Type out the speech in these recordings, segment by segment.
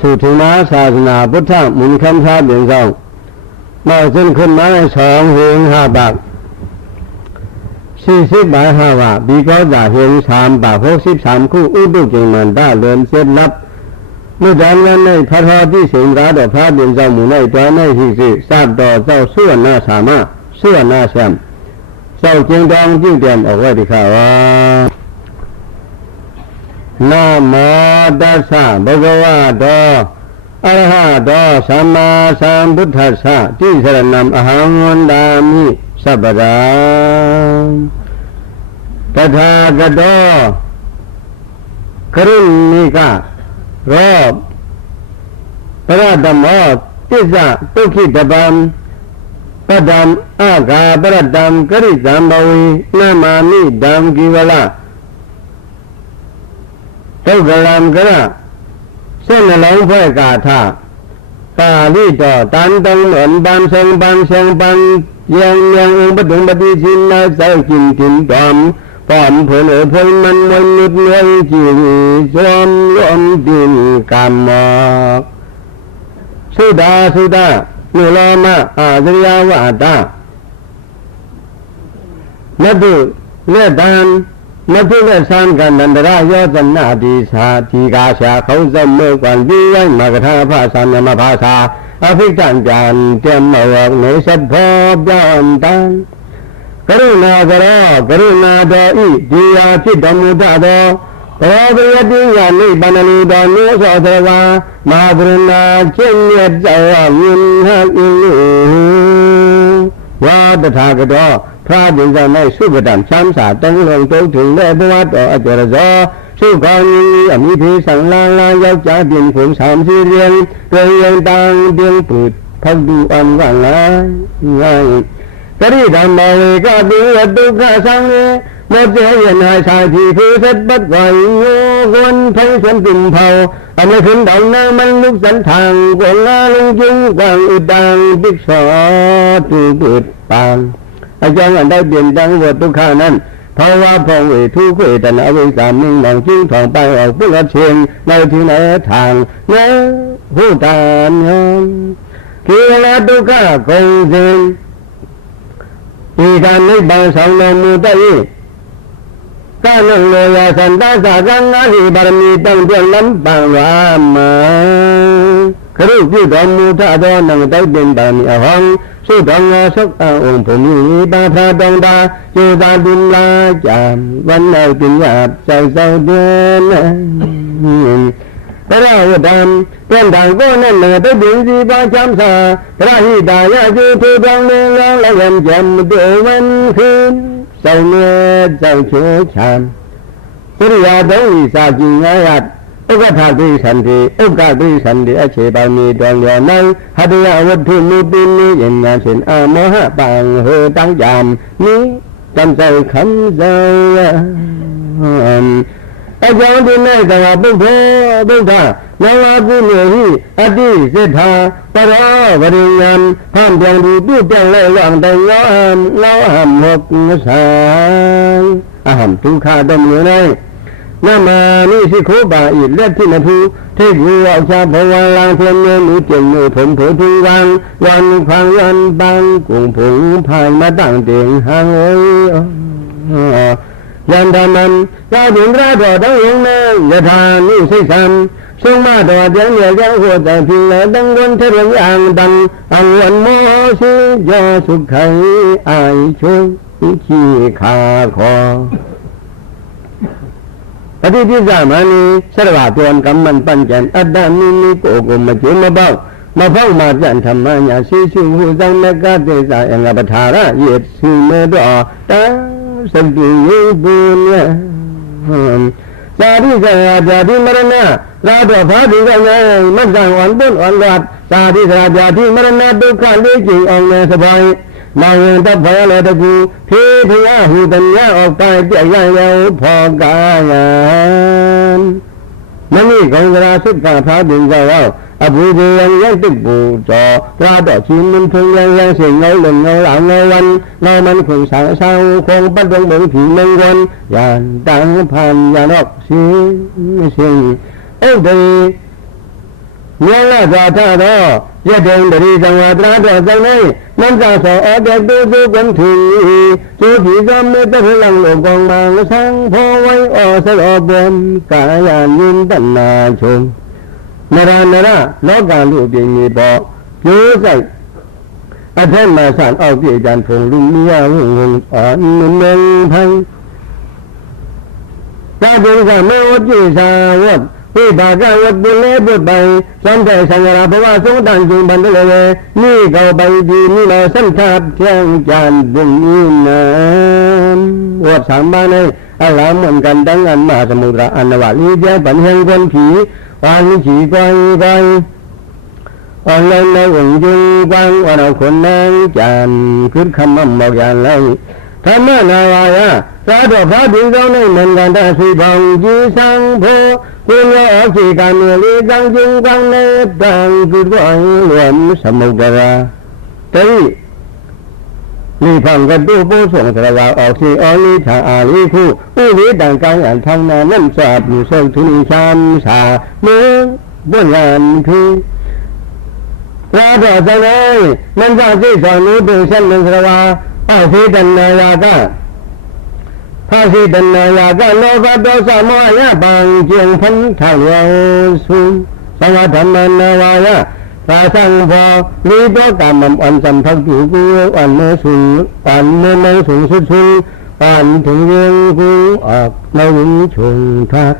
สู่ถึงม้าศาสนาพุทธะหมุนคำท้าเบี่ยงเจ้ามาขึ้นขึ้นมาใน2 เหง5 บาท40 บาท5 บาทบีก็จะเหง3 บาท63 คู่อุดุจิงมันได้เลื่อนเส้นนับเมื่อดันนั้นในพระธาตุที่สิงห์ราดอกพระเบี่ยงเจ้าหมู่ในตัวในที่สิทราบต่อเจ้าส่วนหน้าสามารถส่วนหน้าแชมเจ้าจึงดองจิ้งเตียนออกไว้ดีค่ะว่านะโมตัสสะภะคะวะโตอะระหะโตสัมมาสัมพุทธัสสะติสรณังอะหังวันดามิสัพพะตถาคตกรุณิการอบพระธรรมติสะตุขิตบัมปดัมอากาปรดัมกริสัมภวีนามามิดัมกิวละตุกลัมกระเส้นหลงเพื่อกาธากาลิจอตันตังเหมือนบันเซงปันยังองค์ปฐุมปฏิชินนาเจ้ากินถิ่นตอมปอมเผื่อเผื่อมันวันนุดเนื้อจีสวมล้อมดินกามมอกสุดานุลามาอาจริยาวาตานับดูเลือดดานนับดูเลือดสานกันนันทรายจันนาดีสาทีกาชาเขาจำเมื่อก่อนวิไว้มากระทาภาษานมาภาษาอภิจันจานเตรียมมาว่าในสัพพะยันตังกรุณากรุณาโดอิดิยาจิตมุตาโดพระบรมญาณิบันนีดานุสโตวามาบรณาเจเนจาวามินหะอิลูวาตถาคตพระเจ้าในสุบดัมช้ำสาตั้งลงตัวถึงได้บวชต่ออาจารย์จอสุกานีอมิธีสังลายายาจ่าดินผง3 4 เรียนโดยยังต่างเดียงปืดพักดูอันว่างง่ายกริธรรมเวกาดุตุกะสังเนหมดเจริญหายชายที่คือเสด็จบัดไว้โยคนไทยชนติ่มเผาอันไม่ขึ้นดาวน้ำมันลุกสันทางกวนลาลงจุงกวางอุดังติกสอตูบุดปางอาจารย์อันได้เปลี่ยนดังวัตุขานั้นเพราะว่าพองเวทุกเวทนาเวสามิงหนังจิ้งทองไปออกพุทธเชียงในที่ไหนทางเนื้อผู้ตานยมกิเลสตุกะคงสิ้นอีการนิบาสังนมุตติกานังโลยาสันตาสากังอาหิบารมีตั้งเตียงล้ำปังวามาครุจิตมุทะโดนังไตเป็นบารมีอหังสุดังอาสักองค์ภูมิบาพระดงดาโยตาดุลลาจามวันเอาปิญญาใจเศร้าเดือนพระราชดำเป็นทางก็นั่นเลยไปดึงสีบาจำสาพระหิดายาจูทุดังเมืองละเวนแจ่มเดือวันคืนเจ้าเนื้อเจ้าเชื้อชามสุริยาดงวิสาจิงอายัดอุกขาตุสันติอาเชบามีดวงเดียวนั้นหัตถะวัตถุมุตินี้ยังงานเช่นอโมหะปังเหอตั้งยามนี้จำใจคำใจอาจารย์ที่ไหนแต่ว่าบุพเพนวากุเมหิอดีเสถาปราบริญญาห้ามเพียงดูตู้เจ้าเล่หลังแต่เงาห้ามหกสายอาหามทุกขาดมอยู่ในนามานิสิโคบาอิเล็ดที่นาภูเทกุอาชาภวาลางเทียนเนื้อหนูเจียงหนูผมเผยทุวังวันพังวันบังกุ่งผงพายมาตั้งเตียงหางเอ้ยยันดามันยาดินราดอดังหงนั่งยาทานิสิสัมทรงมาดอเดียงเหนียวยังหัวใจพิเลดังวนเทเรื่องอ่างดังอังวันโมสิยอสุขไข่อายช่วยขี้ขาคอปฏิทิสามานีสระบาตวนกำมันปัญจันอัดดามินิโกกุมมาจุมาเบามาฟังมาจันธรรมะญาสิชุหูจังนักเตสายังกับทาระเยดสุเมดอตาสันติยุบุญจาริกาจาริมรณะราดพาดิกาเนมัจจังวันบุญวันรัดจาริกาจาริมรณะดุขันดิจิองเนสบายมาเงินตับพยาเลตะกูพิพยาหูตัญญาออกไปเจ้าใหญ่เยาพอกายานมันนี่ของราสุกาพระดินเจ้าอภูเดียงยังติดบูจอราดอกชิมมันทุ่งยังเสียงเงาหล่นเงาหลังเงาวันเงามันคงสาวสาวคงปัดดวงบนผีเมืองวันยานดังพันยานออกเสียงโอ้ดี เมื่อละจาท่าดอยะเดินดรีจังหวัดตราดจังนี้มันจะสอเด็กดูดูกันถึงจูผีจำไม่ต้องหลังโลกกองบางสังพอไว้อสลอบนกายานินตันนาชงนราโลกาลูกยิงมีบอกยูใส่อาเทนมาสานเอาปีจันทงลุงเมียหงอ่อนเมืองพังกาบุญกันไม่วัดจีสาวดที่บากาวัดบุญเล่บุญใบสมเด็จสังฆราชเพราะว่าสงฆ์ดังจึงบันเดเลยนี่เขาใบดีนี่เราสันทับเชียงจันบุญอินนวัดสามบ้านเลยอาลามเหมือนกันดังอันมาสมุทรอันวาลีเดียปัญญ์คนผีวันขี่ไกไกวันเล่นในองค์จึงฟังวันเอาคนนั่งจันขึ้นคำมั่นบอกอย่างไรธรรมนาวายะสาธุพระบิดาในเหมือนกันได้สีบังจีสังโพคุณยาสีการเมืองจังจึงกังในตังคือวันรวมสมุทรตีลีพังกันดูผู้ส่งสระวาออกสีอลีทาอาลีคู่ผู้นี้ดังการอ่านทางนานั่นสาบอยู่เส้นทุนิชามสาเมืองบนงานคือราดจังเลยมันจะที่สอนนี้เป็นเส้นเมืองสระวาอาสีดันนายาก็พระสิดันนายาก็โลภะโทสะโมหะบางเจียงพันทางเราสูงสังฆธรรมนาวายะพระสังฆาลีโตกรรมอันสัมภักอยู่กูอันเมื่อสูงอันเมื่อไม่สูงสุดสูงอันถึงเรื่องกูออกในวิชงทัก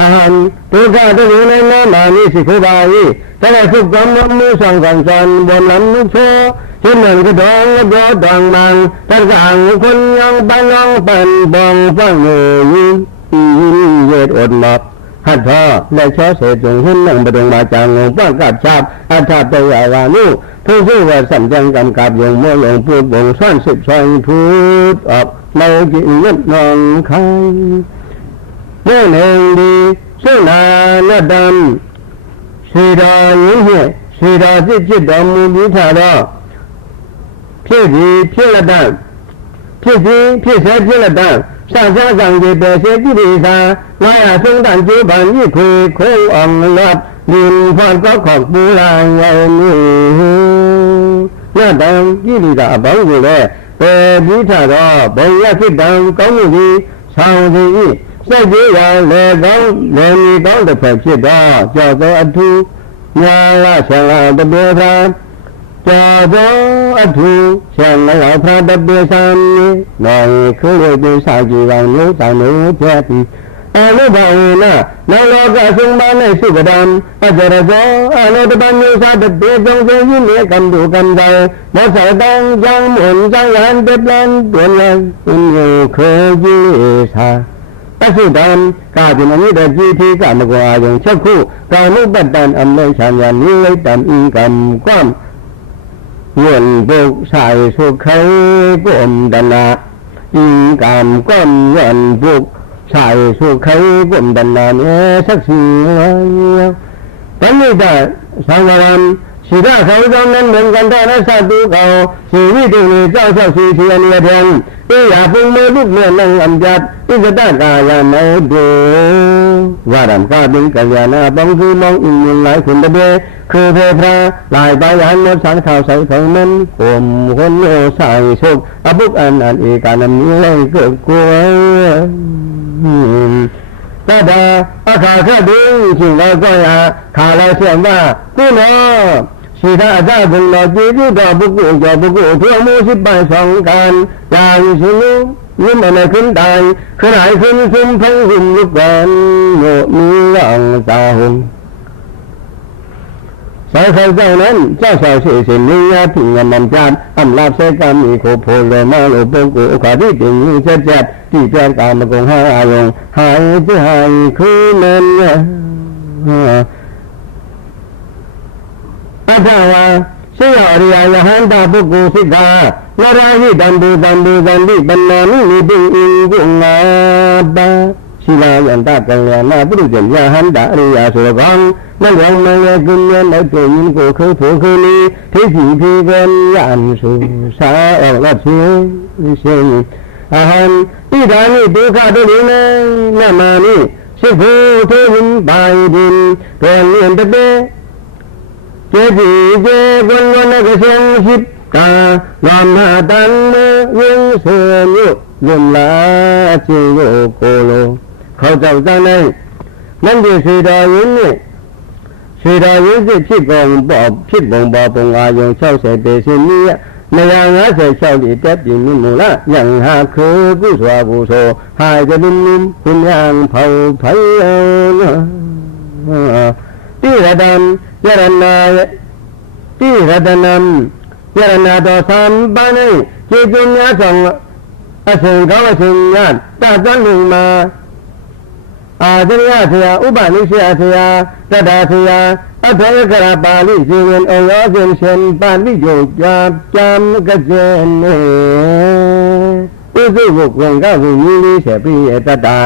อาหารตัวข้าตัวนี้ในน้ำมานี่สิคุบายีแต่ละสุกรรมมือสั่งกันจนบนลำนุโชที่เหมือนกระดองกระดองมังท่านสั่งคนยังปันยังปันบองฟังเงินเย็ดอดหมอกหัดพ่อและช้อเสจงหุ่นนั่งประดงมาจางงงป้างกับชาบอาถาไปยาวานุทุกสิ่งว่าสัมจังกำกับยงโมลงพูดบ่งซ่อนสิบซอยพูดออกเราจิงเงินนองคายเมื่อหนึ่งดีสุนาเนดำสีดายิ่งเหี้ยสีดาที่จิตดำมือวิชาดาဖြစ်ပြီးဖြစ်လက်တံဖြစ်ပြီးဖြစ်စေဖြစ်လက်တံစံစားကံကြီးပဲစေတိရိသာငါရဆုံးတန်ကျိုးပန်ညစ်ခွေခိုးအောင်လက်ဒီဖွန်ကောက်ခေါပူလာရဲ့နေရတံကြည့်လိတာအပေါင်းကိုလည်းပဲပြီးထတော့ဘယ်ရဖြစ်တံကောင်းမှုကြီးဆောင်စီဤစိတ်ကြီးရလေကောင်းလေမီကောင်းတစ်ဖက်ဖြစ်တော့ကြောက်သောအထူးညာလာဆံလာတပေသာကြောသောအထူးဆံလာဖရာတပေသံနိုင်ခိုးရတဲ့စာကြည်ပေါင်းလို့တောင်းလို့ပြတ်ပြီးအနုဘဝနာနောလောကဆုံးမနဲ့စုပဒံအကြရဇောအနုတပညုသတပေသုံးခြင်းကြီးမြေကံတုကံတောမောသတံကြံမွန်ကြံရန်တပလန်တွင်လည်းဥညုခေကြီးသာအစုတံကာဇနမိတကြည်တိကမကွာယုံချက်ခုကာနုပတ္တံအမေချာညာနိလိတံဤကံကွမ်เงินบุกใส่สุขเขาก้มดนาอิงกามก้มเงินบุกใส่สุขเขาก้มดนาเนี่ยสักสิ่งตอนนี้แต่สังวรสีหน้าเขาตอนนั้นเหมือนกันแต่ละสัตว์ดูเขาสีวิธีนี้เจ้าเจ้าสีเทียนเทียนอีอย่าพึ่งมือลุกเมื่อนั่งอันจัดอีจะได้กายาไม่ดูว่าดำก้าดึงกัลยาณบังคือมองอินหลายคนตะเบคือเพพระหลายใบยันมดสังข่าวใส่ของมันกลมคนโยใส่สุกอบุกอันอีกานั้นมีแรงเกิดกลัวแต่ดาอาขาแค่ดึงสิ่งเราก็อย่าขาเราเสียงว่าตู้หนอสีท่าจ้าบุญเราจีที่ดอกบุกุจอบุกุทั่วมูสิบใบสองกันอย่างสิ่งยิ้มอะไรขึ้นตายขึ้นหายขึ้นคุ้มทั้งหุ่นลูกกันโง่มีร่างตาหุ่นสายไฟเจ้านั้นเจ้าสาวเสียสินิยาถึงเงินนำจานอำลาบเสกามีโคโพโลมาโลโปกุขาที่ถึงเจ็ดเจ็ดที่แจ้งการมากงหาอายงหายที่หายคือมันอาภาวะเสียอริยะหันตาปุกุสิกานราหิดันดูดันดิบรรณานิมิติอิงกุงาบาศิลายันตากัลยาณปุรุเจญาหันตาอริยะสุรกังนั่งยังไม่เลิกเงินได้เกินยินกูคือผู้คือนี้ที่ผีพีกันยันสุสาออกลัดเสียงอาหารที่ดานี่ดูข้าดูนี่นะนามานี่สิผู้ทุนใบดิน ตัวเลียนตะเบเจดีเจวันวันกเสียงหิบตานอนหาตันมือยิงเสือยุลืมลาจิโยโกโลเขาเจ้าจังไหนนั่นคือสีดายินนี่สีดายินสิที่กองบ่พิบ่งบ่ปงอายุเช่าเสเปสินี้ในอย่างนั้นเสเช่าดีแต่ปีนี้มูละยังหาคือกุศลกุศลหายจะดินนิมคุณยังเผาไฟที่ระดับยรนาที่ระดับนั้นยรนาต่อสามบ้านนี้ที่จุนยาสองอาศัยเขาอาศัยญาติตาจันหนึ่งมาอาจริยะเสียอุปนิสัยเสียตถาเสียอัตถกราปาลิสิเวนองค์เสียนเชนปาลิโยจาจามกเจนเนอุสุบุกงก้าวิญิลิเสปิเอตตา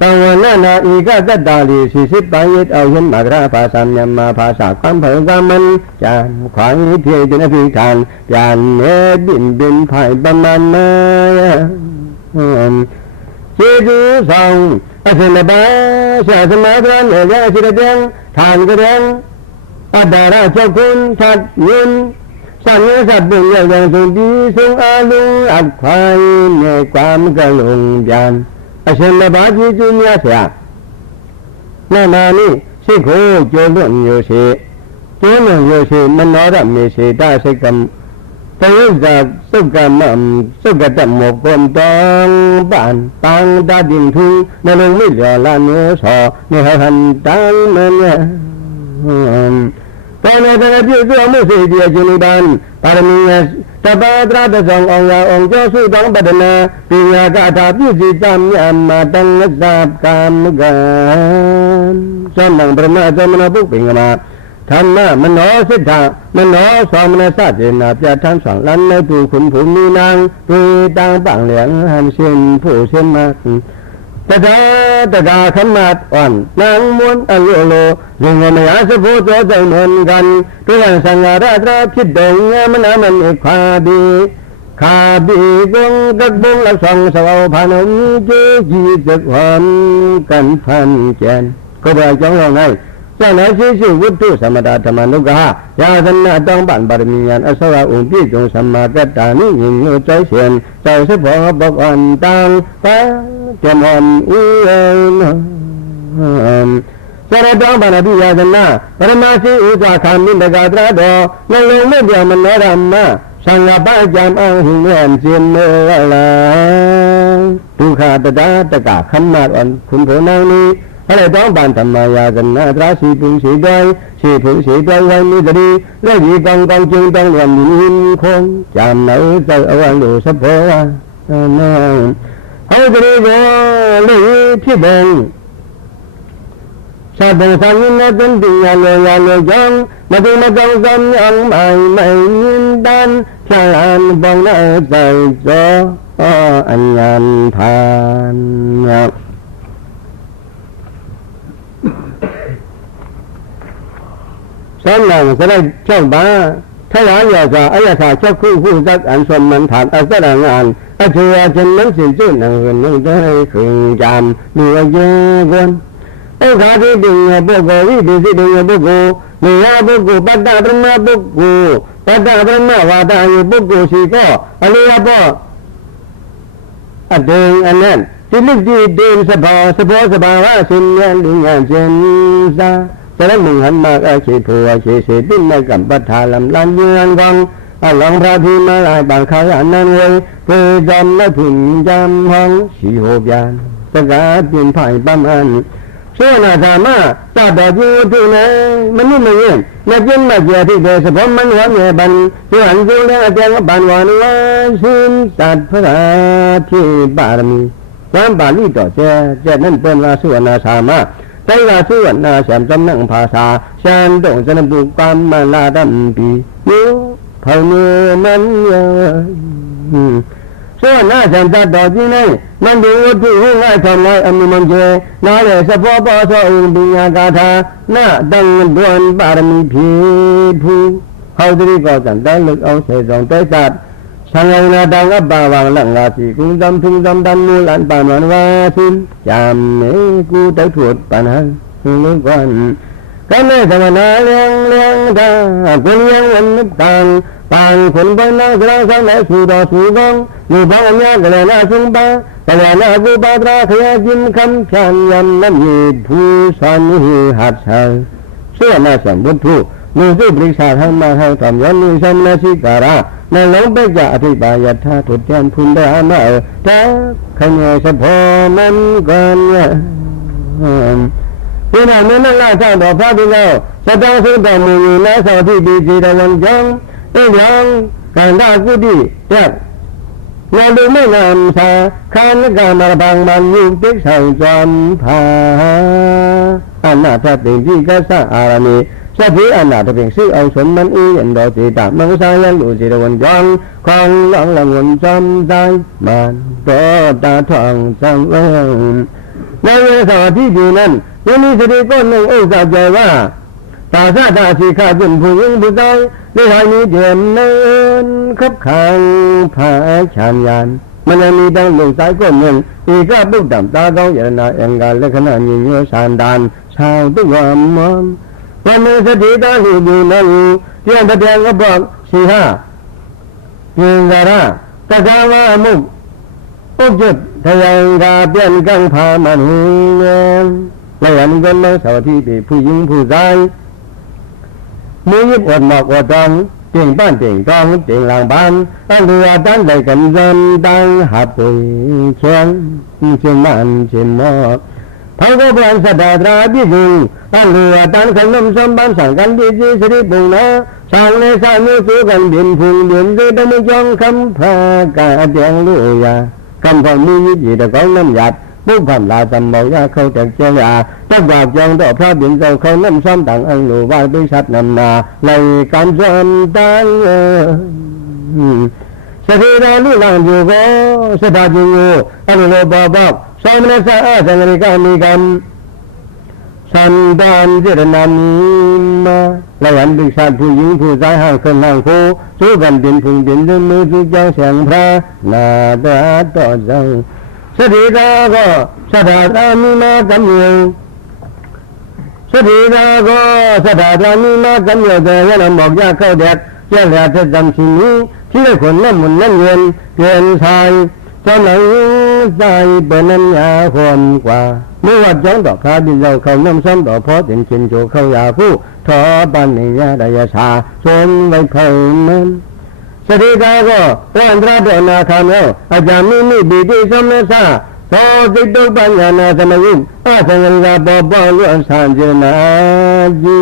ตังวันนาอีกาตตาลิ40ปัญญเอาเห็นมากราภาษาญมาภาษาความเผยกามันจานขวางเพียเป็นอภิธานยานเนบินไผ่ประมาณมาเจดูสองอาศัยบาชาสมาทานเอยาสิระเดงทานกระเดงอาดาราเจ้าคุณชัดยืนสัญญาสัตว์บุญอย่างสุดีทรงอาลุอักควายในความกระลงยานอาศัยบาจีจุนยาเสียนานานี่สิโคโจลุนโยเสโจลุนโยเสมันนอระมีเสตาสิกรรมแต่จากสุกรรมสุกตัมโมกมตองบ้านตังตาดินทุ่งนลงไม่เหลือลานเนื้อสอเนื้อหันตังมันเนี่ยตอนนี้แต่ที่ตัวมุสีเดียจุนิบันปารมีตบาตราตะสององค์องค์เจ้าสุตังปัตนาปิญญากาถาพิจิตามยามมาตังนัสสาบกามกันสมังประมาจมนาบุกปิงมาธรรมะมโนสิทธามโนสมณสัจเจนะจะทั้งสองลันในผู้ขุนผู้มีนางผู้ต่างบางเหลียงหันเส้นผู้เส้นมาตถาขมาตอ่อนนางมวนอโลโลยังไงไม่อาสพูดใจเหมือนกันทุกอย่างสังราตราพิดดงมันมันเอกขาบีกงกักบงละสองสาวพานมเจจีจักวันกันพันแกนก็ไปจ้องเราไงเจ้าหน้าที่ชื่อวุฒิสัมมาธรรมานุกะยาสันนาต้องบันบารมีญาณอสวะองค์พิจงสัมมากัตตานิยิงใจเสียนใจสะพอบกอันตังตาเจมอนอุเอนสระต้องบันพิยาสันนาปรมาสีอุตสาขามินตกาตราดอนั่งลงไม่เดียวมันนรำมาสังฆปะจามอังหิเงินเสียนเมลาทุขาตตาตกะขันมาอันคุณโผนางนี้อะไรต้องบานธรรมายาสันนาตราสีปุงสีดอยสีผงสีดอยวันนี้จะดีและดีกองจึงต้องเรียนมินคงจำไหนใจเอาวันดูสัพพะนั่งเขาจะได้ก็เลยที่เบ่งชาติสันนิษฐานเป็นปียาเลยจังมาถึงมาต้องจำยังไม่ยินดันชาลันบองได้ใจจ่ออันยันทานสอนหลังจะได้เจ้าบ้าถ้าหลายอยากจะอายาชอบคู่จักอันสมมันถามอันแสดงงานอาเจียจนนั้นสิจุดหนึ่งนึงได้คืนจำมีอะไรเยอะกันโอ้ข้าที่ดึงบุกวิธีที่ดึงบุกมีอะไรบุกปัตตาพระมาบุกปัตตาพระมาวาตาอยู่บุกสิก็อะไรบ่อันเดินอันนั้นที่ลึกที่เดินสบายว่าสิ่งนี้ดึงงานเจนซาแต่ละมึงหันมาอาชีพผัวชีเสดินในกับปัทธาลำลานเยือนวังหลงพระพิมาลายบางขายอันนั้นเลยเพื่อจำและพิมจำห้องสีโหบยานสกัดเปลี่ยนไผ่ประมาณส่วนอาธรรมะตัดดอกยูทูนะมันไม่เงี้ยนักยินมาเจอที่เดชพรมันหัวเมียบันส่วนจูเลี้ยงเตียงบันวันว่าสินสัตพระที่บารมีความบาลีต่อเจ้านั้นเป็นว่าส่วนอาธรรมะใจว่าส่วนนาแสมจำนั่งภาษาฉันต้องจะนำบุกความมาลาดำปีนิ้วเผาเนื้อมันเยอะส่วนนาแสมจัดดอกที่ไหนมันดูที่ห้องง่ายทำง่ายอมิมันเจนาเลยสะพอปอสอุบิญญากาธาหน้าดังดวนบารมีผีผู้เขาจะได้ก่อสันได้ลึกเอาเสดองใจจัดสังเกตนาดังอับบาวางหลังราศีกุมจำทุ่งจำดันมูลันปานวันวาสินจำเมกูได้ถวดปานหันลูกวัน ก็ไม่ธรรมนาเลี้ยงตาคนเลี้ยงวันนึกต่างต่างคนบ้านนาสระสังไหนสู่ดอสู่กองอยู่บ้านเมียก็เลยน่าสงบาแต่น่ากูบาตราขยะจิมคำชันยันน้ำยีผู้สอนหิหัดเชยเสื้อมาสัมบุตุมือสู้ปริศาทำมาให้ทำยันมือชมนาสิการะในหลงไปจะอธิบายยัตถาทุตยันพุนดามาแต่ขยายสะพอมันกันที่นั่นนั่นล่าชาดอกพระบิดาสตาสุตามือนาสาวที่ดีจีดวันจังเรื่องการด่ากูดีเจ้าเราดูไม่นำสาคานการมาบางมันยุติใส่จอมผาอันน่าจะเป็นที่กษัตริย์อารามีสัพพิอันน่าจะเป็นชื่อเอาสมมันอีอันดอจิตามังสายันดูจีดวันจังของหลังหลังวันจำได้มันต่อตาทองจังในเวลาที่ดีนั้นยังมีสติก้อนหนึ่งทราบใจว่าตาซาตาสีขาจุนผู้หญิงผู้ชายในทางนี้เดียมเนินขับขังผาชานยานมันยังมีดังหนึ่งสายก้อนหนึ่งอีกก็บุกดำตาเขาอย่างนาเองการและขณะนี้เยอะสานดานชาวตุวามมันวันนี้สติตาที่ดีนั้นเที่ยงตะเทียงก็บอกสี่ห้ายิงการะตะกาวามุกอุจุดทยังกาเปลี่ยนกังพามันเงียนและอย่างนี้ก็ไม่สาวที่เป็นผู้หญิงผู้ชายมือยิบอดหมอกอดตองเตียงบ้านเตียงตองเตียงหลังบ้านอันเรือตั้งได้กันจนตั้งหับปุยเชียงเชียงมันเชียงหมอกพังก็เป็นสดาตราพิจุงอันเรือตั้งขนมสมบัติสั่งกันดีจีสิริปุงนะสั่งในสามีสู้กันบินพุงบินด้วยดำมือจงคำพากาเตียงลุยาคำพอมือยิบจีตะกองน้ำหยาดผู้พันลาจำเมายาเขาแต่เจ้าอาตั้งบาปจองต่อพระบินเจ้าเขาน้ำซ้ำต่างอังหนูว่าด้วยชัดนำนาในการจำตั้งสถิตาลุลังอยู่ก็สบายอยู่อันโลบบอกสามนัสอาสังริกามีกันสันดานเจรนามีมาและยันบิชาผู้หญิงผู้ชายห่างคนห่างผู้สู้กันบินพุงบินด้วยมือจุกจังเสียงพระนาตาต่อใจสถิตาก็สถาตามีมากันอยู่สถิตาก็สถาตามีมากันอยู่แต่ยังนำบอกยาเข้าเด็กเจ้าแหล่จะจำสิ่งนี้ที่ได้คนน้ำมุนน้ำเย็นเปลี่ยนชายตอนไหนใจเป็นน้ำยาความกว่าเมื่อวัดจ้องต่อพระบิดาเขาน้ำซ้ำต่อพอถึงเชิญโจเขายาผู้ทอปันนิยาดายชาชนไว้เพิ่มมันสถิตาก็ร่างตราเดนาคามแล้วอาจารย์มีบีดีสมณะโตติดตุปัญญานาสมัยอาสังริกาปอบอลุอันสันเจนาจี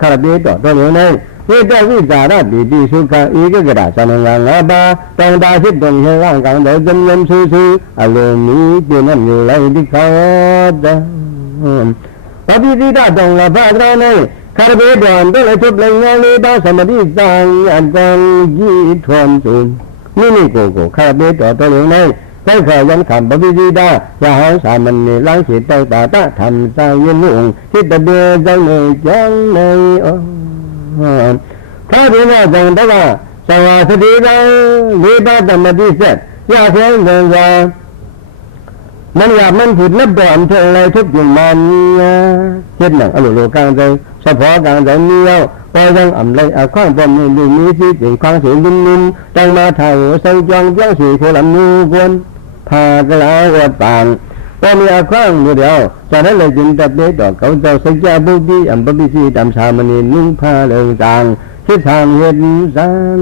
ข้าพเจ้าตัวนี้ในเวทวิจาระบีดีสุขาอีกกระดาษสันงานบาตองดาชิดตรงเฮร่างกลางเดินจำยำซูอารมณ์นี้เป็นน้ำอยู่ไหลดิเขาดปฏิทินตรงละพาตราในข้าพเจ้าตัวเลยทุบเลยงานเลยบาสมาธิสังอันกังยีทวนจุนนี่โกโก้ข้าพเจ้าตัวนี้ในได้ขอยันขับปฏิทินตาจะหาสามัญในล้างขีดเตาตาตาทำใจยืนลุ่งที่ตะเบียจังในจังในพระบิดาจังตว่าสวัสดีดังลีบาธรรมดิเสตยาเพียงเดินว่ามันอยากมันผิดนับดอนเท่าไรทุกอย่างมันเช่นหนังอโลโลกลางใจเฉพาะกลางใจมีเยอะพอยังอ่ำเลยเอาข้างบนมีมีที่เป็นข้างเสียงนิ่มๆตั้งมาถ่ายใส่จองเจ้าสีโคลำนูกวนพากระวดปางพอมีอาข้างอยู่เดียวจะได้เลยจินตะเบดอกเขาเจ้าสัญญาบุตรีอัมปปิสีดำชามณีนุ่งผ้าเลืองจางทิศทางเห็นสัน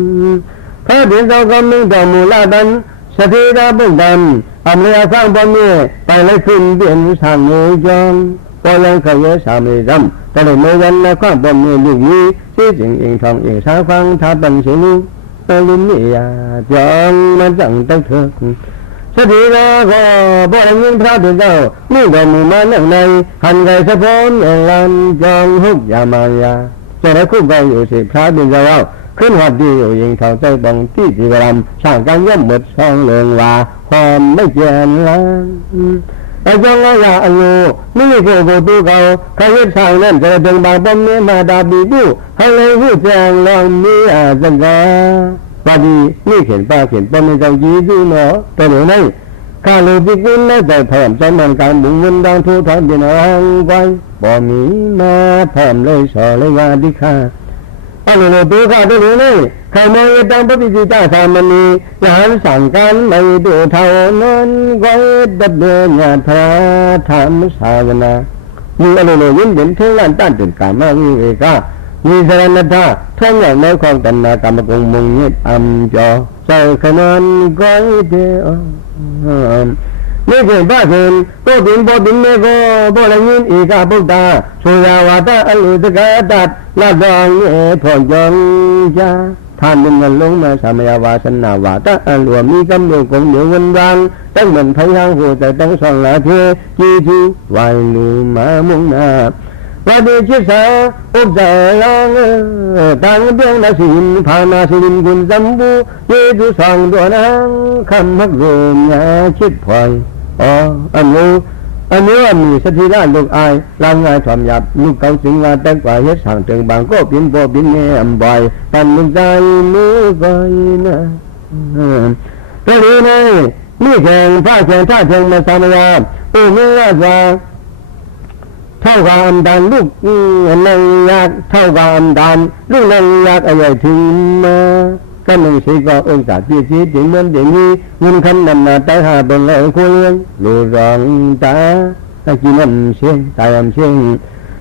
พระเดินเจ้ากำลังดอกมูลาดันสถิตาบุกดำอัมเลยอาข้างบนนี้ไปเลยขึ้นเบียนทางเงยจองพอยังเขาเยสามีดำแต่เลยเมื่อวันละข้างบนนี้อยู่นี้ที่จริงเองทองเองสาฟังทับบันเสียงตะลิมมียาจองมันจังตั้งเถิดสถิตาก็บ่ได้ยินพระบิดานี่ก็มีมานั่งในหันไก่สะพอนเอลันจองหุบยามายาจะได้คู่กันอยู่สิพระบิดาขึ้นหัดดีอยู่ยิงทองใจบังที่จีวรำสร้างการย่อมหมดช่องเลืองว่าความไม่เจริญล้ไอ้จงละยาอันโลนี่คือโกตุเก่าใครเห็นทางนั้นจะเป็นบางป้อมเนื้อมาดาบีดูให้เลยผู้แจงลองมีจังกาพอดีนี่เขียนป้าเขียนป้อมในเจ้าจีดูเนาะตัวหนูนั่น ข้าลูกพิกุลและแต่เพิ่มสมันการบุญวนดังทุกทอนเป็นอ่างไว้บ่มีมาเพิ่มเลยสอเลยว่าดิข้าอันนี้ตัวข้าตัวนี้ข้ามาตั้งพระพิจิตรสามันีงานสั่งการไม่ดูเท่านั้นก็ดับเบิลงานพระธรรมสาวนามีอะไรเลยยิ่งเด่นเท่านั้นตั้งเป็นการมาวิเวกามีสารณธาทั้งอย่างในความตัณหากรรมกงมงเงียบอัมจอใส่ขนานก้อยเดียวไม่เคยบ้าเกินก็บินบ่บินไม่ก็บ่ละยินอีกาบุตตาสุยาวาตาอลุตกะตัดละดองเอพอยองจาท่านเป็นเงินลงมาสามยาวาสนาวาตาอลัวมีกำเนิดของเดียววันวางตั้งเหมือนพยางหัวแต่ตั้งสองละเทจีจีวายลูมามุงนาว่าดีชิสาอุบใจลังต่างเบี้ยงนาสินพานาสินกุลจำบูเยดูสองตัวนางคำมักรวมยาชิดพลอยอันนี้มีสถิราลูกอายลางง่ายถ่อมหยับลูกเก่าสิงว่าแต่กว่าเฮ็ดสั่งเติงบางก็บินบ่บินแง่อำบ่อยปันมุใจมือก้อยนะตัวนี้นี่แข่งผ้าแข่งท่าแข่งมาสามยาปูเมื่อว่าเท่ากับอันดันลูกนางยากเท่ากับอันดันลูกนางยากอะไรถึงมาก็หนึ่งสิก็องศาที่ที่ถึงเหมือนอย่างนี้ยินคำนำมาแต่หาบนเลยคุยลูรองตากินน้ำเชียงตายน้ำเชียง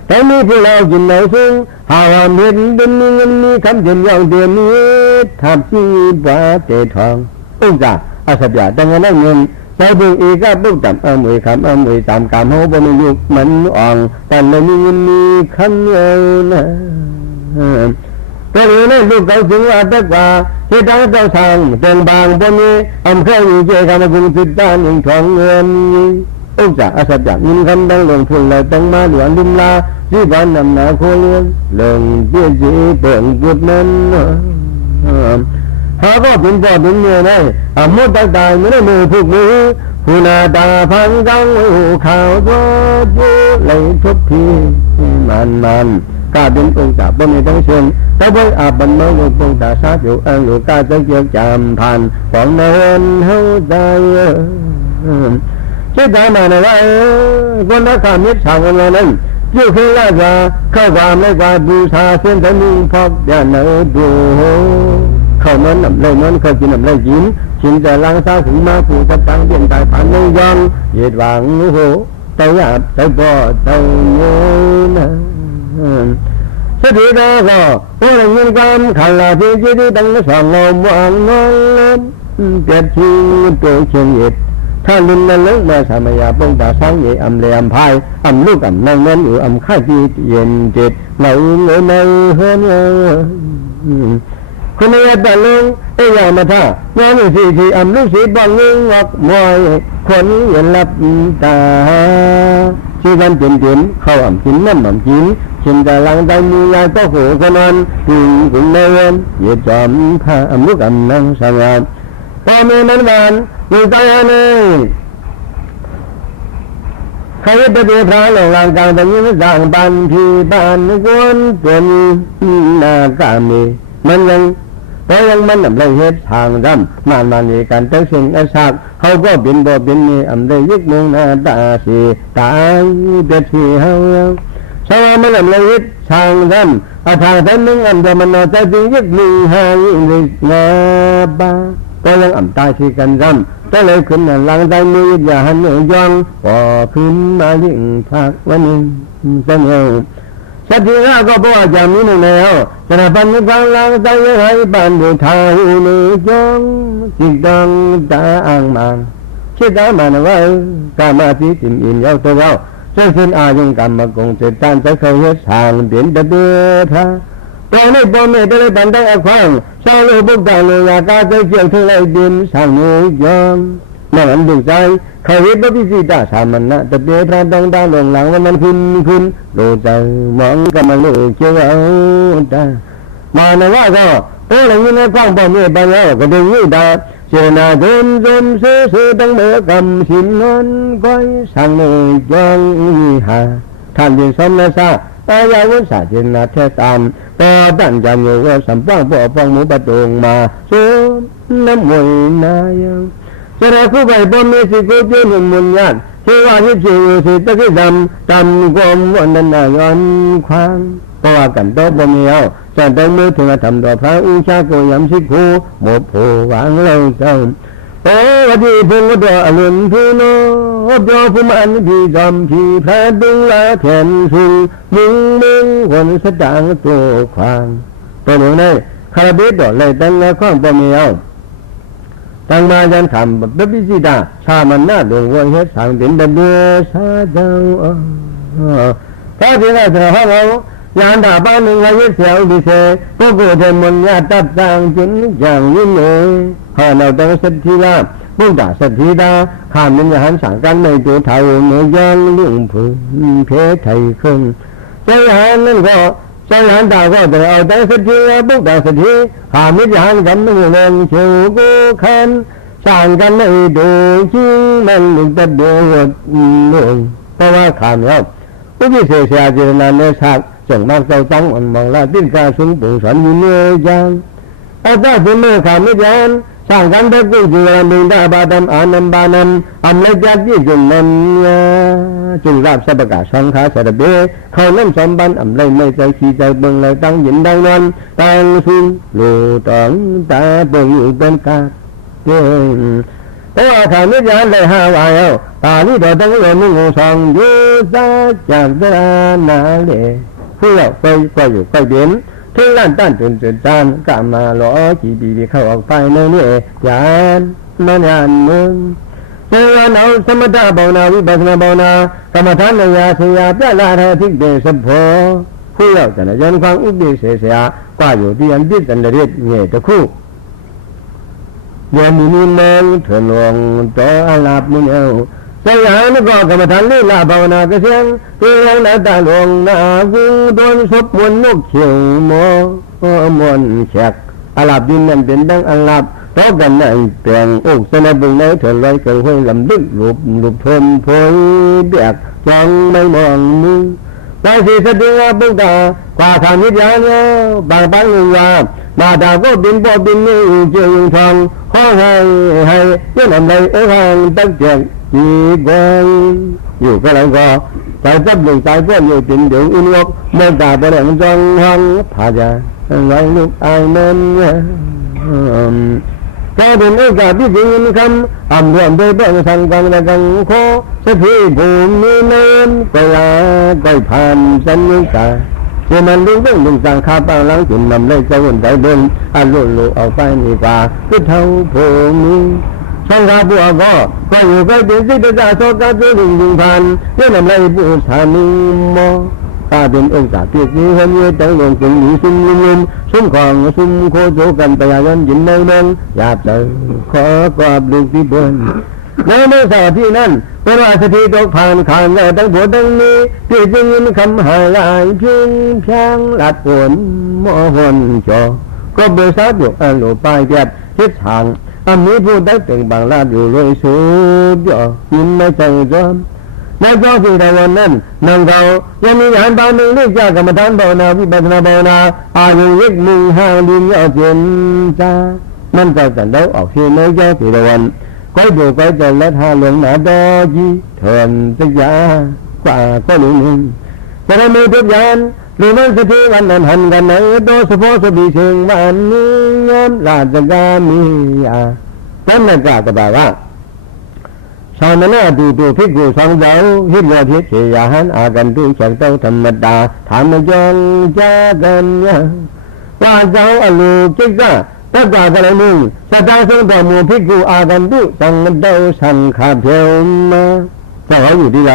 แต่มีพวกเรากินเหล้าซึ่งหาว่าเม็ดเดินนี้เงินนี้คำเดียวยาวเดือนนี้ทับชีบาเตทององศาอาศัยแต่เงินได้เงินใจดึงอีกก็บุกจับมวยคำมวยตามกามเขาบนยุคมันอ่อนแต่ในนี้มีคำเยานะตัวนี้ลูกเขาถึงว่าแต่กว่าที่ตั้งเจ้าทางเดินบางบนนี้อำเภออยู่เจคำกุลติดด้านหนึ่งทองเงินองศาอาศัยยินคำดังหลงพุ่งเลยตั้งมาหลวนลิมลาที่บ้านนำหนาโคเลี้ยงหลงเจี๊ยจีเปิ่งกุดนั้นหาก็เป็นพ่อเป็นเมียได้มุดตายไม่ได้มือทุกมือหูนาตาพังกังหูข่าวตัวจูเลยทุกทีมันกาเป็นองค์จ่าบ่มีต้องเชิญแต่บ่อาบันเมื่อลูกองค์จ่าซาอยู่ลูกกาจะเกี่ยวจำผ่านของเนินเฮาใจช่วยตามมาหน่อยว่าคนรักษามิตรชาวเงินนั้นยิ่งคือว่าจะเข้าความในการบูชาเส้นสนิงพอกเดินเนื้อดูเข้ามันน้ำเลยมันเข้ากินน้ำเลยกินชินจะล้างซาถึงมาผู้จับตังเปลี่ยนใจผ่านในยองเหยียดหวังโหเตยอาบเตยบ่เตยโง่นะสถิตาก็ผู้หญิงความขันลาที่จีดีตั้งสองลมวางนอนเล่นเปียชิงตัวเชียงเหยียดถ้าลินนั้นเลิกมาสามยาปงตาสังเยอำเลอำพายอำลูกอำนางนั้นอยู่อำข้าที่เย็นเจ็ดเหล่าเงยในเฮือนคุณยายตะลุงยามาท่างานสีที่อำลูกสีบางเงงอกมวยคนเย็นลับตาชื่อกันเต็มเข้าอำกินน้ำอำกินชินแต่หลังใจมียายก็โหกันนอนถึงกุนเนยเย็ดจอมผ้าอำลูกอำนางสง่าพอมีมันหวานมีใจเลยใครไปเดือดร้อนหลงหลังกลางแต่ยิ่งสั่งบันทีบ้านกวนจนหน้ากามีมันยังเพราะยังมันอะไรเหตุทางรำมันมีการตั้งสิ่งไอ้ซากเขาก็บินบ่บินมีอะไรยึกมุงหน้าตาสีตายเด็ดสีเฮาสาวมันอะไรเหตุทางรำทางแต่นึงอันจะมันนอใจจริงยึกมีหายเลยงาบ้าก็ยังอ่ำตายที่กันรำก็เลยขึ้นหลังใจมืออย่าหันยองพอขึ้นมายิ่งพักวันนี้เสนอสัตย์ราก็บอกจะมีหนึ่งแล้วแต่ปัญญาหลังใจให้บ้านดูทางในจงจิตดังตาอ่างมันคิดได้มาว่ากามาที่จิมอินยาวตัวเราเส้นอายังกรรมกงเจตันจะเคยเห็นทางเปลี่ยนเดือดท่าตอนนี้พ่อแม่ได้บันไดอักขระสร้างโลกบุกตาเลยากาจะเกี่ยวถึงไอ้ดินสร้างหนูยองนั่นดูใจเขาเห็นว่าพิจิตรสามัญนะแต่เดี๋ยวพระดังดาหลงหลังว่ามันคุณดูใจมองก็มาเลยเชื่อเอาได้มาในว่าก็โอ้ยอย่างนี้นะฟังพ่อแม่ไปแล้วก็ดึงยืดดาเจนาเดินซื้อตั้งเมื่อกำสินนั้นก้อยสั่งเลยยองหาท่านยินสมนะซาอายาวุฒาเจนาเทตามพอตั้งใจอยู่ว่าสัมปังพ่อฟังหมูประตูมาซื้อน้ำมวยนาย จะได้คู่ไปบ่มีสิโกเจนุนมุนญาติเทวาที่จิวสิตะกิดำตำกวมวันนันนาย้อนควางเพราะว่ากันโตบ่มีเอาจะต้องมือถึงทำต่อพระอุชาโกยำสิคูหมดโผวางเล่าเจ้าโอ้วัดดีพงก็ดอลุนพูโนดอภูมันพี่จอมพี่พระดึงลาแทนสุงมึงคนสตางตัวควางตัวหนึ่งในคาราเบดดอเลยตั้งแต่ข้องบ่มีเอาตั้งมายันขำแบบบิจิตาชามันน่าดวงวันเฮ็ดสั่งเป็นแบบเดือชาเจ้าถ้าที่ได้เธอเขายานดาบ้านหนึ่งอายุเสียวดิเสพวกกูเทมนญาตัดต่างจนอย่างยิ่งเลยข้าเราต้องสัตทีลาพวกด่าสัตทีดาข้ามันจะหันสั่งกันในตัวเท่าเนื้อย่างเรื่องผืนเพไทยครึ่งใจหันนั่นก็ใจหันดาก็แต่เอาแต่สัตทีลาพวกด่าสัตทีข้ามิจหันกันไม่เงินเชียวกูขันสั่งกันในดูจริงมันหลุดแต่เดือดลงเพราะว่าข้าเนี่ยผู้ที่เสียเสียเจรนาเนื้อสักจังมากเจ้าตั้งอันมองลาดิ้นกาสูงปุ่งสันอยู่เนื้อยังอาตาเป็นเมื่อขาไม่ยันสร้างกันได้กู้จีรามิงดาบาดำอานัมบานัมอำเลจัดยี่จุนนันจึงราบสับกาสังขาสระเบเขาเล่นสมบันอำเลไม่ใจขี้ใจเบิ่งเลยตั้งยินดังนั้นตั้งสูงลูต้องตาเบิ่งอยู่เป็นกาเก่งเพราะว่าขาไม่ยันเลยหาวายเอาตาลีดอตั้งเลยมุ่งสองอยู่ซาจากดานาเลผู้เราไปอยู่ไปเบียนถึงล้านต้านจนจานกามาล้อจีบีเข้าออกไปในนี้ยานมันยานมึงเจ้าเอาสมถะภาวนาวิปัสสนาภาวนากรรมฐานในยาเสียเปล่าแท้ทิ้งเดชพอผู้เราจะยันความอุเบกเสียกว่าอยู่ที่อันดิ้นตันเรียดเงี้ยตะคู่ยันมีมองเถินลงต่ออาลาบมุนเอวใจหายนึกก็กรรมฐานลีลาภาวนากระเสียงเพียงหน้าตาลงหน้ากูโดนศพมวนนกเขียวมมวนแฉกอาลาบดินนั่นเป็นดังอาลาบต่อกันในแปลงอกสนบุญในเถิดลอยเกิดห้วยลำลึกหลุบทนพอยเบียกจองไม่มองมือใจสีสะดึงบุกตากว่าขามิจฉาเนี่ยบางปังเลยว่ามาดาก็บินบ่บินนี่เจียงทองห้องให้ยันอะไรห่างตั้งเจียงจีบงอยู่ก็แล้วก็ใจจับลงใจเพื่อนอยู่ตินเดี๋ยวอินวกเมื่อตาไปแดงจังหังผาจะไว้ลูกไอ้แม่เนี่ยแค่เป็นโอกาสที่จริงคำอ่ำรวมโดยเบื้องสังกังและกังโคสักทีภูมิเนินก็ลาก็ผ่านสัญญาเมื่อมันลุงต้องลุงสั่งข้าเปล่าล้างจุนนำเลยใจวุ่นใจเดินอันลุ่นลุ่เอาไปนี่กว่าคือเท่าภูมิสังฆาบัวก็อยู่ใกล้เป็นสิทธิ์จะโศกจะดึงผ่านเรื่องอะไรผู้สามีมอถ้าเป็นองค์ศาสตร์ที่นี้เห็นเยอะแต่ลงถึงมีซุ่มลุ่มซุ่มของซุ่มโคโจกันไปยันยินในนั้นอยากจะขอกราบลูกที่เบิ้ลในเมื่อสาที่นั้นเป็นว่าสถิตกผ่านขานแล้วตั้งผัวตั้งนี้ที่จึงยินคำหายลายพิงเพียงหลัดฝนมอหอนจอก็เบอร์สาวอยู่อันหลุดไปแยบทิศทางมีผู้ได้เป็นบางลาดอยู่เลยสุดยอดยินไม่ใจจอมในเจ้าที่ในวันนั้นนางเขายังมีงานบางหนึ่งเรียกจากกรรมฐานภาวนาวิปัสสนาภาวนาอายุยิ่งมึงห่างดินยอดเย็นจ้ามันจะจันได้ออกที่ในเจ้าที่ในวันก็ดูไปจะและทาหลวงหนาดอจีเถินสักยากว่าก็หนึ่งจะได้มีทุกอย่างหรือมันสติวันนั้นหันกันไหนโดสโพสบีเชิงวันนี้งามราชกามีนั่นไม่กล้าจะบอกว่าชาวนาดูพิกูสองเจ้าฮิตว่าทิศเสียหันอากันดูเฉียงเต้าธรรมดาถามมาจองจ้ากันว่าเจ้าอลูกิกะตั้งแต่กันนึงสตาร์ทส่งต่อมูพิกูอากันดูสังเต้าสังขาเพียวมาเจ้าเขาอยู่ที่ไหน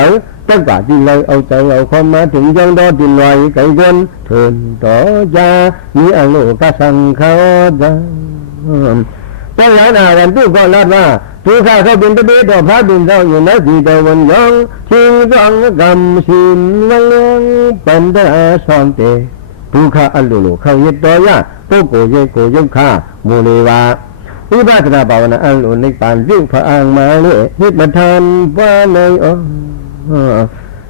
ตั้งแต่ที่เราเอาใจเอาความมาถึงยังดอดินลอยไก่เกินเถินต่อจ้ามีอลูกสังขาจ้าตั้งหลายนาวันตู้ก็ลาดว่าทุกข้าเขาเป็นตะเบียดพระบินเจ้าอยู่ในที่ตะวันยองชิงร้องกำชินวันเลี้ยงเป็นตะสอนเตทุกข้าอันลุเขายึดตัวยาตุโกเยโกยุข้ามูเลวาวิปัสสนาภาวนาอันลุในปานวิ่งพระอ่างมาเลยฮิตมาทานว่าเลย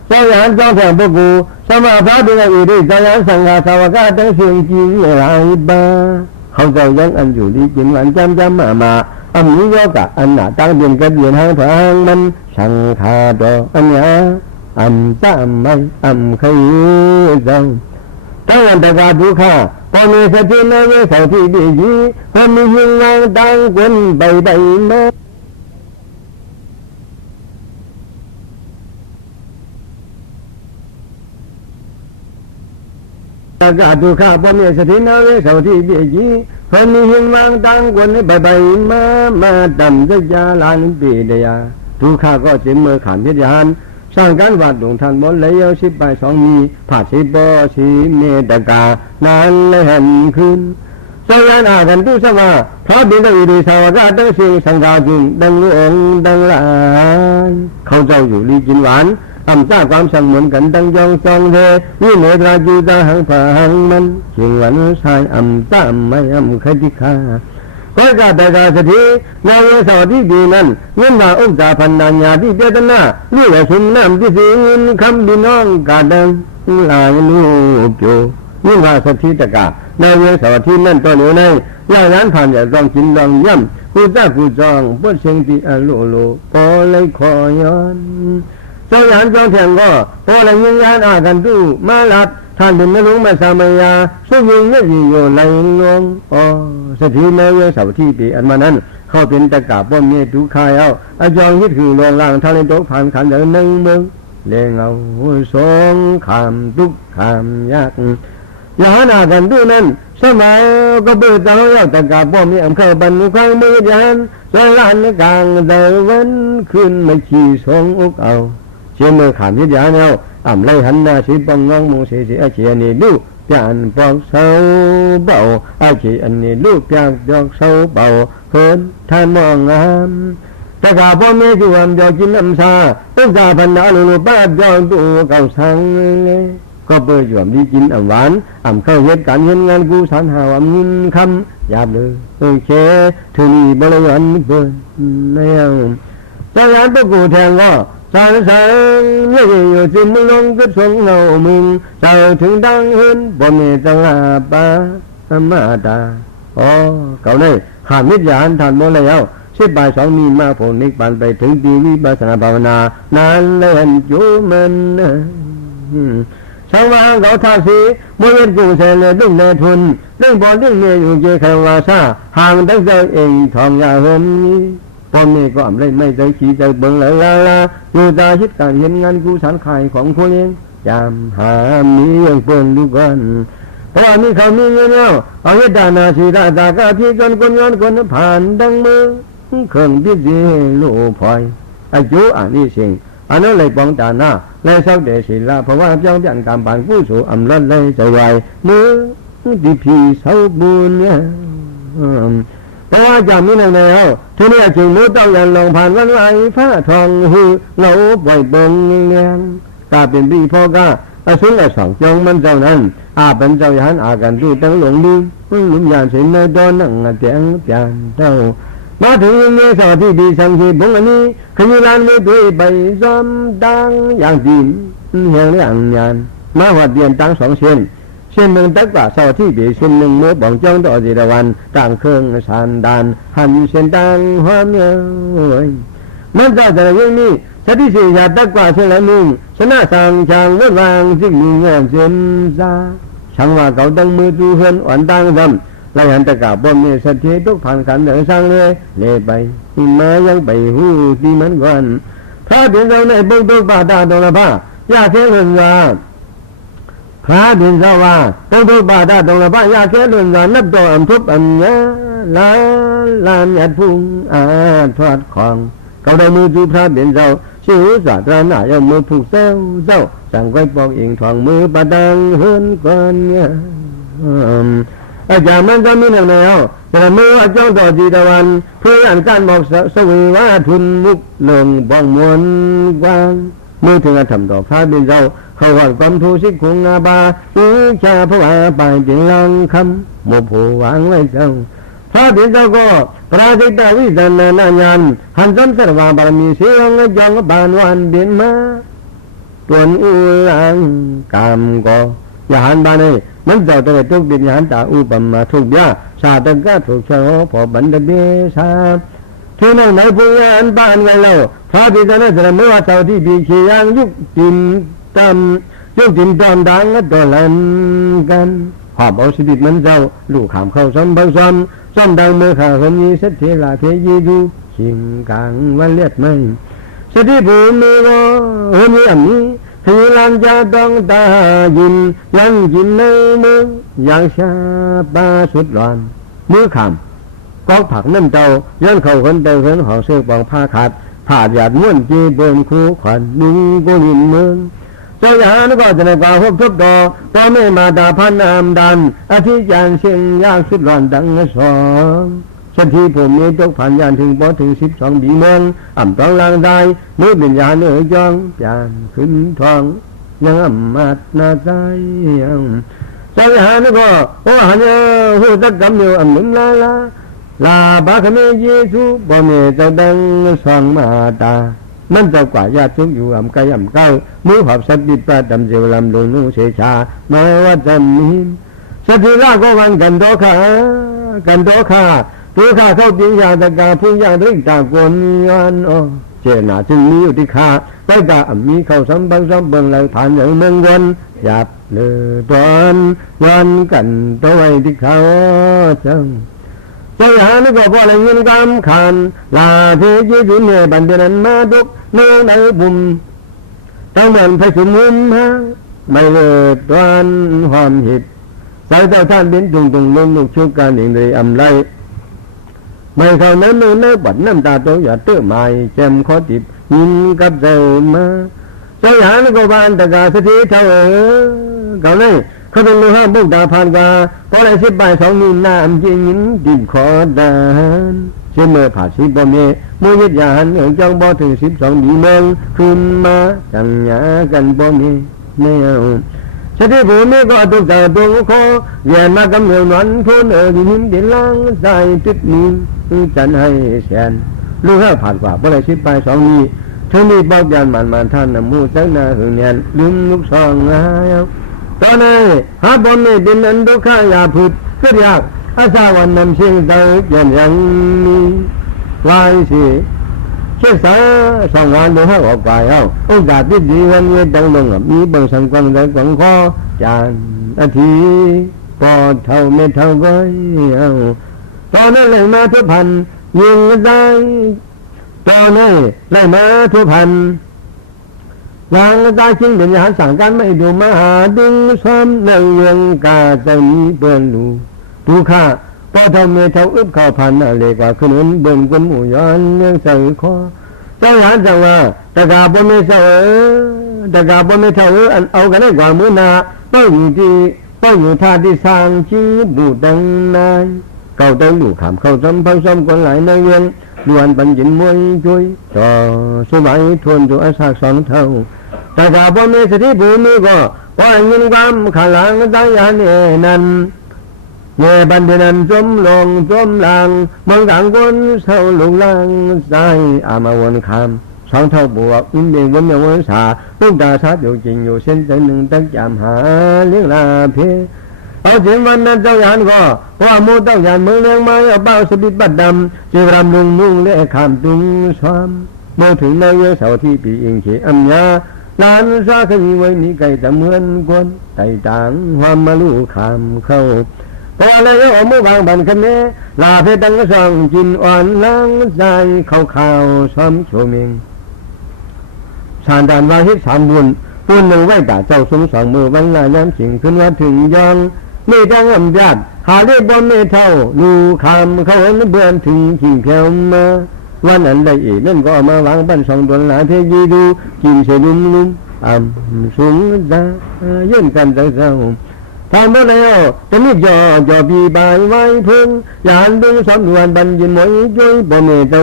เจ้าหยานเจ้าแถวพวกกูสมาพระบินอีดีเจ้าหยานสังฆาสาวกาตั้งเสียงจีหลายบ้าเขาเจ้ายังอันอยู่ดีกินหวานจำมา นิโยกะอันหนาตั้งเบียนกระเบียนหางผางมันสังขาดออันยาตามไม่ขยจังตั้งอันตรายทุกข้าพอมีสติในเวสที่ดีจีพอมียิงวางตั้งกวนใบมาตากาตุข้าพอมีสตินาเวสที่เบียจีพอมีหิงวางตังกวนใบมาดำจะยาลานปีเดียทุกข้าก็จิมเมื่อขานพิจารณ์สร้างการวัดดวงท่านบนเลยเอาสิบใบสองมีผ่าสิบบ่สีเมตกานานเลยหันขึ้นสยานอากันตุสมาพระบิดาอิริสาวกาตั้งสิ่งสังฆาจึงดังหลวงดังหลายเขาเจ้าอยู่ลีกินหวานจ้าความสั่งเหมือนกันดังยองจองเทนี่เนตราจูตาหังผาหังมันจึงวันชายตามไม่เคยที่ข้าก็จะแต่กาสถินายสวัสดีดีนั้นเงินมาอุกจาพันนาญาที่เจตนานี่แหละชุมน้ำที่สิงคำบิน้องกาดังลายลูกโยนี่ว่าสถิตกานายสวัสดีนั่นตัวเหนือในย่างนั้นผ่านจะต้องกินลองย่ำกูจ้ากูจองเพื่อเชียงที่อโลโลพอเลยคอย้อนสยามจองแทงก็พอเลยยิงยานอากันตู้มาลัดท่านเป็นนลุงมาสามัยาสุยิงเงยโยไหลลงสถินายสวัสดีปีอันมานั้นเข้าเป็นตะกาป้อมเมตุคายเอาอาจองยึดถือลงล่างทะเลโตผ่านขันเดินหนึ่งเมืองเลงเอาสองขามทุกขามยากอย่าหนากันตู้นั้นสมัยก็เบื่อตาเอาตะกาป้อมมีเข้าบรรลุข้างมือยันสลานในกลางเดินวันขึ้นไม่ขี่สองอุกเอาเชื่อมือขามยึดยาเอาไล่หันหน้าสีปังงองมงสีอาเชียนี่ลูกจานปอกเสาเบาอาเชียนี่ลูกจากดอกเสาเบาเฮินท่านมองงามตะกาพ่อแม่ที่วันจอกินน้ำชาต้องจ่าพันดาลูป้าจองตัวเก่าสังเลยก็เปิดหยวมดีกินหวานเข้าเหตุการณ์เห็นงานกูสารหาวเงินคำหยาบเลยโอเคทุนีบริวารเปิดแล้วสยามตะกูแทงก็สารสังเยี่ยอยู่จิมลงก็สงเงามึงเจ้าถึงดังเห็นบ่มีตลาปามาตาเก่าเนี่ยขาดมิจฉาทานหมดแล้วสิบบ่ายสองมีมาผลนิพพานไปถึงปีวิปัสสนาภาวนานานเล่นจูมันชาวบ้านเขาท่าสีมวยกูเสลดุ้งในทุนเรื่องบอลเรื่องเมียอยู่เจคาวาซาห่างตั้งใจเองทองยาเฮิมพ่อแม่ก็ไม่ใจขี้ใจเบิ่งเลยละอยู่ตาคิดการเห็นงานกูสารขายของคนเลี้ยงยามหามีเรื่องเปิ่นดูกันเพราะมีเขามีเงินแล้วเอาเวดานาสีดาตากาที่จนคนย้อนคนผ่านดังมือเครื่องพิจิลูพลอยอายุอันนี้สิ่งอันนั้นเลยปองตาหน้าเลยเศร้าเดศิลาเพราะว่าเจ้าเปลี่ยนการผ่านผู้สู่อำลัดเลยใจไวมือดีพีเศร้าบุญเนี่ยเพราะว่าจำนี้นั่นแล้วที่นี่จึงรู้ต้องยันลงผ่านวันไหวผ้าทองหือเหลาปล่อยเบิ่งเงี้ยตาเป็นพี่พ่อก็สุนทรสองจงมันเจ้านั้นเป็นเจ้ายันกันที่ตั้งหลงลืมหลุมยานเสียในตอนนั่งเตียงจานเต้ามาถึงเมื่อสวัสดีสังเกตบุ้งอันนี้ขยี้ลานไม่ด้วยใบซ้อมดังอย่างดีแห่งเรื่องงานมาหัดเดียนตั้งสองเส้นเมืองตักว่าเสาที่บีเส้นหนึ่งเมื่อบ่องจ้องต่อจีรวันต่างเครื่องสานดานหันเส้นต่างหัวเมียมันจะแต่เรื่องนี้สติสีชาตักว่าเส้นละมึงชนะสั่งช่างวัดวางสิ่งมีเงื่อนเส้นซาช่างว่าเขาตั้งมือจูเฮือนอ่อนตั้งดำไล่หันตะกาบ่มีสติทุกผ่านขันเดินสร้างเลยเลยไปมายังไปหูตีมันก่อนพระเดินเราในบุกตุกป่าตาตรงละผ้ายาเทเงินว่าพระเดินเราว่าตุกตุกป่าตาตรงละผ้ายาเทเงินว่านับตัวทุบยาลานยัดพุงทอดของเขาได้มือจูพระเดินเราชื่อสาตราหน้ายมือผูกเซ้าสั่งไว้ปอกเองทองมือปะดังเฮินก่อนเนี่ยอาจารย์มันก็มีแนวแนวแต่เมื่อเจ้าต่อจีตะวันเพื่ออ่านการบอกสวีว่าทุนมุกเลื่องบ้องมวลกว้างเมื่อถึงทำต่อพระเป็นเราเขาว่าความทุสิคงอาบาอุชาพระอาไปเจียงลังคำโมผูวางไว้เจ้าพระเป็นเราก็ปราจิตาวิจารณาญาณหันสันสรวาบารมีเสียงจองบานวันเดินมาตัวนอุลังกามก็ยานบานนี้มันเจ้าตัวทุกบิญญาณตาอุปมาทุกยาชาติก็ถูกเชาพอบันเดเบชา ที่นั่งในภูยานบ้านไงเล่าพระบิดาเนี่ยจะเมื่อเจ้าที่ปีเขียงยุกติมตำยุกติมตำดังตัวลันกันหอบเอาสิบิดมันเจ้าลูกขามเข้าซ้ำเบาซ้ำดังเมื่อข้าคนนี้เสถียรเพยีดูชิงกลางวันเลียดไม่สถิภูมิก็หุ่นยันนี้ที่ลันจะต้องตายินยังยินในมืออย่างชาบาสุดร้อนมือขามก็ผักน้ำเต้าย้อนเข่าคนเดินคนหองเสื้อปองผ้าขาดผ่าหยาดม้วนจีเดินคู่ขวัญนุ่งกุลินเมืองเจ้าหยาดก็จะในป่าพบทุบต่อตอนไม่มาตาพันนามดันอาทิตย์ยานเชียงยากสุดร้อนดังสองสันทีผมมีตกผ่านยานถึงพอถึง12 ปีเมืองอ่ำต้องลางได้มือเป็นยาเนื้อยองจานขึ้นทองยังอ่ำมาดนาใจเจ้าหยาดก็โอ้หันหูตะกำเดียวอ่ำนุ่มลาบาขเมเยซูบ่เมเจ้าดังสองมาตามันเจ้ากว่าญาติทุกอยู่อ่ำไกอ่ำเก้ามือหอบสัตว์ดิบประดำเจวลำลงนุ่งเสชามาว่าจำนี้สติราก็วันกันโตขาตัวข้าเข้าปียาตะกาผู้ยาตริตากวนยันเจนาจึงมีอยู่ที่ข้าใต้กามีเข้าสัมบังสัมเบิงไหลผ่านอย่างเมืองวนหยาบเลือตอนวันกันตัวไว้ที่เขาจังเจ้าหานี่ก็พออะไรเงินกำขันลาเทยีดุนเนบันเดนันมาดุกเนื้อในบุ่มตั้งมันไปสุมุมฮะไม่เลือตอนหอมหิดสายเจ้าท่านเป็นตุงลมลุกชุกการอิงเลยอำไลไม่เข้านั้นมือบัดน้ำตาโตอย่าเตื้อไม้แจมขอติบยินกับเจ้ามาเจ้าหานี่ก็บานตะกาสถิเท่าเก่าเลยเขาเป็นมือห้ามบุกดาผ่านกาพอได้10 บ่าย 2นิ้วน้ำยิงยินดินขอดานเชื่อเมื่อผ่าสิบ่เมมือยึดยาหันเหงจังบ่ถึง12 ปีเมืองขึ้นมาจังหยากันบ่เมแนวสถิภูมิก็ตุกใจตุกคอเวียนมากำเนิดนวลพูนหินดินล่างใส่ติดนี้จันให้แสนลูกห้าผ่านกว่าพอได้10 บ่าย 2นิ้วทั้งนี้บอกยานมันท่านนำมูจังนาหึงเนียนลืมลูกซองตอนนี้หาบนนี้ดินนั้นดุข้ายาพุดก็อยากอาสาวันนำเชียงเตาอย่างมีวายสิเชื่อสา2 วันดูห้าออกไปโอกาสที่ดีวันนี้ดังลงมีเบิ่งสังกังได้กวังคอจานอาทิปอดเท่าไม่เท่าก็ตอนนั้นเลยมาทุกพันยิงได้ตอนนั้นเลยมาทุกพันวางตาชิงเป็นยาสั่งการไม่ดูมาหาดึงซ้ำนั่งยังกาใจนี้เบื่อหนูดูข้าพอทำเมเท่าอึบข้าวพันอะไรกว่าขนุนเบิ่งกลมหมูย้อนยังใส่คอเจ้าหาจังว่าตะกาบนไม่เท่าอันเอากันได้กว่ามือนาต้องอยู่ท่าที่สร้างชื่อบูดังนายเก่าแต่ลูกขามเข้าซ้ำพังซ้ำคนหลายในเวียงล้วนปัญญินมวยช่วยต่อสมัยทวนตัวอาสา2 เท่าแต่กาบเมสถิภูมิก็ว่ายินความขลังตั้งยานนั้นเย่บันเดนันจมลงจมลางมองต่างคนเศร้าลงล่างใจอามาวนคำ2 เท่าบวกอินเดียวนยังวันสาลูกตาชัดอยู่จริงอยู่เส้นใจหนึ่งตั้งจำหาเลี้ยงลาเพเอาถึงวันนั้นเจ้าหยานก็ว่ามูเจ้าหยานเมืองเลี้ยงไม้เอาเบ้าสบิดบัดดำจึงรำนุ่งเละขามตุงซ้อมเมื่อถึงในเสาที่ปีอิงเขอัญญาลานซาขยีไว้นี้ไก่แต่เหมือนคนไต่ต่างความมาลูขามเข้าพอแล้วเอามือวางบันคันเนลาเพตังก็ส่องจินอ่อนล้างใจขาวซ้อมโชเมงสานดานวาฮิต3 บุญปูนหนึ่งไว้ด่าเจ้าสง2 มือวันลายามสิงขึ้นว่าถึงยองไม่ดังอำญาติหาได้บ่ไม่เท่าลูคำเขาเห็นเบื่อถึงขี่แถวมาวันนั้นได้อีกนั่นก็มาวางบัน2 ดวงหลายเพยีดูกินเสลุ่มอ่ำสูงดายื่นกันเจ้าทำมาแล้วจะมีจ่อปีบายไว้พึ่งยานดึง2 ดวงบันยินหมวยย้อยบ่ไม่เจ้า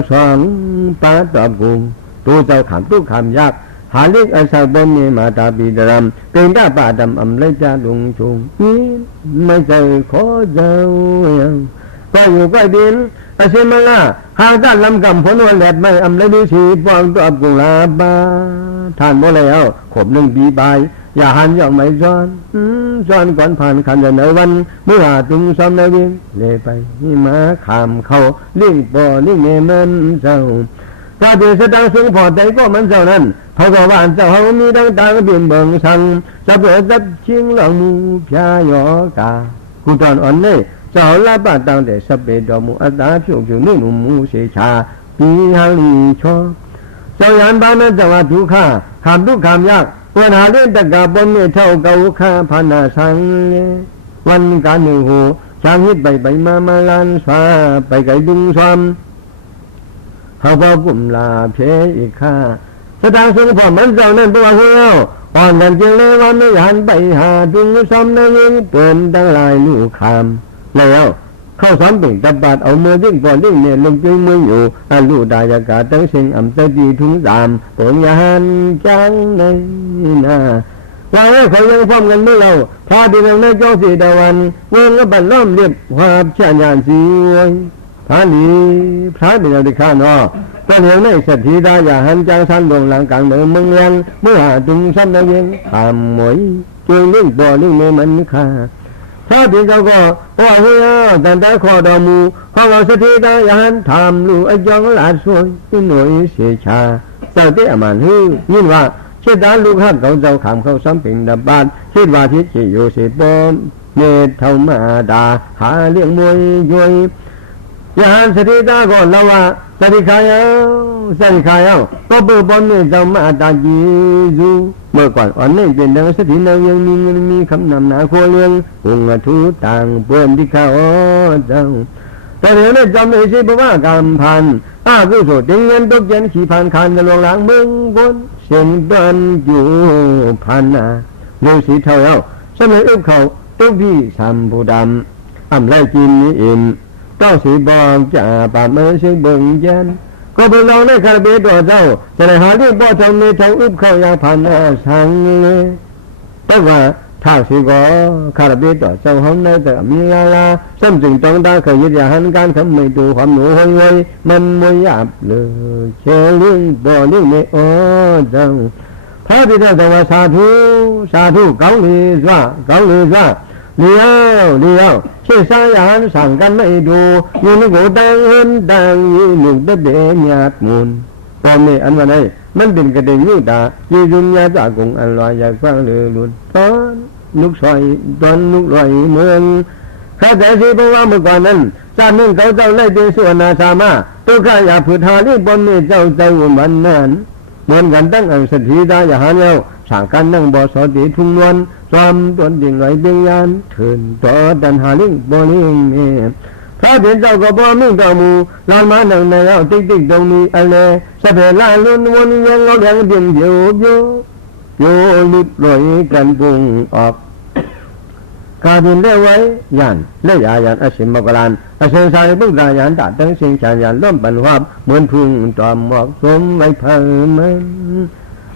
2 ปาตอบกุงตัวเจ้าขามตู้ขามยากหาเล็กอาสาบ่มีมาตาปีดรำเป็นตาป่าดำอำเลยจะลงชงนี้ไม่ใจขอเจ้าก็อยู่ใกล้ดินอาเซมาลาหางด้านลำกำผลวันแหลดไม่อำเลยดูสีฟองตัวกุลาบาท่านบ่แล้วขบ1 ปีบาย อย่าหันย่องไม่ซ้อนก่อนผ่านขันจะในวันเมื่อตุงซ้อมในวิ่งเลยไปมาขามเขาเลี้ยงปอเลี้ยงเนมันเจ้าถ้าเดือดดังสูงพอใจก็มันเจ้านั้นเขาก็ว่าเจ้าเขามีดังตาเบี่ยงเบิ่งสั่งจับเดือดจับชิงหลังมูพยายอกากูตอนอ่อนเน่เจ้าละบ้าตังแต่สเปดดอกมูอัตตาผิวนุ่มมูเสชาปีฮังลีชอเจ้ายันบ้านนั้นจะว่าทุกข้าขามทุกขามยากปัญหาเรื่องตะกาบนเมื่อเท่าเก่าข้าพานาสังวันการหนึ่งหูช้างฮิตไปมาลานสาไปไกลดุงซ้ำเขาบอกกุ่มลาเพอีกข้าสตางค์สงพอมันเจ้านั่นตัวเหี้ยวอ่อนกันจริงเลยวันไม่หันไปหาดุงซ้ำนั่งยังเปิดตั้งลายลูกคำแล้วเข้าซ้อมเป็นตะบาดเอามือดิ้งก่อนดิ้งเนี่ยลงจึงมืออยู่ลูกดายากาตั้งเสียงอ่ำตะดีทุ่งสามปนยานจังในนาว่าให้เขายังพร้อมกันเมื่อเราพาดีนังในเจ้าสีดาวันเงินก็บันล้อมเรียบความเชี่ยญาณสีวยพระดีพระเป็นอะไรข้าน้อตอนเห็นในสถิดาอย่าหันจังสันดวงหลังกลางเดินเมืองเลี้ยงเมื่อจุงซ้ำในเวียงขามหมวยจุงเลี้ยงบ่อเลี้ยงเมมันข้าพระดีเจ้าก็ว่าเฮียแต่ได้ขอดอมูของเราสถิดาอย่าหันทำลูกไอ้ยองหลาดสวยหน่วยเสียชาเจ้าเตะมันฮือยินว่าเชิดาลูกฮักเขาเจ้าขามเขาซ้ำเป็นดับบานคิดว่าที่จะอยู่เสียปมเมตเท่ามาดาหาเลี้ยงมวยย่อยยานสถิตาก่อนแล้วว่าสถิขายเอาก็เปิดบอลเมตเจ้ามาดาจีซูเมื่อก่อนอ่อนนี่เป็นดังสถิตายังมีเงินมีคำนำหนาโคเลี้ยงปุงทุต่างเพื่อนที่เขาเจ้าแต่เดี๋ยวนี้จำไม่ใช่เพราะว่ากำพันกุศลเงินตกเย็นขี่ผ่านคันจะลงหลังเมืองบนเสียงดันอยู่พันนาเมืองสีเทาเอาสมัยอุบเขาตุกพี่สามผู้ดำไล่กินนี่อิ่มเต้าสีบองจ่าป่าเมืองเสียงเบิ่งเย็นก็เป็นเราในคาราเบดตัวเจ้าจะได้หาเรื่องบ่อทำในทางอุบเขาอย่างพันนาสังเลยแต่ว่าถ้าสิก็คาราเบดตัวเจ้าห้องในแต่มีลาซ้ำจึงต้องตาเคยยึดอย่าหันการทำไม่ดูความหนูห้อยไว้มันไม่หยาบเลยเชื่อเรื่องบ่อเรื่องไม่อ้อเจ้าพระบิดาแต่ว่าสาธุเกาหลีว่าเลี้ยวเชื่อสายานสั่งกันไม่ดูอยู่ในกูดังเห็นดังยี่หนุ่มเด็ดหยาดมุนตอนนี้อันวันไหนมันเป็นกระเด็นยุดายี่ดุนยาจากงอันลอยอยากฟังเรือลุนตอนลูกลอยเมืองข้าแต่สิเพราะว่าเมื่อก่อนนั้นชาติหนึ่งเขาเจ้าไล่เป็นส่วนนาสามาตัวข้าอยากผืนหาที่บนนี้เจ้าใจอุ่นมันนั้นเหมือนกันตั้งอันสถิดาอย่าหาเดียวสั่งกันนั่งบ่อสอดีทุ่งนวลซ้อมตนดิ่งไหลเบียงยานเถินต่อดันหาลิงบ่อลิงเนี่ยพระเจ้าเจ้าก็บ่มึงต่อมูลานมาหนังในเอาติ๊กตรงนี้อะไรสะเพลาลุนวนยังเรายังเดียวโยลุดลอยกันปุงออกกาบินได้ไว้ยันและยายันอสิมกลานอเสนสายบุกดายันตัดตั้งเสียงชายันล้อมปันวับเหมือนพึ่งจอมหมอกสมไว้พังมัน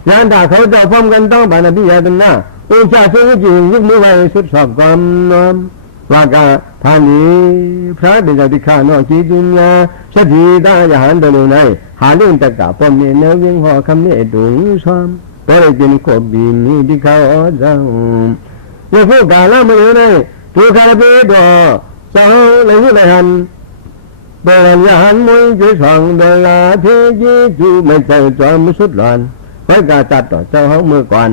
ยันตาเขาจะพร้อมกันต้องบานพิยาเป็นหน้าอุชาเชื่อจริงยุคมือไว้สุดสอบความน้อมว่ากาพานีพระเดชติข้านอกจีจุญญาสถิดาอย่าหันตัวเร็วในหาเรื่องตะกะป้อมเนี่ยเนื้อวิ่งห่อคำเนี่ยดุงซ้อมตัวเลยเป็นขบบีนี่ที่เขาเจ้าอย่าพูดกาละมือเลยผู้คาราเบดอสาวเลยหันเปิดยาหันมวยจุดสองเวลาเทจีจูไม่ใจจอมสุดหลอนไว้กาจัดต่อเจ้าเขาเมื่อก่อน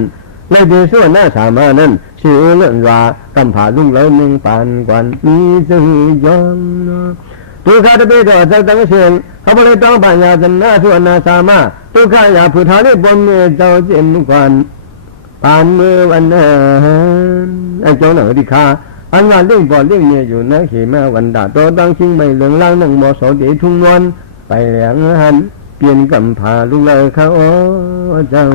ในเดือนส่วนหน้าสามานั้นชื่อเลื่อนว่ากำผาลุงเลยหนึ่งปานกวนมีซื่อยอนผู้คาราเบดอเจ้าตั้งเสียงเขาไม่ได้ต้องปัญญาจนหน้าส่วนหน้าสามาผู้ข้าอยากผืนหาได้บนเมื่อเจ้าเจนกวนปานเมื่อวันนั้นไอ้เจ้าหนังดีคาอันว่าเรื่องบ่อเรื่องเนี่ยอยู่นะขี่มาวันดาโตตั้งชิงไม่เหลืองล่างนั่งบ่อโสดีทุ่งนวลไปแหลงหันเปลี่ยนกำผาลุงเลยเขาเจ้า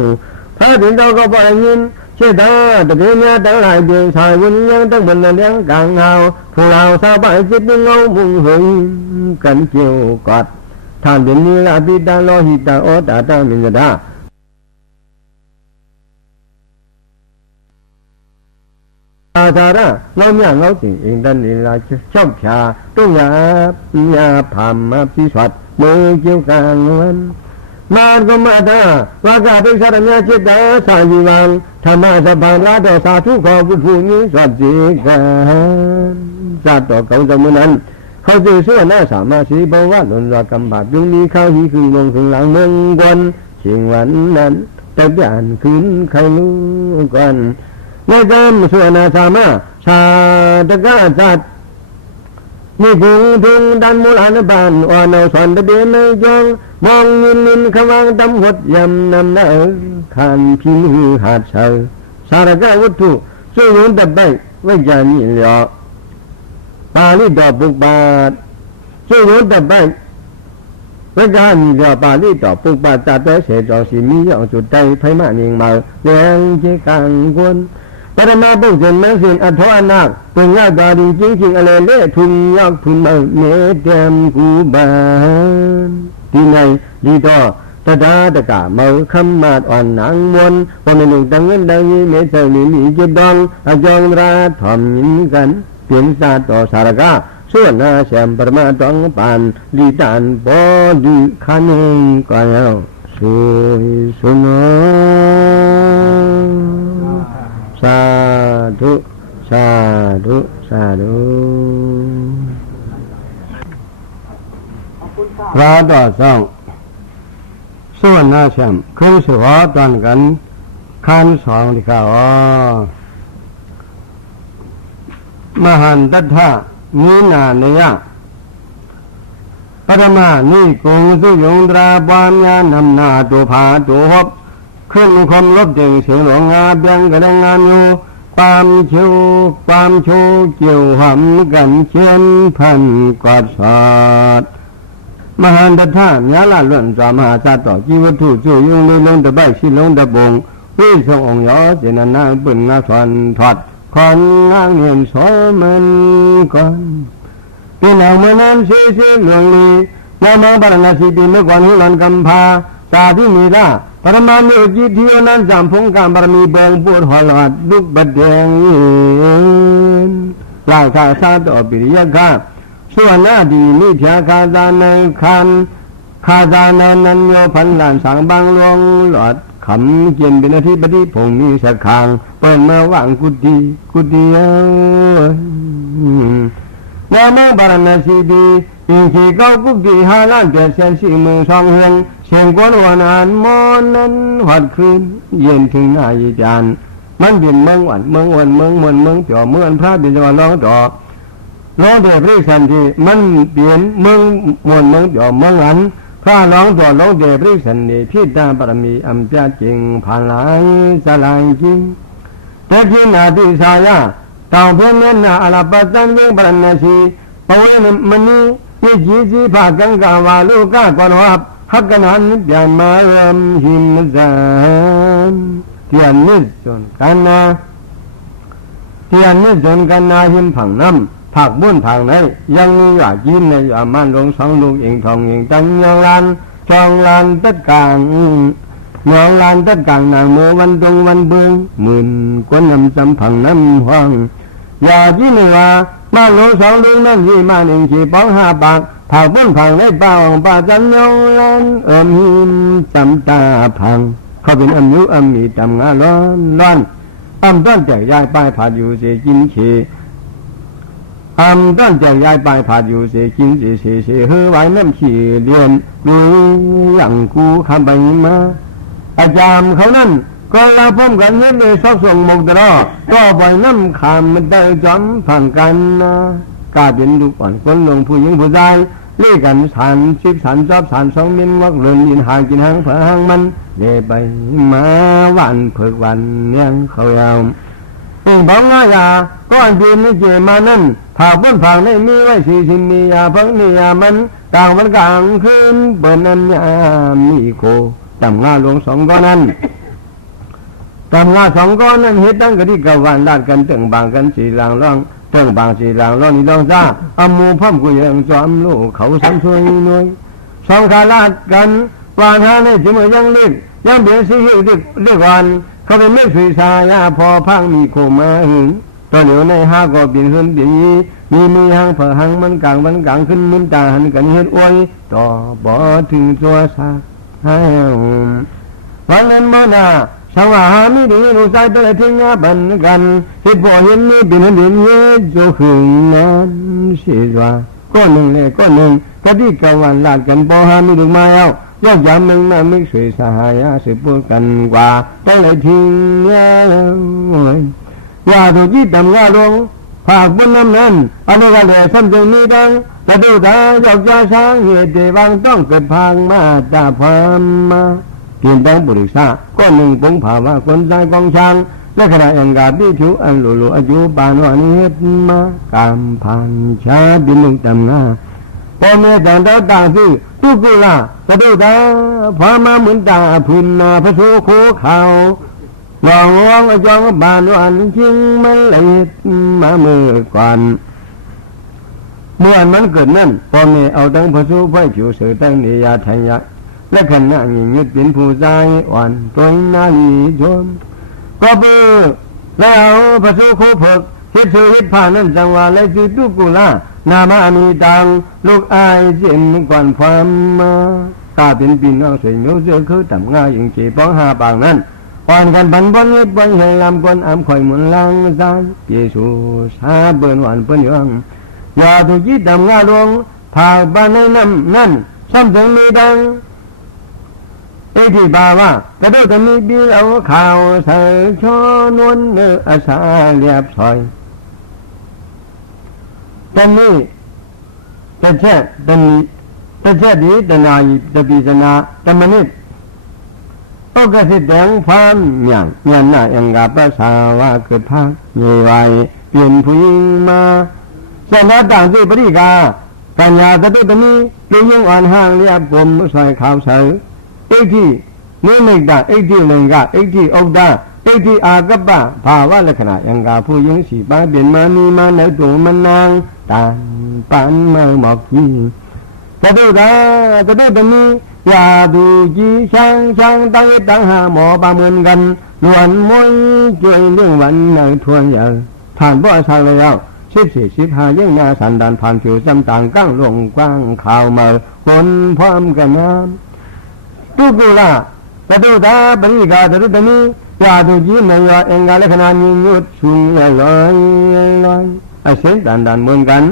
พระถึงเราก็บ่ได้ยินเชื่อตาแต่เดี๋ยวนี้ตั้งหลายเดือนชายวันยังตั้งบนเลี้ยงกลางเฮาพวกเราสบายจิตเงามุ่งหึงกันเกี่ยวกอดท่านเป็นนิราบิดาโลหิตาโอตาตามินดาอาจาระเราเนี่ยเราจริงเองดันนี่ละชอบชาต้องยาพามมาพิสวัสมือเกี่ยวกลางวัน มากุมาตาวากาภิกษาธรรมจิตตาสายิวังธรรมะสัพพะราโตสาธุขอผู้นี้สวัสดีกันสัตว์ต่อเขาจำนวนนั้นเขาจะเชื่อหน้าสามาสีบวชหนุนรักกำบัดยุงมีข้าวหีคืนลงคืนหลังมงคลเชียงวันนั้นแต่เปลี่ยนคืนเขาลูกันในกรรมส่วนนาสามาชาตกาจัดนี่คงถึงดันมูลานบานอ่อนเอาสอนตะเบียนในจงมองยินขวังดำหดยำนำหน้าขันพิมหาดเชาสารกวัตถุช่วยยุนตะใบไว้ยานิเหลาปาลิดอกปุกบาทช่วยยุนตะใบไว้ยานิเหลาปาลิดอกปุกบาทตาเตเสจอสีมีอย่างจุดใจไพมาเนียงมาแรงเจกังกวนปรมาบุญเจนมังสินอัทวานักเป็นญาตาดีจริงจริงอะไรเล่ทุนยักทุนเมเตมกูบานที่ไหนดีต่อตาดาตะกะเมาคำมาอ่อนนางมนว่าไม่หนุ่งดังเงินดังยีเมเจริญมีเจ็บดองอาจงราถอมยินกันเปลี่ยนซาต่อสารกาส่วนนาแชมปรมาต้องปานดีตานบอดีขันเองก็แล้วสวยสุนสาธุสาธุสาธุพระต่อสองส่วนนาแชมคือสวะตอนกันขันสองที่เขามหันตัทธะนินาเนียปรมานิกงสุยงตราปามยานำนาตัวผาตัวหอบเครื่องความลบเด่งเสียงหลวงงาเบียงกระดังงานอยู่ความชูเกี่ยวหำกันเชียนพันกอดสอดมหันตถาญาละล้วนสามหาชาต่อจีวัตถุจู่ยงลือลงตะใบชิลงตะบงวิทรงองค์ยอเจนนาปืนงาสอนถอดคอนนางเงินสอมันก่อนเป็นเอาเมื่อนั้นเสียหลวงลียามาบารณสีปีเมื่อก่อนหุลันกัมพาสาธิมีราปรมานุจิตที่นั้นจำพงกามบารมีเบิงปวดหัวหลอดลุกบัดแดงราชาซาตอปิริยกาส่วนหน้าดีนิทยาคาจานังคันคาจานันนันโยพันหลานสังบางลวงหลอดขำเกียนเป็นอธิปติพงมีสักขางเปิดมาว่างกุฏิว่ามาบารณสีดีอินทีเก้ากุฏิหาล้าน740,000สองเฮือนเสียงก้อนวันอ่านมอนนั้นหัดคืนเย็นถึงหน้าอีจานมันเปลี่ยนเมืองวันเมืองวันเมืองมนเมืองเปี่ยวเมืองพระเป็นจังหวัดร้องต่อร้องเดือดเรียกสันทีมันเปลี่ยนเมืองมนเมืองเปี่ยวเมืองอันพระร้องต่อร้องเดือดเรียกสันทีพิจารบารมีอัมพาจริงผ่านหลายสลายจริงแต่ที่นาทิสายาต่างเพื่อนนั้นอาลาปัตตันยังบารณสีปวารมันนี้วิจิตรภาคังกาวาลูกากรหับฮักกันหันเปลี่ยนมารวมหิมซานเทียนนิสนกันนาหิมผังน้ำผักบุญทางไหนยังมีอยากยินในอยากมันลงสองลูกเองทองเองตังยองลานช่องลานตัดกลางน้องลานตัดกลางนางเมื่อวันตรงวันเบืองหมื่นกวนน้ำจำผังน้ำห้องอยากยินในว่ามาลงสองลูกนั่นยี่มาหนึ่งขี่ป้อง5 ปากผักบุญผังได้ป่าวป่าจันยองลานหิมจำตาพังเขาเป็นยุมีตำงานร้อนต้นแจกยายป้ายผาดอยู่เสียกินเขต้นแจกยายป้ายผาดอยู่เสียกินเสียเฮือไว้น้ำขี้เลียนดูอย่างกูคำไปมาอาจารย์เขานั่นก็ลาพร้อมกันเนี่ยเลยส่งมกตลอดก็ปล่อยน้ำขามมันได้จอมผ่านกันนะกาเป็นลูกอ่อนคนลงผู้หญิงผู้ชายเล่กัน30 ชอบ2 มิลวักเลินยินหางกินหางเผาหางมันเล่ไปมาวันเพิกวันยังเขายาวบังง่ายาก้อนดินนี่เจมานั่นผ่าพ้นผ่าในมีไว้40 มียาพังนี่ยามันกลางวันกลางคืนเปิดน้ำยามีโคตำงาลง2 ก้อนนั้นตำงา2 ก้อนนั้นเฮ็ดตั้งกะที่กะวันลาดกันตึงบางกันสีลางร่องตึงบางสีลางร่องนี่ต้องซ่าอมูพ่อมกุยงจอมลูกเขาสันช่วยหน่วย2 ขาลาดกันวานหาในจิมยังเล็กยังเป็นสิหิเด็กวันเขาเป็นไม่สุยสายาพอพังมีโคมาหึงตอนเหลียวใน5ก็เปลี่ยนขึ้นเปลี่ยนมีหางเผาหางมันกลางขึ้นมุนตาหันกันเฮ็ดอ้วยต่อบ่ถึงตัวซาห ให้วันนั้นมาหน้าสว่าหามิดีลูกชายตัวเล็กทิ้งบันกันเหตุผลเห็นนี่เป็นดินเยจูหึงนั้นเสียว่าก็หนึ่งเลยก็หนึ่งก็ที่กวันลาดกันพอหามิดูมาเอายกยามมึงมาไม่สวยสหายสืบพูดกันกว่าตัวเล็กทิ้งว่าถูกยึดดำงาลงภาคบนน้ำนั้นอันนี้ก็เลยซ้ำจึงนี้ดังแต่ดูตายกยาช้างเหตุเดวังต้องเกิดพังมาตาพามมาเพียงแต่บุริษาก็หนึ่งปงภาวะคนใจกองช้างและขณะยังกาบิชูอันหลุอายุปานวันเหตุมากามพันชาดินลงจำงาพอเมื่อแต่เราต่างซื่อทุกุลาแต่ดูตาพามาเหมือนตาพื้นนาพระโสโคเขาลองวางจองบานวันชิงมันเลยมาเมื่อก่อนเมื่อมันเกิดนั่นพอเมื่อเอาตั้งพระโสไฟผิวเสือตั้งเนียทัญญะและขณะนี้ยึดเป็นผู้ใจอ่อนตัวนาลีชนก็เบื่อแล้วพระโสโคเพิกเฮ็ดสือเฮ็ดผ่านนั่นจังหวะและสิทุกุลานามามีตังลูกอายเส้นกวนความมาตาเป็นปีน้องสวยนิ้วเสือคือต่ำง่ายอย่างจีป้องหาปากนั้นก่อนกันบันบนเฮ็ดบนให้ลำกวนอำข่อยหมุนลังใจเยซูชาเบิ่นหวานเปิ้นยังอย่าถูกยึดต่ำง่าลงผากบ้านในน้ำนั่นซ้ำถึงมีดังไอ้ที่บ่าว่ากระโดดจะมีบีเอาข่าวใส่ช่อนวลเนื้ออาสาเรียบซอยตอนนี้แต่แช่ตอนนี้แต่แช่ดีแต่นายแต่ปีศนาแต่มันนี่ก็กระสิแดงฟันอย่างยันหน้ายังกับภาษาว่าเกิดพักเย่ไวเปลี่ยนผู้หญิงมาเส้นน้าต่างที่ปริกาปัญญาตะตุตนี้ดูยิ่งอ่อนห่างเรียบผมใส่ขาวเสือเอกที่เมื่อไม่ได้เอกที่หนึ่งก็เอกที่อกดาเอกที่อากบะภาวะลักษณะยังกับผู้หญิงสีป้าเปลี่ยนมานีมาในตัวมันนางตาปันมาหมอกยี่ตะตุตนี้อย่าดูจีช่างตั้งหาหมอประเมินกันล้วนมวยช่วยเรื่องวันในทวนอย่างผ่านบ่อชาแล้ว14-15ยังนาสันดานผ่านผิวจำต่างก้างลงกว้างข่าวมาคนพร้อมกันน้ำทุกุลาตะตุตาปริกาตะตุตนี้อย่าดูจีในยอเองกาเลขนานิยุดชุงลอยไอเส้นดันเหมือนกัน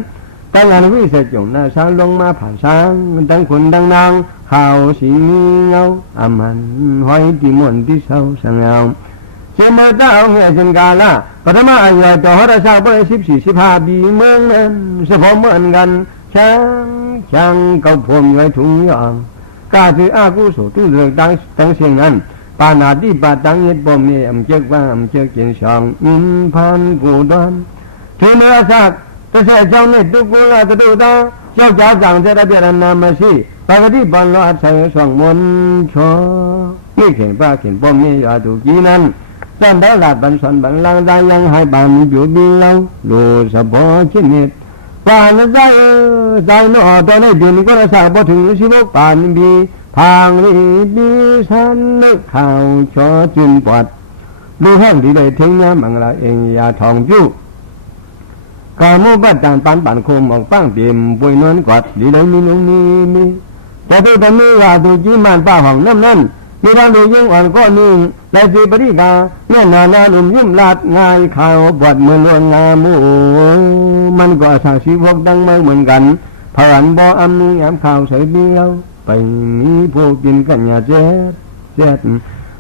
ตั้งงานวิเศษจงหน้าช้างลงมาผ่านช้างตั้งคนตั้งนางข่าวสีเงาอามันหอยที่มวนที่เศร้าสังเงาเชื่อมาเจ้าเงยสันกาละปฐมอัญญาต่อหราชาเบอร์14-15ปีเมืองนั้นสะพอเหมือนกันช้างเก่าผมไว้ถุงยางกาถืออากุศลตู้เลือกตั้งเสียงนั้นปานาที่ปาตั้งเย็ดบ่มีอำเจกว่าอำเจกเกินช่องพันกูดอนถือเนื้อสักแต่ใส่เจ้าเนี่ยตุกุลาตะตุตาเจ้าจ่าจังเจริญเจริญนามาสิปกติบอลลอดใส่สองมนชอนี่เขียนป้าเขียนป้อมนี่ยาถูกจีนั้นสันดาลาบันสอนบันลังได้ยังให้บานมีอยู่ดีแล้วดูสะบอชินิดปานใจนอตอนนี้ดินก็รักษาบ่ถึง16ปานบีทางนี้บีสันนึกข่าวชอจินปอดดูห้องดีเลยทิ้งน้ำมังละเองยาทองจู้กาโมบัดต่างปันโคมออกปั้งเปี่ยมป่วยนอนกอดดีเลยมีลงมีแต่ตัวตอนนี้ว่าตัวจีมันป้าห้องน้ำนั่นมีทางดูยิ่งอ่อนก็นิ่งและสีปริกาแน่นาลุ่มยิ้มลาดง่ายข่าวบดเหมือนวันงามูมันก็สาชีพกดังเหมือนกันผ่านบ่ออำนี้แอมข่าวใส่เบี้ยวไปนี้พวกกินกันอย่าเจ็ด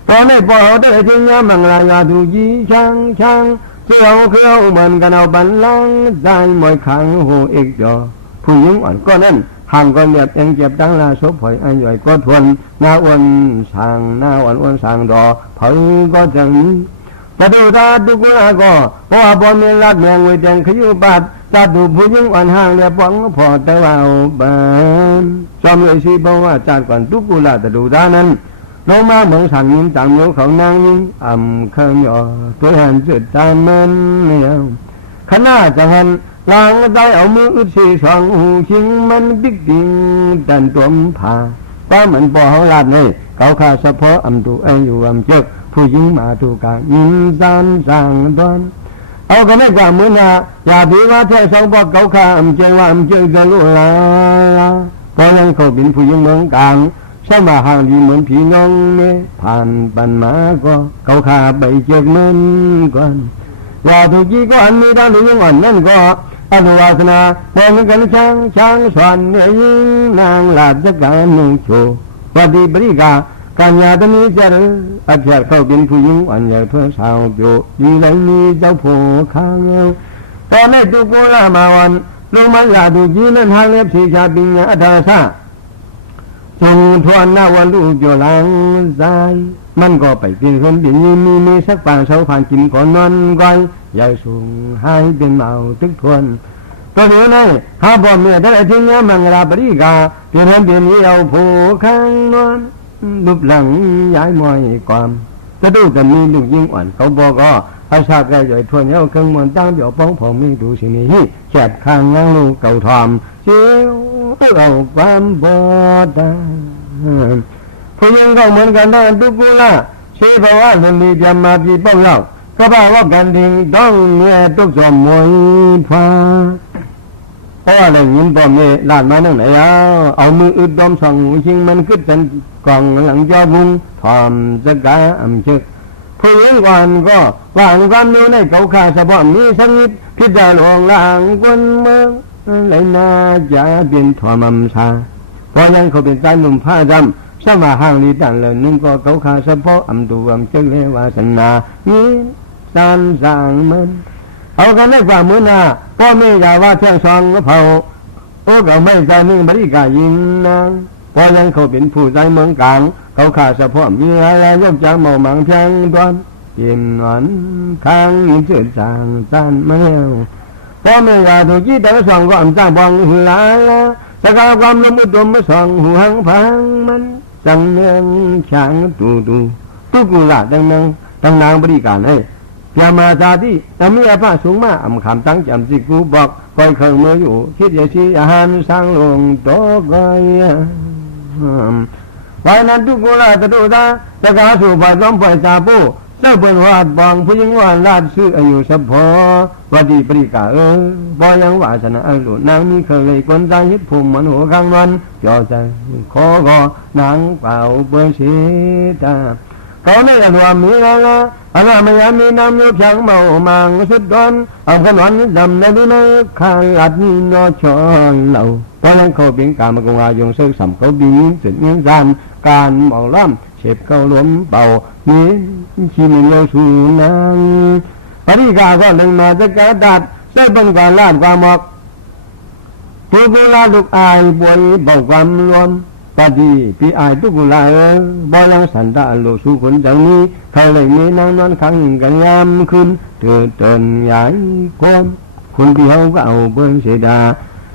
ตอนนี้พอได้ถึงยามังลายาดูจีช่างเจ้าเคลื่อนเหมือนกันเอาบันลังได้หมอยขังโหเอกจอผู้หญิงอ่อนก็นั่นห่างก็เรียบเองเจ็บตั้งลาศพหอยอันใหญ่ก็ทวนหน้าอ้วนสางดอเผยก็จังแต่ดูตาดูกุลาก็เพราะว่าบอลมีรักแมงไว้แดงขยุบาดตาดูผู้หญิงอ่อนห่างเรียบป้องพอแต่ว่าบ้านจอมเลยสิบอกว่าจัดก่อนดูกุลาแต่ดูตานั้นลงมาเมืองสั่งยิ้มต่างโลกของนางยิ้มเคยย่อตัวหันจุดตามันเนี่ยขณะจะหันลางใจเอามืออึดสีสองหูชิงมันบิ๊กดิ่งดันตัวผ่าป้าเหมือนปอเขาลาดนี่เขาขาเฉพาะดูไออยู่เจ้าผู้หญิงมาถูกการยิ้มสั่งตอนเอาก็ไม่กว่ามือนาอย่าถือว่าแท้สองบอกเขาขาเจ้าว่าเจ้าจะรู้ละพอยังเขาเป็นผู้หญิงเมืองกลาง สมาห่างดีเหมือนพี่น้องเนี่ยผ่านปัญหาก็เขาขาไปเจอเหมือนกันว่าทุกทีก็อันมีด้านหนึ่งอ่อนนั่นก็อนุวาสนาแบ่งกันช้างสวนเนี่ยยิงนางลาดการนุ่งโชวัดดีบริกาการยาตมีเจริญอาจารย์เขาเป็นผู้หญิงอ่อนใหญ่เพื่อสาวโยดีเลยมีเจ้าผู้ข้างแต่แม่ตุโกลามาวันลงมาลาดูจีนั้นหาเล็บสีชาปิญญาอัตถาจงทวนหน้าวันลูกโยหลังใจมันก็ไปเป็นคนเป็นมีสักป่าเสาผ่านกินก่อนนอนก้อยใหญ่สูงหายเป็นเมาตึกทวนตัวเดียวนั้นข้าพ่อเมียได้ทิ้งเนื้อมังราบริกาเป็นคนเป็นเอาผู้ข้างนอนรูปหลังย้ายมวยความจะดูแต่มีลูกยิ่งอ่อนเขาบอกก็อาชาแก่ใหญ่ทวนเย้าเครื่องมันตั้งเดี๋ยวป้องผมมีดูสินี้แฉดข้างยังลูกเก่าทอมเชี่ยวเอาความบอดผู้ยังก็เหมือนกันได้ทุกกุละเชื่อเพราะว่ามันมีจะมาปีป้องเราก็บอกว่ากันดิ่งต้องเนี่ยทุกสมมวยฟ้าเพราะอะไรยินป้อมเนี่ยลาดมาหนึ่งไหนเอามืออึดดมส่องหูชิงมันขึ้นเป็นกล่องหลังจอบุ้งทอมสกาอำชึกผู้ยังก่อนก็ว่างความเร็วในเขาขาสะพอมีสังนิดพิจารณาหลังคนเมืองเลยน่าจะเป็นทอมชาเพราะยังเขาเป็นใจหนุ่มผ้าดำสมาห่างลีตันเลยนึงก็เขาขาสะพออำดูอำชึกเลวาสนานี้สานสางมันเอากันได้กว่ามือหน้าพ่อแม่อย่าว่าเที่ยงซองก็เผาโอ้ก็ไม่ใจนิ่งบริกายิงนางเพราะยังเขาเป็นผู้ใจเมืองกลางเขาขาสะพอมีอะไรยกจากเมาหมังเพียงตอนเย็นหวานข้างเจืดจางจานมาแล้วพ่อแม่อย่าถูกยี่แต่สองก็อ่ำจ้างบองหือลาสกาความละมุดดมมาสองหูหังพังมันจังเนืองช้างตูตุกุลาดังนางบริการให้ยามาตาที่แต่มีอาภาสูงมากอำคำตั้งจำสิกูบอกคอยเคยมืออยู่คิดจะชี้อาหารสร้างลงโตกอยวันนั้นทุกกุลาตะดูตาสกาสู่ฝ่ายล้อมฝ่ายซาปูเจ้าเป็นวาดบองผู้หญิงว่าลาดซื้ออายุสัพพอวัดีปริกาบอยังวาสนาอรุนางมีเคยคนใจฮิตภูมิมันหัวข้างวันจอใจขอก็นางเป่าเบอร์ชีตาเขาในอันว่ามีอะไรอะไรไม่ยามีน้ำยบช่างเมามังสุดดอนเอาขนมดำในดูนข้าลัดนี่นอชอนเหล่าตอนนั้นเขาเป็นการมากงายงเสกสัมเขาบินสุดเงี้ยจานการมองล้ำเจ็บเขาล้มเป่านี้ชีมันเราสูนางปริกาก็เลยมาจะกระดัดได้เป็นการลาดความหมอกทุกลาลูกอายป่วยเบาความรวมปฏิปีอายทุกลาบ่ยังสันตาโลสุคนจังนี้ใครเลยมีนางนอนขังกันยามคืนเตือนใหญ่คนคนที่เขาก็เอาเบิ้งเสียดา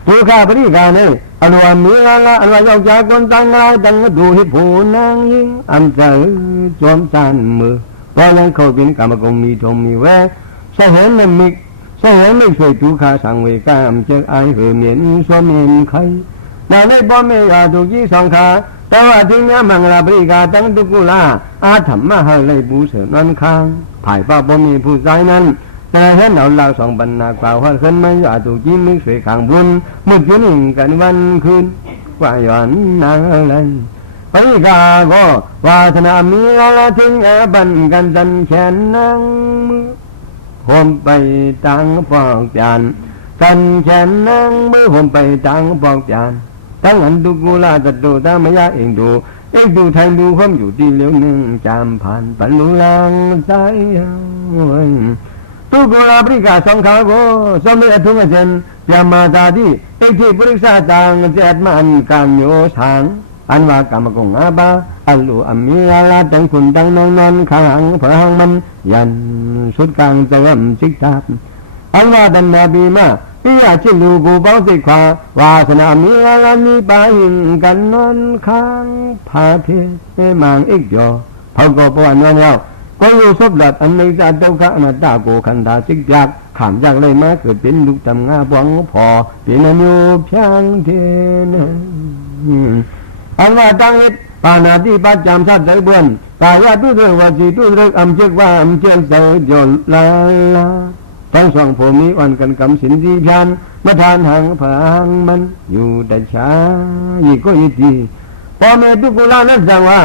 ทุกข้าปริกาเนี่ยอันว่ามีอะไรอันว่าอยากจากคนตั้งไรตั้งดูให้ผู้นางยิงอันใจจอมจานมือเพราะนั้นเขาเป็นกรรมกรมีทงมีแวะเสห็นมันมิกเสห็นไม่ช่วยทุกข้าสังเวกามเจอไอเหือเหมียนสวมเห็นใครนาในบ่ไม่ยาถูกยี่สองขาแต่ว่าถึงนี้มังลาบริกาตั้งตุกุลาอาธรรมะให้เลยบูเสนันค้างผ่ายป้าบ่มีผู้ใจนั้นแต่เห็นเอาหลักสองบรรณากล่าวว่าขึ้นไม่ยาถูกยี่ไม่ช่วยขังบุญมุดยืนกันวันคืนกว่าย้อนนางอะไรปริกาก็วาสนามีอะไรถึงบันกันจันแขนนางมือห่มไปตังปอกจานกันแขนนางมือห่มไปตังปอกจานตั้งอันตุกุลาตัดดูตามายาเองดูแทงดูความอยู่ดีเหลียวหนึ่งจามผ่านปันลุลางใจตุกุลาปริกาสองขาโกสมัยทุ่งเซนยามาตาที่เอกที่ปรึกษาต่างเจ็ดมันการโยทางอันว่ากรรมกงอาบาอัลลูอัมมีอาลาตั้งคุณตั้งนอนนอนข้างเผามันยันสุดกลางเติมสิกทับอันว่าดันดาบีมาที่อยากชิลูกูเบาสิขวาวาสนามีอะไรมีปาหินกันนอนข้างพาเทมังอีกย่อพอก็ปวนวันเราก็รู้สบหลัดอันในใจเต้าข้าอนาตาโกขันธาสิกยักขามจากเลยมาเกิดเป็นลูกตำงาบวงพอเป็นอนุพยังเทนอันว่าตั้งเอ็ดปานาที่ปัจจามสัตว์ใจบวนตายาตุเรื่องว่าจีตุเรื่องอำเจกว่าอำเจกเสยโยนลาทั้งสองผมมีอ่อนกันกำสินดีพันมาทานหางผางมันอยู่แต่ช้าอีกก็อีกที พอเมตุกุลานั้นสั่งว่า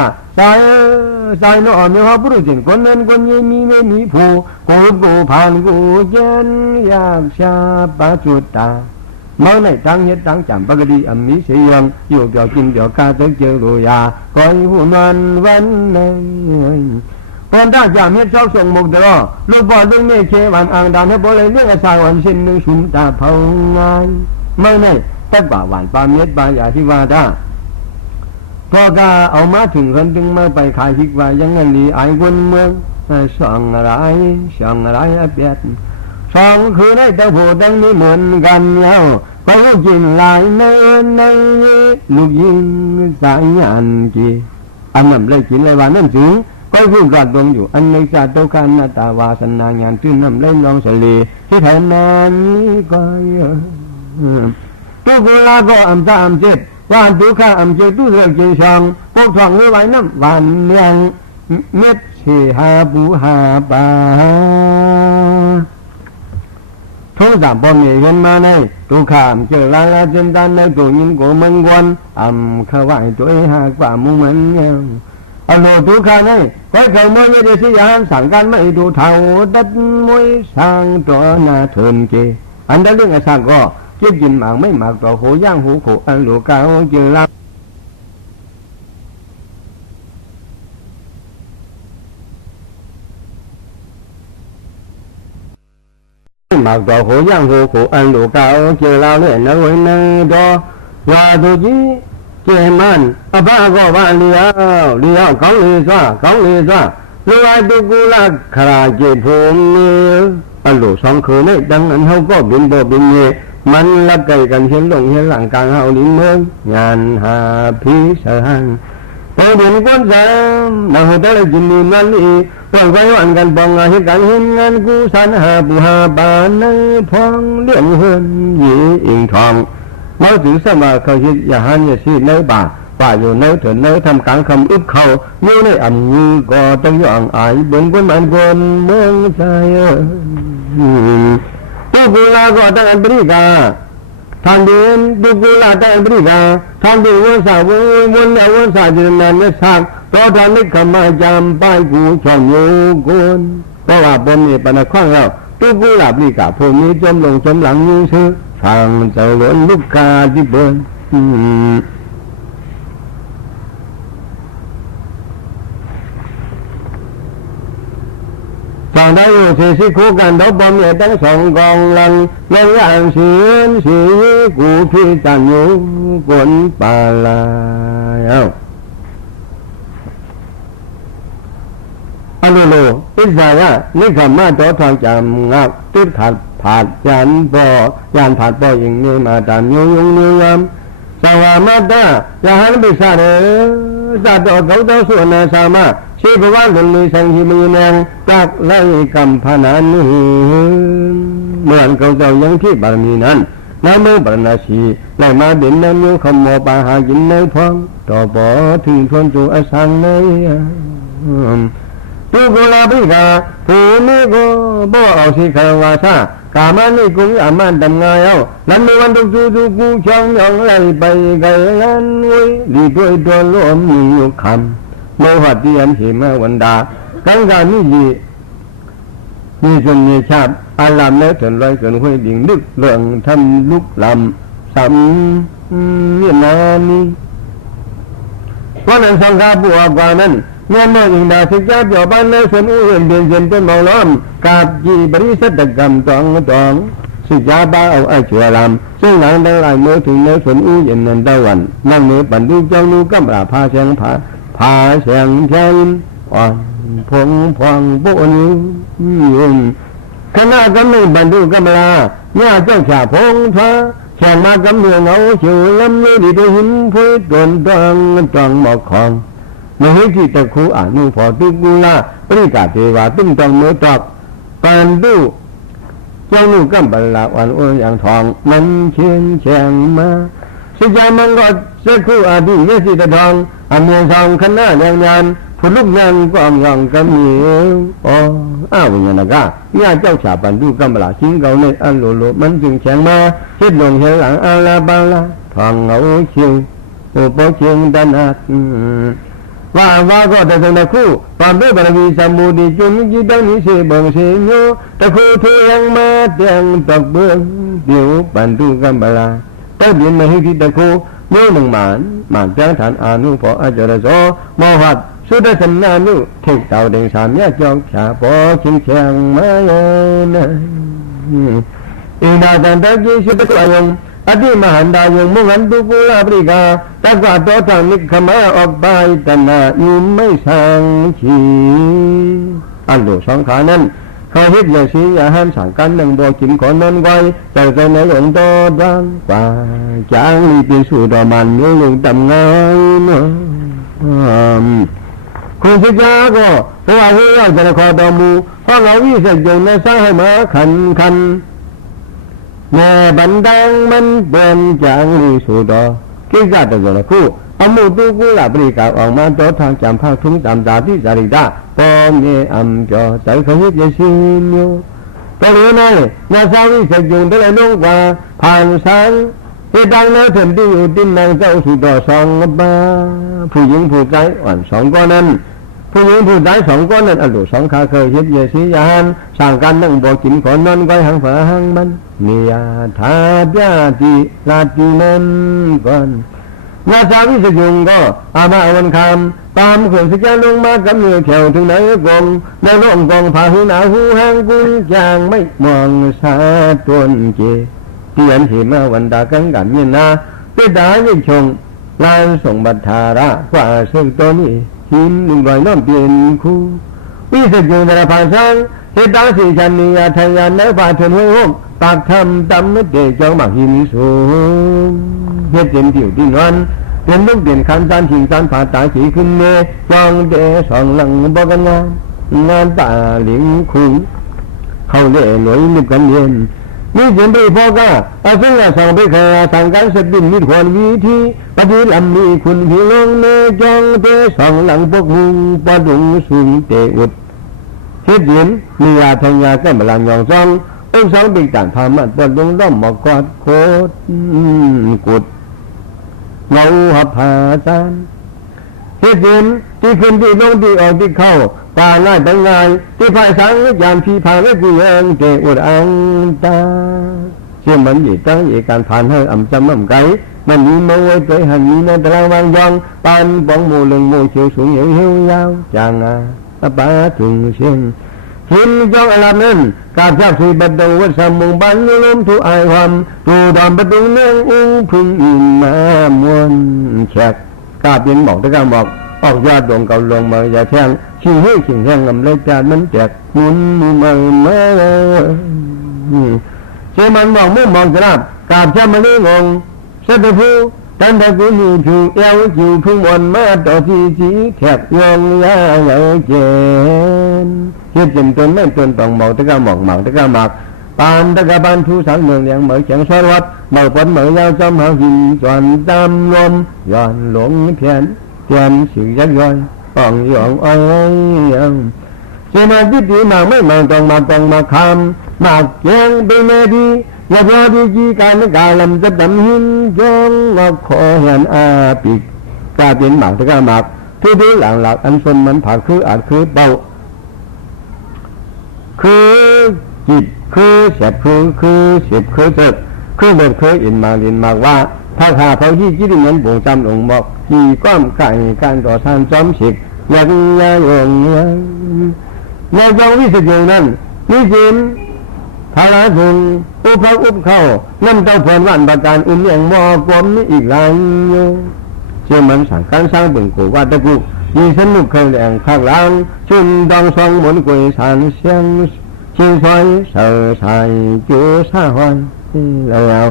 สายโนเมหะปุรุษินคนนั้นคนนี้มีไม่มีผู้กูผ่านกูเจนอยากชาปัจจุตาเมื่อในตั้งเหตุตั้งจำปกติอมิเสียงอยู่เดียวกินเดียวกาตึกเจอรูยาคอยหุ่นวันหนึ่งตอนได้จากเม็ดชอบส่งมุกตลอดลูกบอลตึงเมฆเชวันอ่างดานให้บอลเลยเรื่องสายวันเส้นหนึ่งชุนตาเผาไงเมื่อในตัดบ่าหวานปลาเม็ดปลาอยาที่ว่าได้พอกาเอามาถึงคนถึงมาไปขายคิดว่ายังไงดีไอ้คนเมืองส่องอะไรเปียดสองคือได้แต่ผู้ตั้งนี้เหมือนกันแล้วไปกินหลายในลูกยิงสายอันกีอันนั้นเลยกินเลยว่านั่นสิก็พูดรอดลมอยู่อันในชาติโตขันนาตาวาสนางานตื้นน้ำเล่นน้องสลีที่แทนนั้นนี้ก็ตุกุลาก็อำตาอำเจ็บว่าตุข้าอำเจ็บตุเรื่องกินช่องพวกทองไว้น้ำหวานเลี้ยงเม็ดสีหาปูหาปลาทุกสามปองเห็นมาในตุข้ามเจอลาเจนตันในตัวยินโกมังกรข้าไหวตัวหากป่ามุงเหมือนเงี้ยอโนตุข้าในก็เคยมวยเดชยานสั่งการไม่ดูเท่าดัดมวยสร้างตัวนาเทินเกอันนั้นเรื่องไอ้สักก็เจ็บกินหมากไม่หมากต่อโหย่างหูโขอันหลูกาเจอลาหมากต่อโหย่างหูโขอันหลูกาเจอลาเนี่ยนะเว้ยนะดอว่าตัวจีเจมันบ้าก็บ้าเลี้ยวก้องเลยซ้าลูกตุกุลาคราเจภูมิอันหลูสองคืนนี่ดังนั้นเขาก็บินเนี่ยมันละไก่กันเห็นลงเห็นหลังกลางเฮาลิ้นเมืองงานหาพิเศษพอเดินก้นสามเราแต่ละจินนี่นั่นนี่วันไปวันกันปองเหตุการณ์เห็นงานกูสันหาปูหาบานในพองเลี้ยงเฮินยี่อิงทองเมื่อถึงสมาเขาคิดอย่าหันอย่าซีในป่าอยู่ในเถินในทำการคำอึบเขาอยู่ในอันนี้ก็ต้องย่องอายเบิ่งคนมันคนเมืองใจตุกุลาก็ตั้งอเมริกาทางเดินตุกุลาตั้งอเมริกาทางเดินวันเสาร์วันเสาร์จะนานไม่สักเพราะทางนี้ขมาจำป้ายกูช่องโยกุนเพราะว่าบนนี้ปนข้างเราตุกุลาอเมริกาพวกนี้จมลงจมหลังยืนซื้อทางเจ้าหลวงลูกกาที่เบิ้ลทางได้อยู่สี่คู่กันดอกบอมเนี่ยตั้งสองกองลังลงอย่างเสียนสีกูพี่ตันอยู่กวนปลาลายอันโลอิสระนี่คำมาต่อทางจำงักติดขัดผาดยันปอผาดปออย่างนี้มาตามยุงนิยมสวามาตาอย่าหันไปซาเดซาดอกเขาต้องส่วนนาสามาชีพวันหนึ่งมีสังขีมีแนงตักไล่กำพนันเหมือนเขาเจ้ายังที่บารมีนั้นน้ำมือบารณาชีไล่มาเด่นน้ำยูขโมปาหากินในพองต่อปอถึงทนจูอสังในตุกุลาภิกาผู้นี้ก็บ่เอาสิขาวาชากามันนี่กุ้งอามันดำงายเอาลันในวันตุกจูกูช่องยองไล่ไปไกลลันไว้ดีด้วยตัวล้มมีอยู่คำโมหัดที่อันเหมาวันดากังการนี่มีจนมีชาบอารามแล้วจนลอยจนห้วยดิ่งลึกเรื่องทำลุกลำสำเนี่ยนานี่เพราะนั้นสังฆาบัวกว่านั้นเมื่อมาอิงดาสิกาเปียวบ้านในส่วนอุ้ยเดินเดินเป็นเมาล้อมกาบจีบริสัทกรรมตองสิกาบ้าเอาไอชัวลำซึ่งหลังได้หลายเมื่อถึงในส่วนอุ้ยนันตะวันนั่งเนื้อปั่นดูเจ้าลูกกำราพาแสงพาแสงแสงอ่อนพงโบนิยุ่งคณะกำลังบรรดุกำลาเนี่ยเจ้าชาพงท้าแข่งมากำเนืองเอาชิวลำนี้ดีตัวหินพูดตนตองหมอกของเมื่อที่ตะคูอานุพอตุกุลาปริกาเทวาตุ้มตองเมื่อตอกปานดูเจ้าลูกกำบัลลาวันอ้วนอย่างทองมันเชียงแฉงมาสิจามังกรเสคูอาดีเวสิตทองอันเมืองทองคณะแดงยานผู้ลูกนางก็อ่างกำมีอ้าวอย่างนั้นก็เนี่ยเจ้าชาปันดูกำบัลลาชิงเก่าในอันโลมันจึงแฉงมาเช็ดลงเห็นหลังอาลาบาลาทองเอาเชียง อุปเชียงตนักว่าก็แต่ตะคู่ความเป็นบารมีสมุดิจุนยิ่งดังนี้เสบังเสยโยตะคู่ทุยังมาเตียงตกเบื้องเดียวปันตุกัมบลาตั้งเบียนมาให้ที่ตะคู่เมื่อหนึ่งหมานเจ้าฐานอานุพออาจารย์โสมหัดสุดสันนานุเทกเต่าเด้งสามยาจองฉาปอชิงเชียงมาโยนะอินาจันตะกิสุตะยงอธิมหันดายงมุงันตุกุลาปริกาตะกวาโตทางนิขมาออกไปตนายุมไม่สังชีอันดูสองขานั้นเขาเฮ็ดอย่างสีอย่าห้ามสั่งกันดังบ่กินก่อนนั้นไว้แต่ใจในหลงโตดังกว่าจางลีเป็นสู่ดอมันเนื้อลงตำงายนะคุณสิจ้าก็เพราะว่าเรื่องจะขอดอมูเพราะเราวิเศษอยู่ในสายมาขันแม่บันดังมันเป็นจางลีสู่ดอกิจการตัวละคู่อมุตุกุลาปริกาออกมาต่อทางจำพาทุ่งตามตาที่จาริดาปอมเนอัมจอใจเขาเฮ็ดจะชิมอยู่ตอนนี้นั่นนาสาวิเศษอยู่ได้เลยน้องกว่าผ่านสังเหตุดังนั้นถึงที่อยู่ดินนางเจ้าสุดอสองบ้าผู้หญิงผู้ใจอ่อนสองก้อนนั้นผู้หญิงผู้ใจสองก้อนนั้นอดุสองขาเคยเฮ็ดเยสียานสร้างการนั่งบ่กินขอนนอนไว้หางฝาหางมันเนียธาญาติลาตินั้นก่อนนาสาวิสยุงก็อามาวันคำตามขนสิจาลงมากับเนื้อแถวถึงไหนกองในน้องกองผาหูหนาหูหางกุญจางไม่มองสาต้นเจเตียนหิมาวันดากังกันยินนาเปดายิ่งชงลานส่งบัตราระกว่าซึ่งตัวนี้หินหนึ่งรอยน้ำเปลี่ยนคู่วิสยุงแต่ละผ่านช่างเหตุดังสี่ชันนิยาทายานในป่าเถินห้วยห้องปากทำตำไม่เดจองหมากหินสูงเฮ็ดเต็มผิวดินวันเป็นลูกเด่นคันจานชิงจานผ่าตาขีขึ้นเนจองเดสองหลังบอกกันงานป่าหลิงคุ้งเขาเล่หน่วยนึกกันเย็นมีเสียงไปพอก้าอาศัยสองไปขยสั่งการสบินมีควรวิธีปฏิลำมีคุณพี่ลงเนจองเดสองหลังพวกมุงปะดุงสุงเตอุดเฮ็ดเย็นมียาทางยาแก้มลังยองซององสองปีต่างพามันปวดลงร่อมหมอกอดโคตรกุดเงาหับผาจานเฮ็ดเย็นที่ขึ้นที่ลงที่ออกที่เข้าป่าง่ายไปง่ายที่ภายสังยามที่ผ่านและกุยงเกอุดอังตาเชื่อมันหยีตั้งเอการผ่านให้อ่ำจำมั่มไกมันมีมาไว้ไปหันมีในตารางวางยองปานป้องโมลงโมเขียวสูงเหี่ยวยาวจางป่าจุงเชียงหินจองอลานั้นกาบชาบสีบัดดงวัดสมุงบันลมทุอายความตูดอมประตูเนืองอุ้งพึ่งอินมามวนแฉกกาบเป็นบอกตะกาบอกออกยอดดวงเก่าลงมาอย่าแทงชิงให้ชิงแห้งลำเลยจานมันแจกหมุนมือมาเชมันมองมุ่งมองจะรับกาบชามันเลยงงเสด็จผู้ตันตะกุนีถูกเอวอยู่พึ่งวนมาต่อที่สีแขกยองยาเหาเจนเฮ็ดจนตนไม่ตนต้องบอกตะกาหมอกหมากตะกาหมากปานตะกาบานผู้สังเมืองเลี้ยงเหมือเฉียงสวัสดิ์เหมือปนเหมือยาวจอมหาหินจวนตามลมย้อนหลงเพียนเตียนสิยักย้อยอ่องหยองอ้อยเสมาจิตดีมากไม่มาต้องมาคำมากแยงเป็นแม่ดีอย่าพอดีจีการกาลำจะดำหินจงว่าขอเห็นอาปิกกาเป็นหมากตะกาหมากทุกหลังอันสนมันผ่าคืออาจคือเบาคือจิตคือเสพคือเสพคือเสพคือเบิดคืออินมาลินมากว่าถ้าหาเขาที่จิตเงินบ่งจำองค์บอกจีก้อมไก่การต่อทานจอมฉิกยังยายงในจองวิสุทธิ์นั้นนี่จินพาราสุงอุปเข้าน้ำเต้าพรวันประการเลี้ยงมอกลมนี่อีกหลายอยู่เชื่อมันสั่งการสร้างบึงกูว่าตะกุยีสนุกเคยแหลงข้างหลังชุนดองซองหมุนกุยสานเสียงชิงซอยเสือสายจูซาหอยแล้ว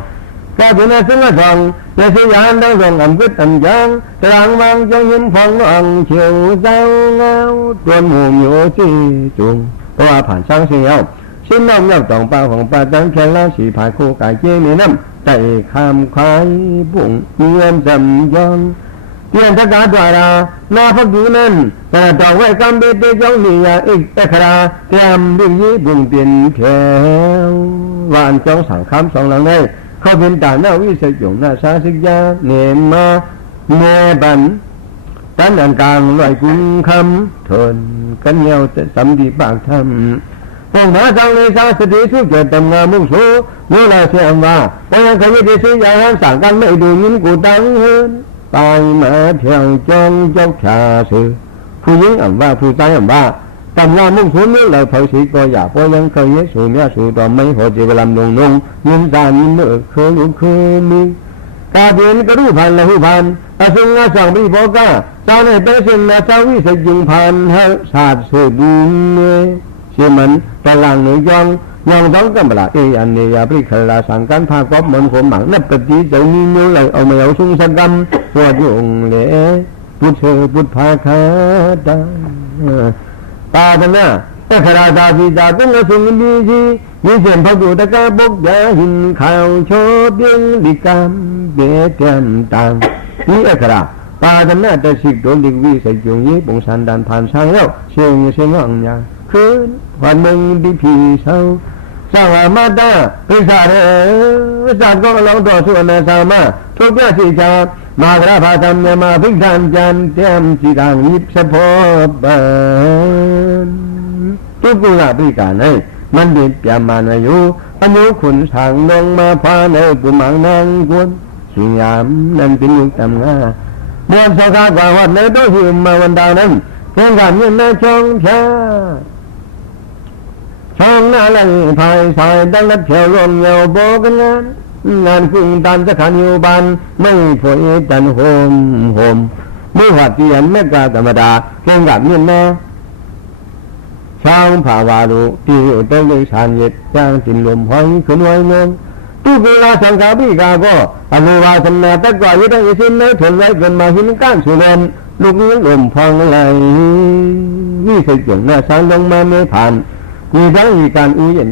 กาเป็นสิ่งละทองในสยามดังส่งอันกึศอันยังตรางวางจงยิ้มฟองอ่องเฉียวเจ้าเงาตัวหมู่อยู่ที่จุงเพราะว่าผ่านช่างเสียวชิ้นน้ำยับต่องปลาของปลาตั้งแค่ละสีผายคู่กายเจมีน้ำใจคำควายปุ่งเงียบจำยองเตียนทกาดวารานาพักอยู่นั้นแต่ต่อไว้กำเบเตจงมียาอีกเอกราเตรียมดึงยี่บุงเตียนแขววานจงสั่งคำสองหลังเลยเขาเป็นตาหน้าวิเศษอยู่หน้าสาสิกยาเนมมา แม่บันตันอันกลางลอยกุ้งคำทนกันเหี่ยวแต่สำดีปากทำพงหาสังเลสาสติสุเกิดตำงามุ่งสูโนราเสียงว่าพยังขยิบสิยาหันสั่งกันไม่ดูยินกูตังเฮินตายมาเที่ยวจองจอกชาสือผู้หญิงอ่ำว่าผู้ชายอ่ำว่าตำงามุ่งสูเมื่อไรเผาสีก็อยากพยังเคยสูเมียสูต่อไม่หัวใจเวลำนงนงยินสานยินเมื่อเคยลุกเคยมีกาเบียนกระดูพันละหูพันอาสุงอาสังบีโบกาสาวในเตสินนาสาวิสยุงพันฮะศาสตร์เสบุญเชื่อมันตะลังหนึ่งยองต้องกันเวลาอันนี้ยาปริขลาสังกันพากอบมันขมหมังนับปฏิเจ้ามีโนเลยเอามาเอาสุงสักกรรมหัวยุงเล่พุทธพุทธภาคาตาตาธนาแต่ขราตาสีตาต้องสุงมีจีมีเสียงพระบุตรกาบกยาหินข่าวโชเบียงดิกามเบียเตียนตังนี่ขราตาธนาแต่สิกโดนดิวิใส่จงยี่ปงสันดันผ่านช่างแล้วเสียงอ่างยาคืนวันมึงดิพีเศร้าสาวมาตาพิสาเรสัตว์ก็ลองต่อสู้นาสามาทุกอย่างสิจามากระพาทำเนี่ยมาพิจารณาเตรียมจิตางยิบสะพบทุกกุลาพิการให้มันดิบยามันอายุอายุขุนสั่งลงมาพาในปุมังนางกวนสิงามนั่นเป็นยุคตำงาเมื่อสักการกว่าวัดในต้องหิมมาวันดาวนั้นเพียงการเงินในช่องแช่ช่องหน้าไหลภายสายดังนัดเที่ยวลมเยาวโบกันงานพึ่งตันจะขันอยู่บ้านไม่พอจันโฮมไม่หัดเตียนไม่กล้าธรรมดาเพียงการเงินนะช่างภาวารุที่อยู่ใต้เลยสานเย็ดจ้างจินลมหอยขึ้นไว้เงินทุกเวลาสังฆาบิกาก็อนุวาสนาตะกว่าอยู่ได้สิ้นเลยทนไว้จนมาหินก้านสุรนลูกนี้ลมพองไหลนี่ใส่เกี่ยงหน้าสางลงมาไม่ผ่านมีทั้งมีการอุ้ยเย็น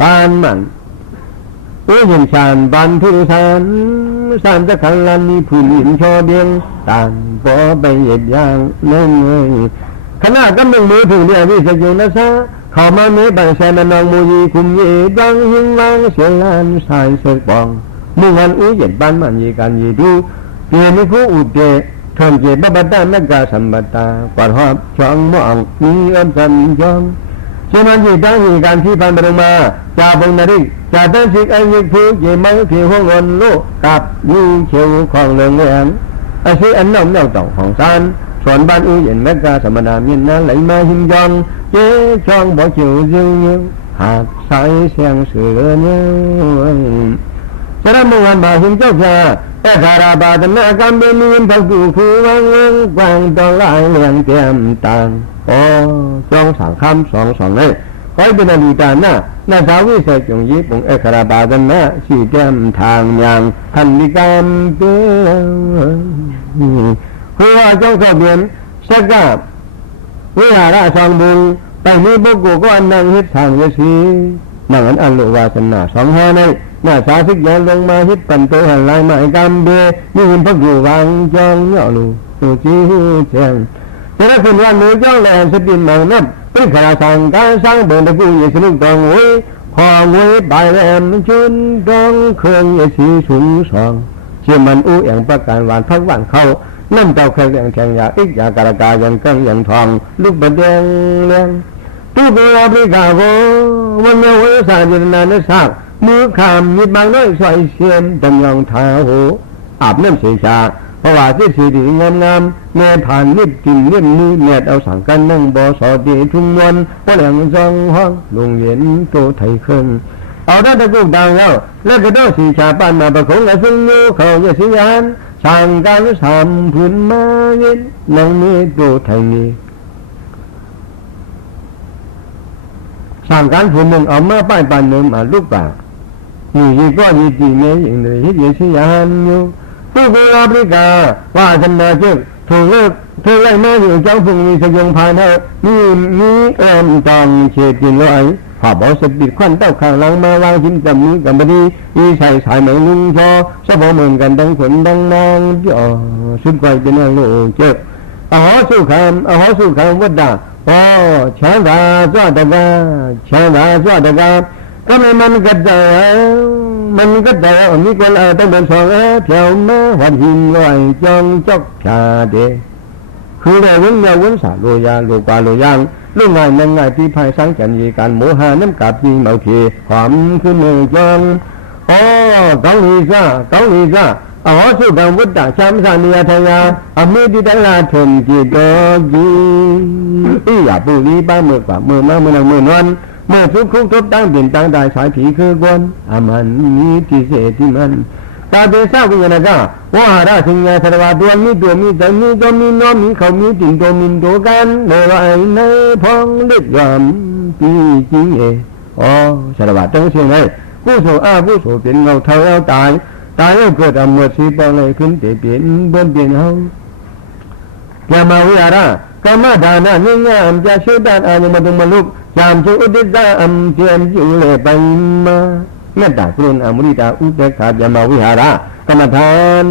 ปานมันอุ้ยเย็นชานบันทุสานสานจะขันลันมีผู้หญิงชอเบียงต่างปอไปเหยียดยางนั่นเลยขณะกำลังมือถึงเนี่ยวิสยุนซาเข้ามาเมื่อบางแสนนองมูยีคุมยีดังหิงวางเสียงลานสายเสกปองมุ่งวันอุ้ยเย็นบ้านมันยีการยีดูเกี่ยมิคู่อุดเดทำเจ็บบัดดานักกาสัมบัตตากวาดหอบช่องมองมีอันสันยองเช่นนั้นที่ตั้งเหตุการณ์ที่พันไปลงมาจ่าบงนาริจ่าตั้งสิกไอ้ยิผู้เกี่ยมังที่ห้องเงินโลกับยูเชียวของเรืองแหวนอาศัยอันน้อมเน่าต่องของซานสอนบ้านอุ้ยเห็นแม่กาสมณามินนั้นไหลมาหิมยองเจ้ช่องบ่เฉียวยึงยิ้วหากสายเสียงเสือเนี่ยฉะนั้นเมื่อวานบ่าหิมเจ้าชาแต่คาราบาตนาการเป็นมีนพักอยู่ผู้วังกวางต้องลายเลี้ยงเตรียมต่างจองสั่งคำสองเลยคอยเป็นอดีตหน้าสาวิเศษจงยิบงคาราบาตนาสี่แก้มทางอย่างทันดิกรรมเปหัวเจ้าขอเบียนสักกับวิหาระสองบุญไปมีบุกก็อันนั่งฮิตทางเวสีนั่งอันลุวาสนาสองห้าในหน้าสาสิกยันลงมาฮิตปันโตหันลายหมายกรรมเบมีหินพักอยู่วางจองเนาะลูตูจีเชียงแต่ละคนวันมือจ้องแหลมสติมังนับเป็นขราสังการสร้างเบิร์ตะกูยิ่งสนุกตองไว้พอไว้ใบแหลมชุนตองเครื่องยิ่งสีสูงสองเชื่อมันอู้อย่างประการหวานพักหวานเข้านั่นเจ้าเคยเลี้ยงแข่งยาอีกยากระกายังกังยังทองลูกบดแดงเลี้ยงตู้เปล่าปริกาโกวันเมื่อวันสายนานนึกสักมือขามมีบางน้อยสวยเชียนตำยองเท้าหูอาบน้ำเสียชาเพราะว่าที่สีดีงามแม่ผ่านนิบกินเล่มมือแม่เอาสั่งกันนั่งบ่อสอดีทุ่งวันว่าแหลงซองห้องโรงเรียนโตไทยเครื่องเอาได้ตะกุกดังแล้วก็ต้องสีชาปานมาประคองและซึ่งโยเขาจะสียานสั่งการสามพื้นมาเย็นนั่งนี้โตไทยนี้สั่งการผู้หนึ่งเอามาป้ายปานหนึ่งมาลูกป่านี่ก็ยีตีเมย์อย่างเลยที่สียานอยู่ผู้กุลาบริกาว่าธนาเจ้าถูกเลิกถูกไล่มาอยู่เจ้าพุงมีสยองภายในมีจอมเฉียดกินลอยผ่าบ่อสปิดควันเต้าข้างหลังมาวางจิ้มกับมือกับบัดีมีใส่สายไหมลุงชอสะพอเหมือนกันดังขนดังนางจ่อสุดไกลเป็นนางโลเจ็บอาหอสู้คำวัดดาช้างดาจ้าตะกาก็ไม่มันกระจาย มันก็แต่มีคนต้องเดินสองเที่ยวมาหัดหินลอยจองจอกชาเดคือได้วุ้นยาวุ้นสาโลยาโลกาโลยางลูกง่ายนั่งง่ายที่ภายสังจันยีการโมหาน้ำกาบยิงเมาเทความขึ้นมือจองเกาหลีซ่าสุดังวุฒิชามสานียทยาอเมริกาเทนจิโดจีอย่าปุรีบ้ามือกว่ามือมามือนางมือนวลเมื่อทุกคุกทบตั้งเปลี่ยนตั้งได้สายผีคือกวนมันมีที่เสที่มันตาเบซ่าวิญญาณก้าวหาราสิงห์สารวัตรตัวมีแต่มีตัวมีน้องมีเขามีติ่งตัวมินตัวกันในไรในพองเล็ดยามปีจีสารวัตรต้องเสียงไหนผู้โสเป็นเงาเท่าแล้วตายแล้วเกิดอมฤตสีปองเลยขึ้นเปลี่ยนบนเปลี่ยนเฮาแกมาวิหารกรรมฐานะนิ่งงามจะชื่อด้านอายุมาถึงมาลุกจามชื่ออุติตาเทียนอยู่เลยไปมาเมตตากรุณามุนิตาอุเบกขาแกมาวิหารกรรมฐาน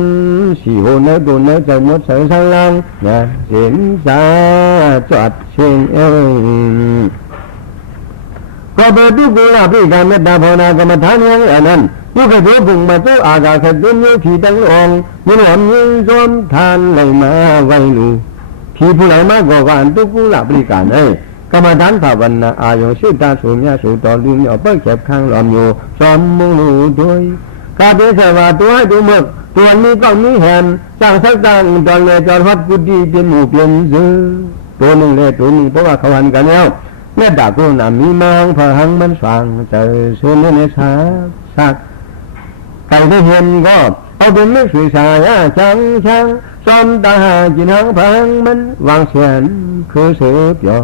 สี่โหเนื้อตัวเนื้อใจหมดใส่สังลังเสียนสาจอดเชียงก็เปิดทุกข์ลาภการเมตตาภาวนากรรมฐานอย่างนั้นนี่ก็ถือพุ่งมาตู้อากาศดุนยุที่ตั้งองมีหอมยิงจนทานเลยมาไว้ลูที่ผู้ไหนมากกว่าการทุกข์ลาภการกรรมฐานภาวนาอายุสุตาสุญญาสุตอลุญเอาไปเก็บข้างหลอมอยู่สมมุลูด้วยกาเบสวาตัวให้ดูเมื่อตัวนี้ก็มีแหนสร้างสักตั้งตอนเลยจอดวัดกุฏิเป็นหมู่เป็นซื้อตัวหนึ่งเลยตัวนี้เพราะว่าเขาหันกันแล้วเมื่อดาบตัวนั้นมีมังพหังมันฟังเจอเส้นในสักใครได้เห็นก็เอาเป็นเรื่องสื่อสารช่างซ้อมตาจินหังพังมันวางเสียนคือเสือเปียว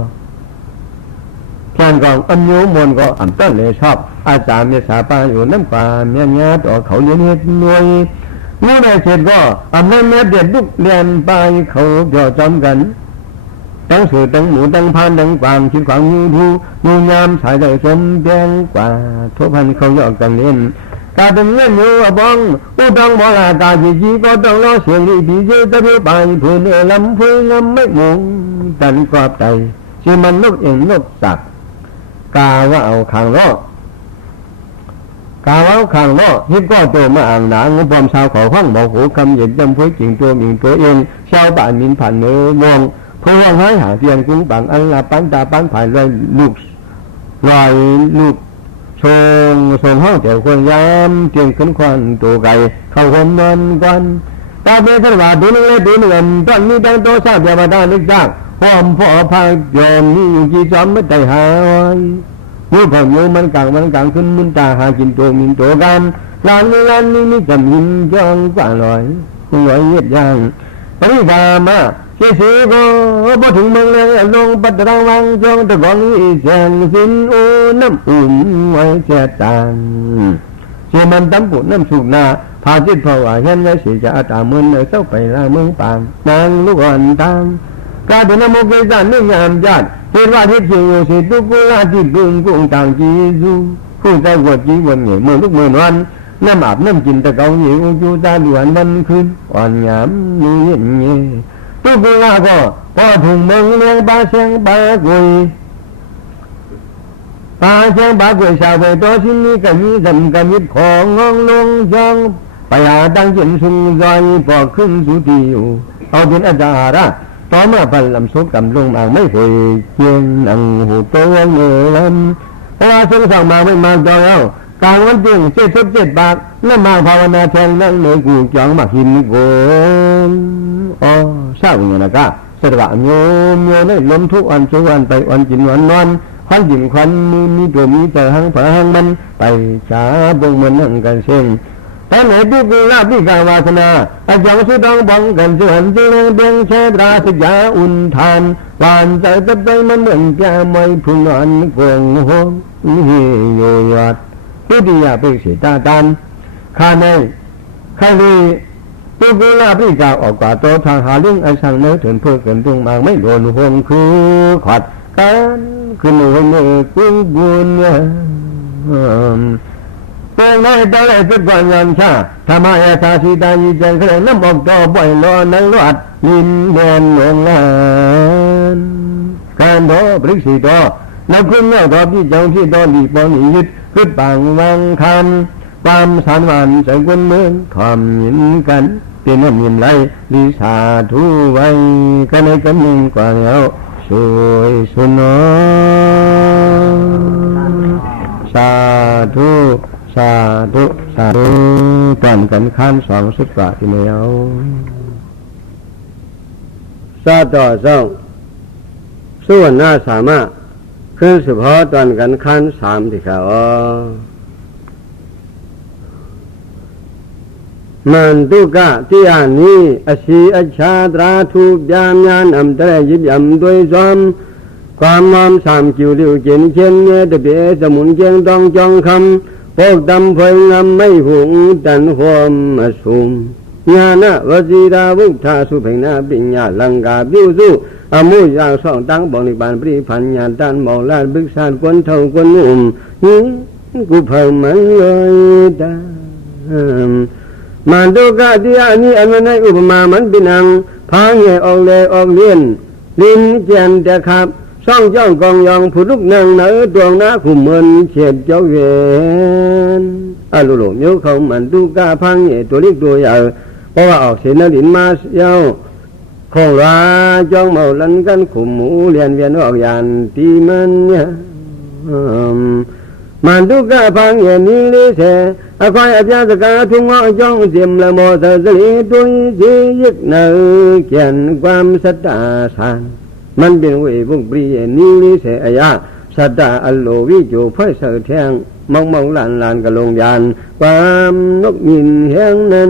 แค่ก่อนอันโยมนก็อันต้นเลยชอบอาจารย์เมษาปาอยู่น้ำป่าเมียญาต่อเขาเลี้ยงเห็ดหน่วยงูได้เสร็จก็อันแม่เด็ดลุกเรียนไปเขาเปียวจำกันตั้งสื่อตั้งหมูตั้งพานตั้งความคิดความยูยามสายใจสมเพียงกว่าทุกพันเขาหยอกกันเล่นกาเป็นเงี้ยอยู่บ้องอุตังบ่ลาตาจีก็ต้องรอเสียงดีดีเจตะเพื่อไปพื้นลำพื้นงำไม่มงตันกรอบใจที่มันนกเองนกสักกาว่าเอาขังล้อฮิตก็ตัวมาอ่างหนางบอมชาวเขาห้องบอกหูคำเย็นจำพื้นจริงตัวมิงตัวเองชาวบ้านมินผ่านเนื้อมองผู้ว่างหายหาเตียงกุ้งปังอันละปันตาปันผ่านลอยลูกส่งห้องแต่คนยามเตียงขึ้นควันตัวไก่เข้าหอมนอนกันตาเบสว่าดูนึงเลยดูนึงตอนนี้ตั้งโตทราบยาบาดาลึกจักหอมพ่อพายยอมนี่อยู่ที่จอมไม่ได้หายมือผ่อนมือมันกลางขึ้นมุนตาหากินตัวมินตัวกันลานนี้มีจำหินจองกว่าลอยเย็ดยางปริกามาเสียก็พอถึงเมืองเลยลงปัตตาวังจงตะกองอีแสงสินโอน้ำอุ่นไว้แช่ตานเสียมันตั้มปุ่นน้ำสุกนาพาจิตภาวะเห็นไว้เสียจะตาเมืองเลยเจ้าไปลาเมืองปางนางลูกอ่อนตามกาเป็นนโมเกจันนึกยามจัดเห็นว่าที่เชียวสิตุกุลาที่บึงกุ้งต่างจีซูคู่ใจวัดจีวันเหนื่อยเมื่อลูกเมื่อวันน้ำอาบน้ำกินตะเกาเหยียวจูตาหลวนมันคืนอ่อนยามนุ่ยเงี้ยตุกุลาก็พอถึงเมืองเลี้ยงบาเชียงบากุยชาวไปตัวที่นี่ก็มีดำกมิดของงองลงจังไปหาตั้งจินสุงใจพอขึ้นสุติอยู่เอาเป็นอาจารย์ต่อมาพันลำสุกกำลงมาไม่เคยเจียงนั่งหูโตเงยลำเพราะว่าสงสารมาไม่มาต่อแล้วกลางวันเตียง7 บาทนั่นมาภาวนาแทนนั่งเลยกูจังมาหินโกนทราบอย่างนั้นก็สระว่าโยได้ล้มทุกอันทุกวันไปวันจินวันนอนควันจินควันมีตัวมีแต่หังผาหังมันไปช้าบงมันนั่งกันเช่นท่านไหนที่กุลาภิกาวาสนาอาจารย์สุดองบังกันเสื่อมเจริญเบียงเชตราสยาอุ่นทานหวานใจตะไปมันเหมือนแก้ไม่พุงนอนกวงโฮนี่โยยัดผู้ที่อยากไปเสียตาตันข้าในข้าลีตุกุลาภิกาออกกว่าโตทางหาเรื่องไอ้ช่างเนื้อถึงเพื่อเกินตรงมาไม่โดนห่วงคือขวัดกันขึ้นหัวเนื้อกุ้งบุญเป็นไงตอนแรกเป็นก่อนยันชาธรรมะยาตาสีตายีจังเคยน้ำออกต่อบ่อยรอในรอดลินแดนหลงลานการโดบริสีโตนักขึ้นเงาต่อพี่เจ้าที่โตดีปอนียึดขึ้นปังวังคำ ความสานหวานใจวนเหมือนความยินกันเป็นน้ำยินไหลดีสาธุไว้กันในกันหนึ่งกว่าแล้วสวยสุนอสาธุสาธุสาธุกันกันข้าม2 สุดกว่าที่แล้วซาต่อซ่องส่วนหน้าสามารถขึ้นเฉพาะตอนกันขั้น3ที่เขามันตุกะที่อันนี้อสีอชาตราทุกยามยานอำตระยิบยำด้วยซ้อมความมอมสามคิวเดียวเจนเช่นเนื้อตะเบียสมุนเจียงต้องจองคำพวกดำเพลิงงำไม่หุงตันความอสุมญาณวจีราวุฒาสุเพ็งนาปิญญาลังกาบิวสุอมุยางสองตั้งบริบาลปริพันญาตันมองลาดบึกษานกวนเท่ากวนนุ่มนี่กูเพิ่มมันเลยตามันตุกะที่อันนี้อันนั้นอุปมามันเป็นอังพาเงยออกเลยออกเลียนลิ้นเจียนแต่ขับซ่องจ้องกองยองผู้ลุกนั่งเนื้อดวงน้าขุมเมินเฉียดเจ้าเวนอาลุโลมยกเขามันตุกะพังเงยตัวเล็กตัวใหญ่เพราะว่าออกเสียงลิ้นมาเย้าคงราจ้องเมาลันกันขุมหมูเลียนเวียนออกยานตีมันเนี่ยมันตุกะพังเงยนิลิเสอควายอภิญาสกาทุ่งอ้อจ้องเสียมละโมเสสลีตุยจียึกเนื้อเขียนความสัตตาสานมันเป็นเวบุกปรีนิลิเสอายะสัตตาอโลวิโจไฟเสอแทงมองมองลานลานกะลงยานความนกยินแห้งนั้น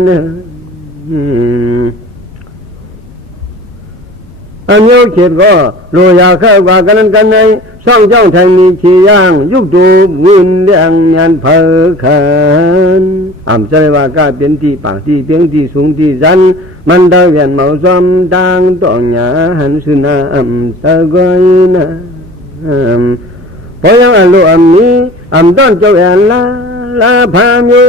อันโยเขตก็โลยาเข้ากว่ากันนั้นกันในซ่องจ้องแทงมีชีย่างยุบดูวินเลี้ยงยันเพอขันอ่ำใจว่ากาเป็นที่ปากที่เพียงที่สูงที่จันมันดาวเวียนเมาซ้อมดังต้องหยาหันสุนาอ่ำสะกอยนะพอยังอันโลอ่ำนี้อ่ำต้นเจ้าแอนลาพามอยู่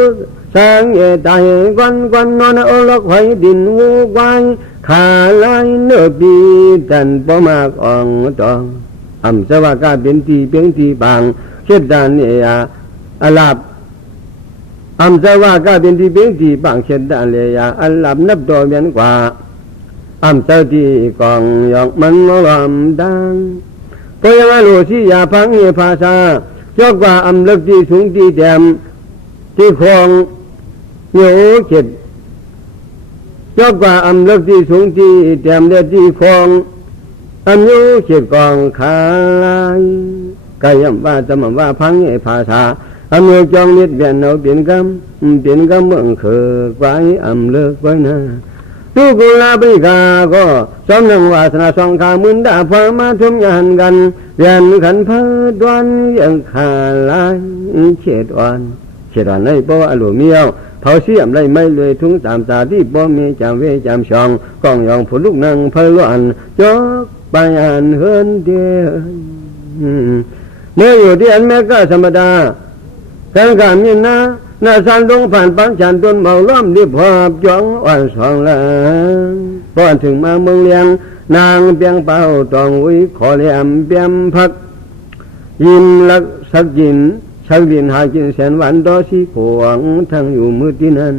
สางเอตายกวนนอนโอลกไว้ดินวูกวายขาลายเนื้อปีดันปมากอ่องตองอัมสวากาเป็นที่เพียงที่บางเช็ดดานเนียอลาบอัมสวากาเป็นที่เพียงที่บางเช็ดดานเลียอลาบนับดอกเวียนกว่าอัมเจ้าที่กองยองมันงอลำดังก็ยังอโลสิยาพังเยภาษายกว่าอัมเลิกที่สูงที่แดมที่คลองโยเช็ดยกว่าอัมเลิกที่สูงที่แดมเดียที่คลองอันยูเขียดกองขายกายัมว่าจำว่าพังเอภาษาอันยูจองเลียดเบียนเอาเปลี่ยนกำเมืองเขอไว้อัมเลิกไว้นะทุกุลาบิกาก็สมนังวาสนาสองขามุนดาพามาทุมยานกันเวียนขันเพิดวันยังขาลายเฉียดวันในบ่อหลวงเมียวเผาเสียมไรไม่เลยทุ่งตามตาที่บ่มีจำเวจำชองกองยองผู้ลูกนั่งเพลวันจอกไปอ่านเฮินเดียเมื่ออยู่ที่อันแม่ก็ธรรมดาการการมีนะนาสันลงผ่านปังฉันต้นเมาล้อมดิบหอบจ้องอ่อนสองละพอถึงมาเมืองเลียงนางเปียงเป่าตองอุ้ยขอเลียมเปียมพักยิ้มลักสักยินชักดินหากินแสนวันต่อสีขวงทั้งอยู่มือที่นั้น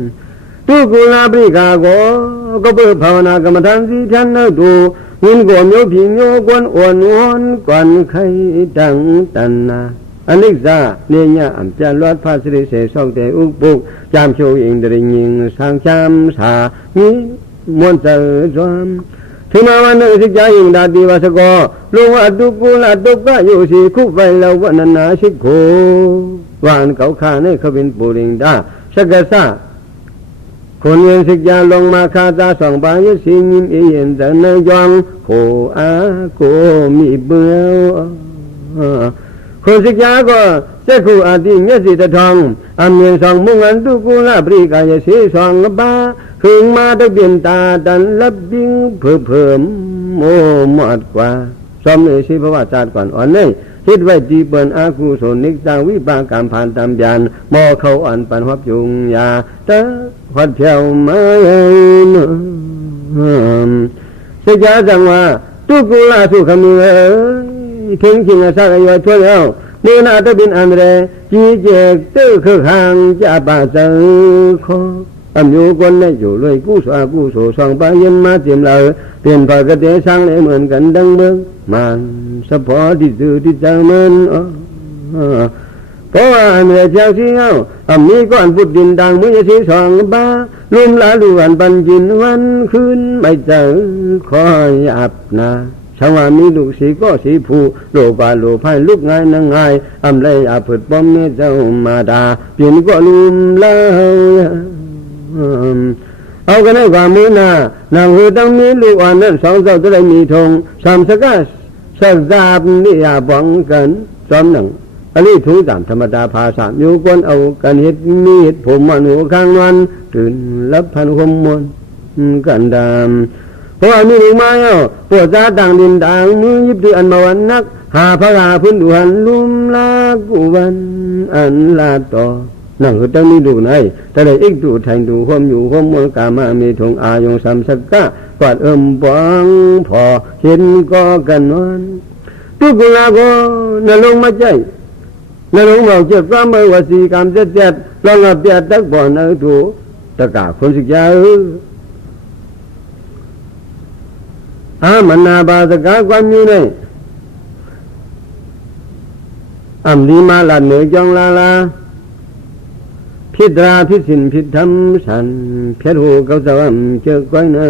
ทุกุลาบริกาก็เปิดภาวนากรรมฐานสิท่านนั่งดูยินกวมโยผิงโยกวนอ่อนวอนกวนไข่ดังตันนาอนิจจาเนียอัมจันลอดพาสิริเสสองแต่อุปุกจามโชอิงดริยิงสางจามสามีมวนเจอจอมถึงมาวันหนึ่งสิจายิงดาดีวาสกอลงอัดดุกุลาดุกะอยู่สีคุบไว้แล้ววันนาชิโกวานเขาขาในขบินปูริงดาสกษาคนเย็นสิจาลงมาคาตาสองบายสิยิมเย็นแต่ในยองโคอาโกมีเบื่อคนสิจาก็เสคูอาทิเมสิตทองอันเมียนสองมุงอันดุกุลาบริกายสีสองบาคืนมาตะเบียนตาดันลับบิงเพิ่มโมหมดกว่าสมเลยสิเพราะว่าจาดก่อนอ่อนเลยคิดไว้ดีเปินอากูโสนิกตาวิบากการผ่านตามยานมอเขาอ่อนปันหับยุงยาตะหัดเที่ยวมาสิจาจังว่าตุกุลาสุขมีถึงจริงสักอายุทั่วแล้ว นูนาตบินอันเรจีเจกตื้อคือหางจะป่าเจอคออำอยู่คนในอยู่เลยกู้สากู้โสสองปายันมาเตรียมเราเปลี่ยนปากเตะสร้างเลยเหมือนกันดังเมืองมันสะพอที่ซื่อที่เจอมันเพราะว่าอันเรเจ้าที่เอามีก้อนพุดดินดังมือสีสองบ้าลุ่มละล้วนปันจินวันคืนไม่เจอคอยอับนาชาวามีลูกสีก็สีผู้โลบาโลภายลูกง่ายนั่งง่ายเลยอาผึดป้อมเนื้อเจ้ามาดาเปลี่ยนก็ลืมแล้วเอากันให้ความมือหน้านางหูต้องมีลูกอ่อนนั้นสองเจ้าจะได้มีธงสามสกัดสักดาบนี่อย่าบังกันจอมหนังอันนี้ถูกตามธรรมดาภาษาอยู่คนเอากันเห็ดมีเห็ดผมมันหัวข้างวันตื่นรับพันคมมนกันดามเพราะมีลูกไม้เอาปวดซาต่างดินต่างมือยิบถืออันมาวันนักหาพระราพื้นดุหันลุ่มลากุวันอันลาต่อนั่งคือตั้งนี้ดูไหนแต่ได้อีกดูแทงดูความอยู่ความมวลกามามีทงอายงสามสักกะกอดปองพอเห็นก็กันวันทุกลาก็นลงมาใจนลงบอกเจ็บก็เมื่อวสีกรรมเจ็ดลองเปียตักบ่อนเอาถูตะกาคนสิกยามันนาบาสกาความอยู่ในลีมาลาเหนือจองลาพิดราพิสินพิธรรมสันเพียรหูเขาสวรรค์เจอก้อยนะ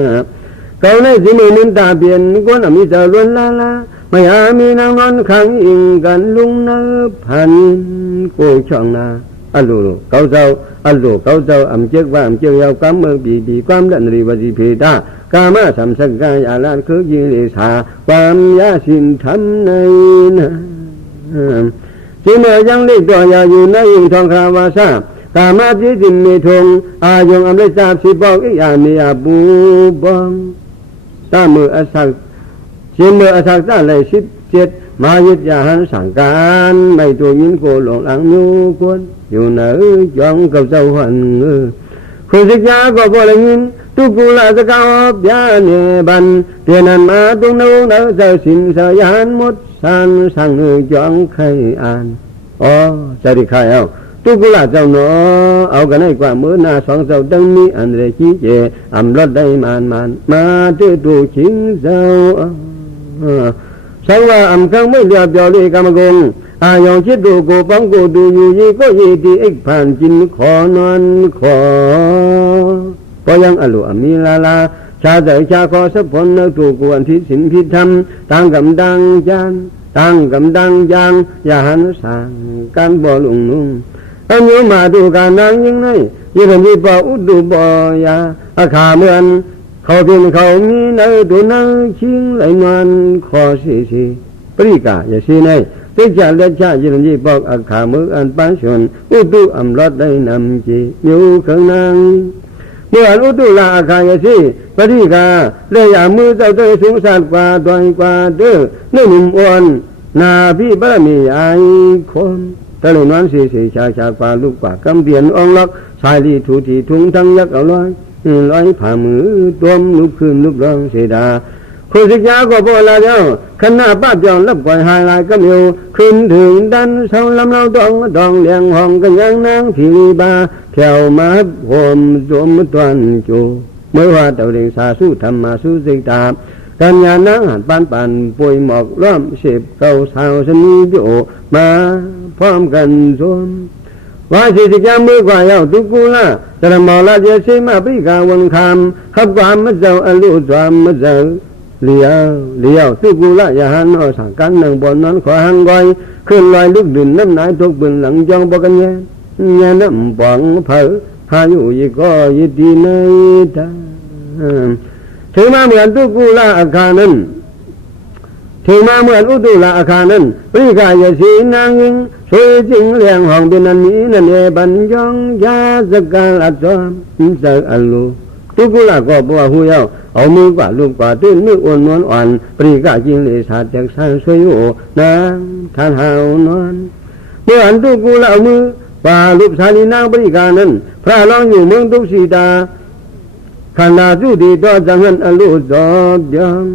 เขาในสิมือนินตาเปลี่ยนก้นมีเจอล้วนลาไม่หามีนางนอนขังอิงกันลุงเนื้อพันโกช่องนาอัลลูเขาเจ้าอัลลูเขาเจ้าเจ็กว่าเจ้ายาวกำมือบีความดันรีวจีเพดากามาสัมสังกายอาลานคือยิริสาความยาสินทำในนะที่เมื่อยังเล็กตัวยาอยู่ในยิ่งทองคาวาซากามาที่สินมีทงอายงเลสาบสิบอกอีกอย่างมีอาบูบองตามืออสักเชื่อมืออสักตาเลย17มายึดยาหันสั่งการไม่ตัวยินโกหลงหลังยูกวนอยู่เหนือจองกับเจ้าหันคุณศึกษาก็พอเลยยินทุกผู้ละสกาวบยาเนบันเตียนันมาตรงนู้นเจ้าสินสยานมดสันสั่งเนื้อจองใครอ่านจะได้ใครเอาทุกผู้ละเจ้าหนอเอากันให้กว่ามือหน้าสองเจ้าดังนี้อันเรชี้เจรถได้มันมาเจอตัวชิงเจ้าสังว่าข้างไม่เรียบยอเลยกำกงยองชิดดูโกปังโกดูอยู่ยี่ก็ยี่ที่เอกผ่านจินขอนอนขอพอยังอลุมีลาชาใจชาขอสัพพนถูกวนที่สินพิธรรมต่างกำดังจานต่างกำดังยางยาหันสั่งการบ่ลุงนุ่งอันอยู่มาดูการนางยิ่งในยิ่งมีบ่อุดูบ่ยาอาขาเหมือนเขาเป็นเขามีเนื้อตัวนั่งชิงไหลนอนคอสีปริกาอย่าสีในเจ้าจ่าเล็กจ่ายิ่งมีบอกอาขามืออันปานชนอุดูรถได้นำจีอยู่ข้างนางเมื่ออุตุลาอาคายสิปฏิกาเลยอย่ามือเจ้าเตยสูงสัตว์กว่าดอยกว่าเด้อเนื้อหนุ่มอ้วนนาพี่บารมีไอคนตะเลยนอนสีชากว่าลูกกว่ากำเบียนองล็อกชายลีถูทีทุ่งทั้งยักเอาร้อยผ่ามือตัวลุกขึ้นลุกร้องเสดาคุณศึกษาก็พอละเจ้าขณะป้าจองรับก่อยหายลายก็มีขึ้นถึงดันเสาลำเราดองเลี้ยงห้องกันยังนางผีบาแถวมาโหมโจมตวนจูเมื่อว่าเต่าเรียงสาสู้ธรรมาสู้สิตาการงานนั่งหันปันป่วยหมอกล้อมเสพเก่าสาวสนีโยมาพร้อมกันโจมว่าสิสิจามือกว่าเย้าทุกูละจะมอลาเจสิมาปิกาวันคำขับความมะเจ้าอลุจามมะเจ้าเลี้ยวทุกูละอย่าหันเอาสั่งกันหนึ่งบนนั้นขอหังก้อยขึ้นลอยลุกดื่นน้ำไหนทุกบึนหลังจองบอกกันแย่น้ำปองเผอพายุยี่ก็ยิดดีในตาถึงมาเหมือนทุกูละอาคานั้นถึงมาเหมือนอุตุละอาคานั้นปริกายสีนางยิงสวยจริงเลี้ยงห้องเป็นนันนี้นั่นเอบันยองยาสกัลอัดจอมเจออัลลูทุกุละก็บัวหูยาวเอามือกว่าลูกกว่าตื้นมืออ่อนนวลอ่อนปริกาจิงเลสาจากสานสวยโอนางทานหาวนอนเมื่ออันทุกุละเอามือว่าลูกสาลีนางปริกานั้นพระร้องอยู่เมืองทุกสีดาขณะจุดีต่อจังหันอลูจอบยัง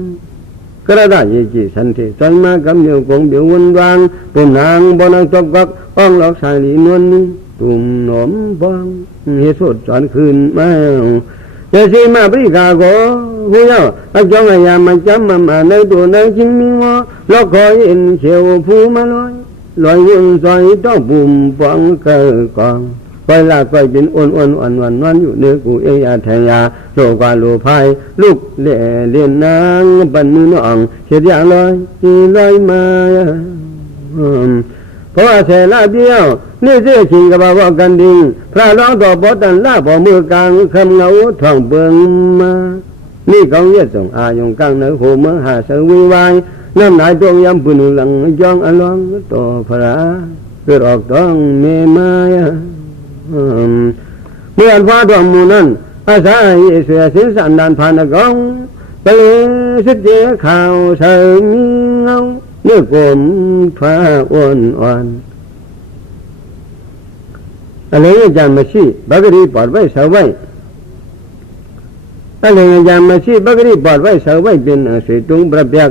กระดาษยีจีสันติใจมากำเดียวกงเดียววันวางปุ่นนางบนางตบกักป้องหลอกสายลีนวลนี้ตุ่มหนอมบางเหตุสดจอนคืนมาเจสีมาปริกาโกผู้เจ้าอาจงอยามาจำมาในตัวในชิงมิงวะล็อกคอยเอ็นเชียวผู้มาลอยวุ่นซอยต้องปุ่มปองเกอกองคอยลากคอยเป็นอ่อนวันอยู่เนื้อกูเอยาแทงยาโลกว่าโลภายลูกเล่นนางปันมือน้องเสียอย่างลอยมาเพราะว่าเสลาเดียวนี่เสียชิงกับว่ากันดิ่งพระร้องต่อปอตันลาพอมือกลางคำเงาท่องเบิงมานี่กองเยส่งอายงกลางเนื้อโหเมืองหาเสวิวายน้ำนายดวงยำปุ่นหลังยองอลองต่อพระเกิดออกต้องเมมายเมื่อฟ้าดวงมูนั้นอาศัยเสือสินสันดานผ่านกองไปสิเจข่าวเสมีเงาเนื้อกลมฟ้าอ่อนอะไรอย่างจำมาชีบักรีปอดไว้เสาไว้อะไรอย่างจำมาชีบักรีปอดไว้เสาไว้เป็นสิตุงประเบียก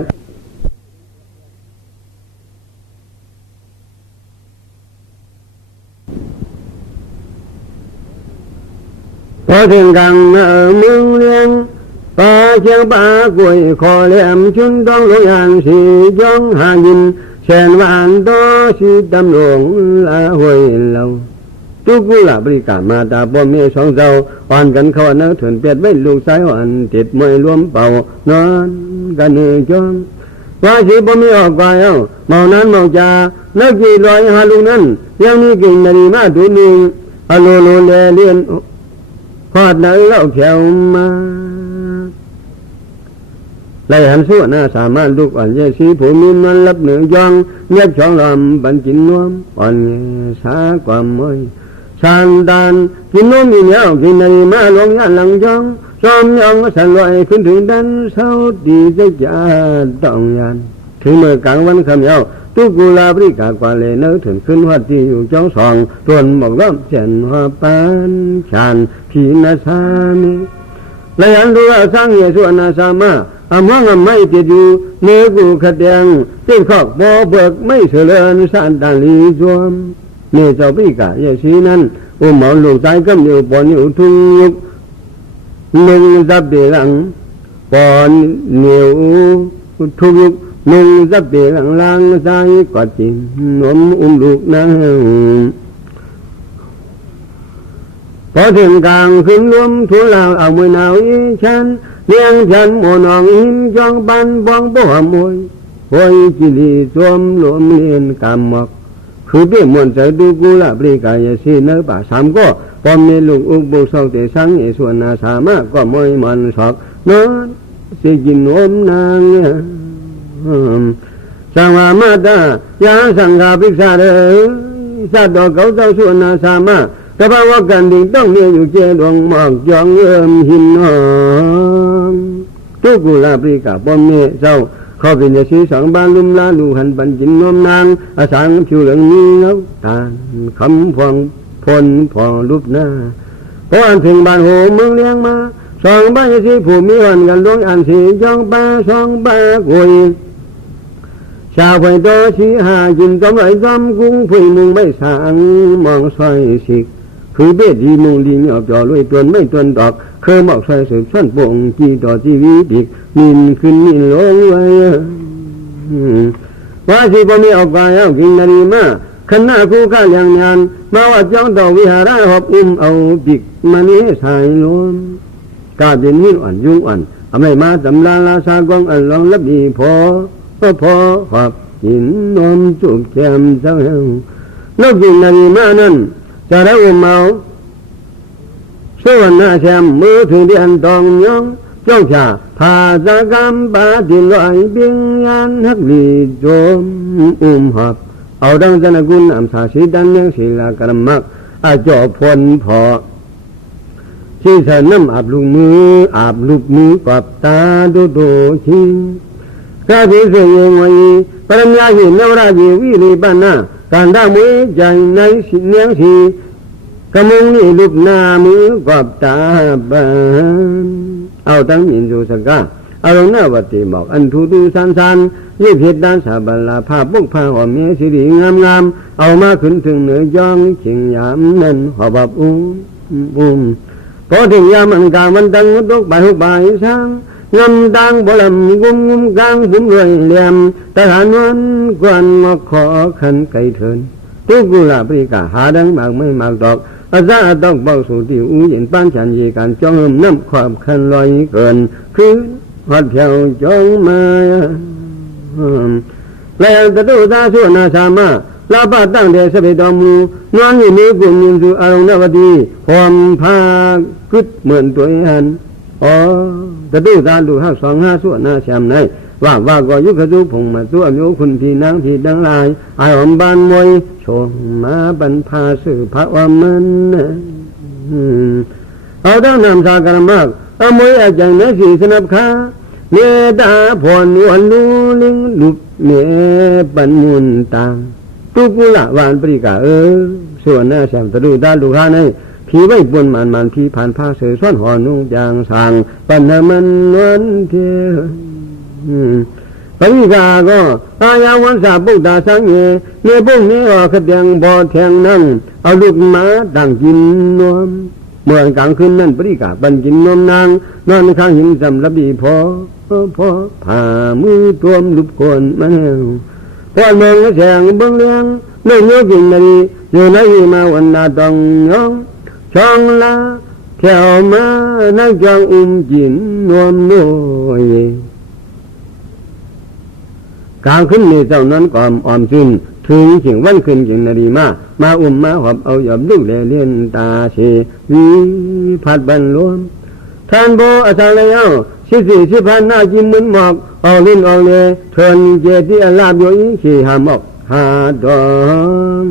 พอถึงกลางเมืองเลี้ยงป่าเชียงป่ากล้วยคอแหลมชุนต้องลงยานสีจ้องหายินแสนหวานต่อสีดำหลวงละห้วยเหล่าทุกกุหลาบริกามาตาบ่มีสองเจ้าอ่อนกันเขาเนื้อถึงเปียดไม่ลูกสายอ่อนติดมวยรวมเป่านอนกันเนื้อจอมว่าสีบ่มีออกไปเมานั้นเมาจาเลิกกี่ลอยหาลูกนั้นยังมีกิ่งนาฬิมาตัวหนึ่งอโลโลเลเลียนพอดนั้นเล่าแขวมาไล่หันสู้หน้าสามารถลูกอ่อนเยสีผู้มีมันรับเหนือยองเงียบช่องลำบันกินนวมอ่อนสาความมวยชานดานกินนวมมีเหนียวกินในมาลงยันหลังยองจอมยองสั่นลอยขึ้นถึงดันเศร้าดีจะจะต้องยันถึงเมื่อกลางวันคำเยาทุกุลาบริกากว่าเลยเนื้อถึงขึ้นหัวที่อยู่จ้องสองตวนบอกล้อมเจนหัวปานชานพีนาสามีและยันรู้ว่าสร้างเหตุส่วนนาสามาอำมังไม่ติดอยู่เนื้อกูขัดแย้งติดขอบบ่เบิกไม่เสลือนสานดาลีจวมเนื้อเจ้าปีกาเยสีนั้นอุหมอนลูกใจก็มีปอนอยู่ทุยุกนุ่งจับเบียงปอนเหนียวทุยุกนุ่งจับเบียงลางใจกอดจินมลูกนั่งพอถึงกลางขึ้นรวมทุลาเอามือหนาวอีฉันเลี้ยงฉันหมอนองอินจองปันบองบ่หมวยหอยจิลีสวมหลวมเลียนกำหมอกคือเบี้ยมวนใจดูกุลาบริกายสีเนื้อป่าสามก็พอมีลูกอุบุสองเตสังเอส่วนนาสามะก็มวยมันสอกนอนสิกินนมนางสังวามาตายาสังฆาภิกษาเดสัตว์ดอกเขาเจ้าส่วนนาสามะแต่พระว่ากันดิ่งต้องมีอยู่เจดวงหมอกจองหินน้องทุกุลาบริกาปอมเมเจ้าข้อเป็นสีสองบานลุมลาลูหันปันจินนวมนางอาสังผิวเหลืองนี้แล้วตาคำพองพลพอรูปหน้าพออันถึงบ้านโหเมืองเลี้ยงมาสองบ้านสีผู้มีวันกันลงอันสีจองป้าสองป้ากุยชาวไฟโตสีหาจินต้มไหลต้มกุ้งผุยมุงไม่สางมองซอยสิกคือเบ็ดดีมุงดีเหนียวจ่อลุยตวนไม่ตวนดอกเคยบอกใส่สืบชั้นโป่งจีต่อจีวีดิกนินขึ้นนินลงไว้ว่าสิบ่มีออกไปเอากินนาฬิมาขณะคู่ข้าอย่างงานมาว่าจ้องต่อวิหารหอบเอาดิกมันนี้สายลมกาเป็นนิอ่อนยุ่งอ่อนทำไมมาตำลาลาสากองอันลองรับดีพอหอบหินนมจุกแก้มเจ้านกกินนาฬิมานั้นจะได้อุ้มเอาส่วนหน้าแชมมือถึงเดือนตองยองจ้องชาพาจากำปาดินลอยเบียงยันฮักลีโจมหอบเอาดังจันกุลอำสาสีดันยังศิลากรมักอาจอบพลพอที่เธอน้ำอาบลูกมือกับตาดูชิงข้าที่เสียงไว้ปรญญาหินเนวราจีวิริปันนาการด่ามวยใจในสิเลี้ยงสีกำมงนี่ลูกหน้ามือกับตาบันเอาตั้งยินดูสักกะ อารมณ์นาวติบอกอันทูดูสันสันยี่ผิดด้านสาบัลลาภาพบุกผ้าหอมเมียสิริงามงามเอามาขึ้นถึงเหนือย่องชิงยามนั้นหอบับพอถึงยามอันกาวันตั้งตกใบหุบใบช้างงำตังบลำกุมกลางบุ้มรวยเหลี่ยมทหารวันกวนงอขอขันไก่เถินทุกกุลาปริกาหาดังมากไม่มากดอกอาซาต้องเบาสู่ที่อูเย็นป้านฉันยีการจ้องน้ำความคันลอยเกินคือหัดเพียวจ้องมาแล้วตะดูตาส่วนนาสามาลาบาตั้งเดชเบดอมูนอนอยู่ในกลุ่มยินสุอารมณ์นวดีความพากึดเหมือนตัวหันตะดูตาดูห้าสองห้าส่วนนาแชมในว่าก็ยุคจุพงมาตัวโยคุณพี่นางพี่ดังลายอายอมบานมวยชมมาบรรพาสื่อพระว่ามันเอาดังนำสากรมากเอามวยอาจารย์นสีสนับขาเมตาพรวันลูลิงลุกเมปัญญุนตาตุกุละวานปริกาส่วนหน้าแสมตะดูตาดูข้าในผีไว้บนมันผีผ่านผ้าเสือซ้อนหอนุ่งยางสางปัญหามันวันเทปริกาก็ตายาวันสาบุกดาสังเงเนื้อบุ้งนี้ออกขดยังบ่อแทงนั่งเอาลูกหมาต่างกินนวมเมื่อกลางคืนนั้นปริกาบันกินนมนางนอนข้างหินสำรับดีพอผ่ามือตัวมลุบคนมาแล้วพอเมืองแสงบังเลี้ยงเลื่อนโยกินนาดีอยู่ในมาวันนาตองยองช่องละแถวมานักจองจินนวมน้อยกลางขึ้นในเจ้านั้นก่อมอ่อมซึนถึงเฉียงวันขึ้นเฉียงนาดีมามาหอบเอาหยอบลูกเลี้ยนตาเชวิพัดบรรลวมท่านโบอาจารย์แล้ว14,000หน้าจิ้มเหมือนหมอกออกลิ้นออกเลยเทินเจติอลาบโยอิขี่หามอกหาดอง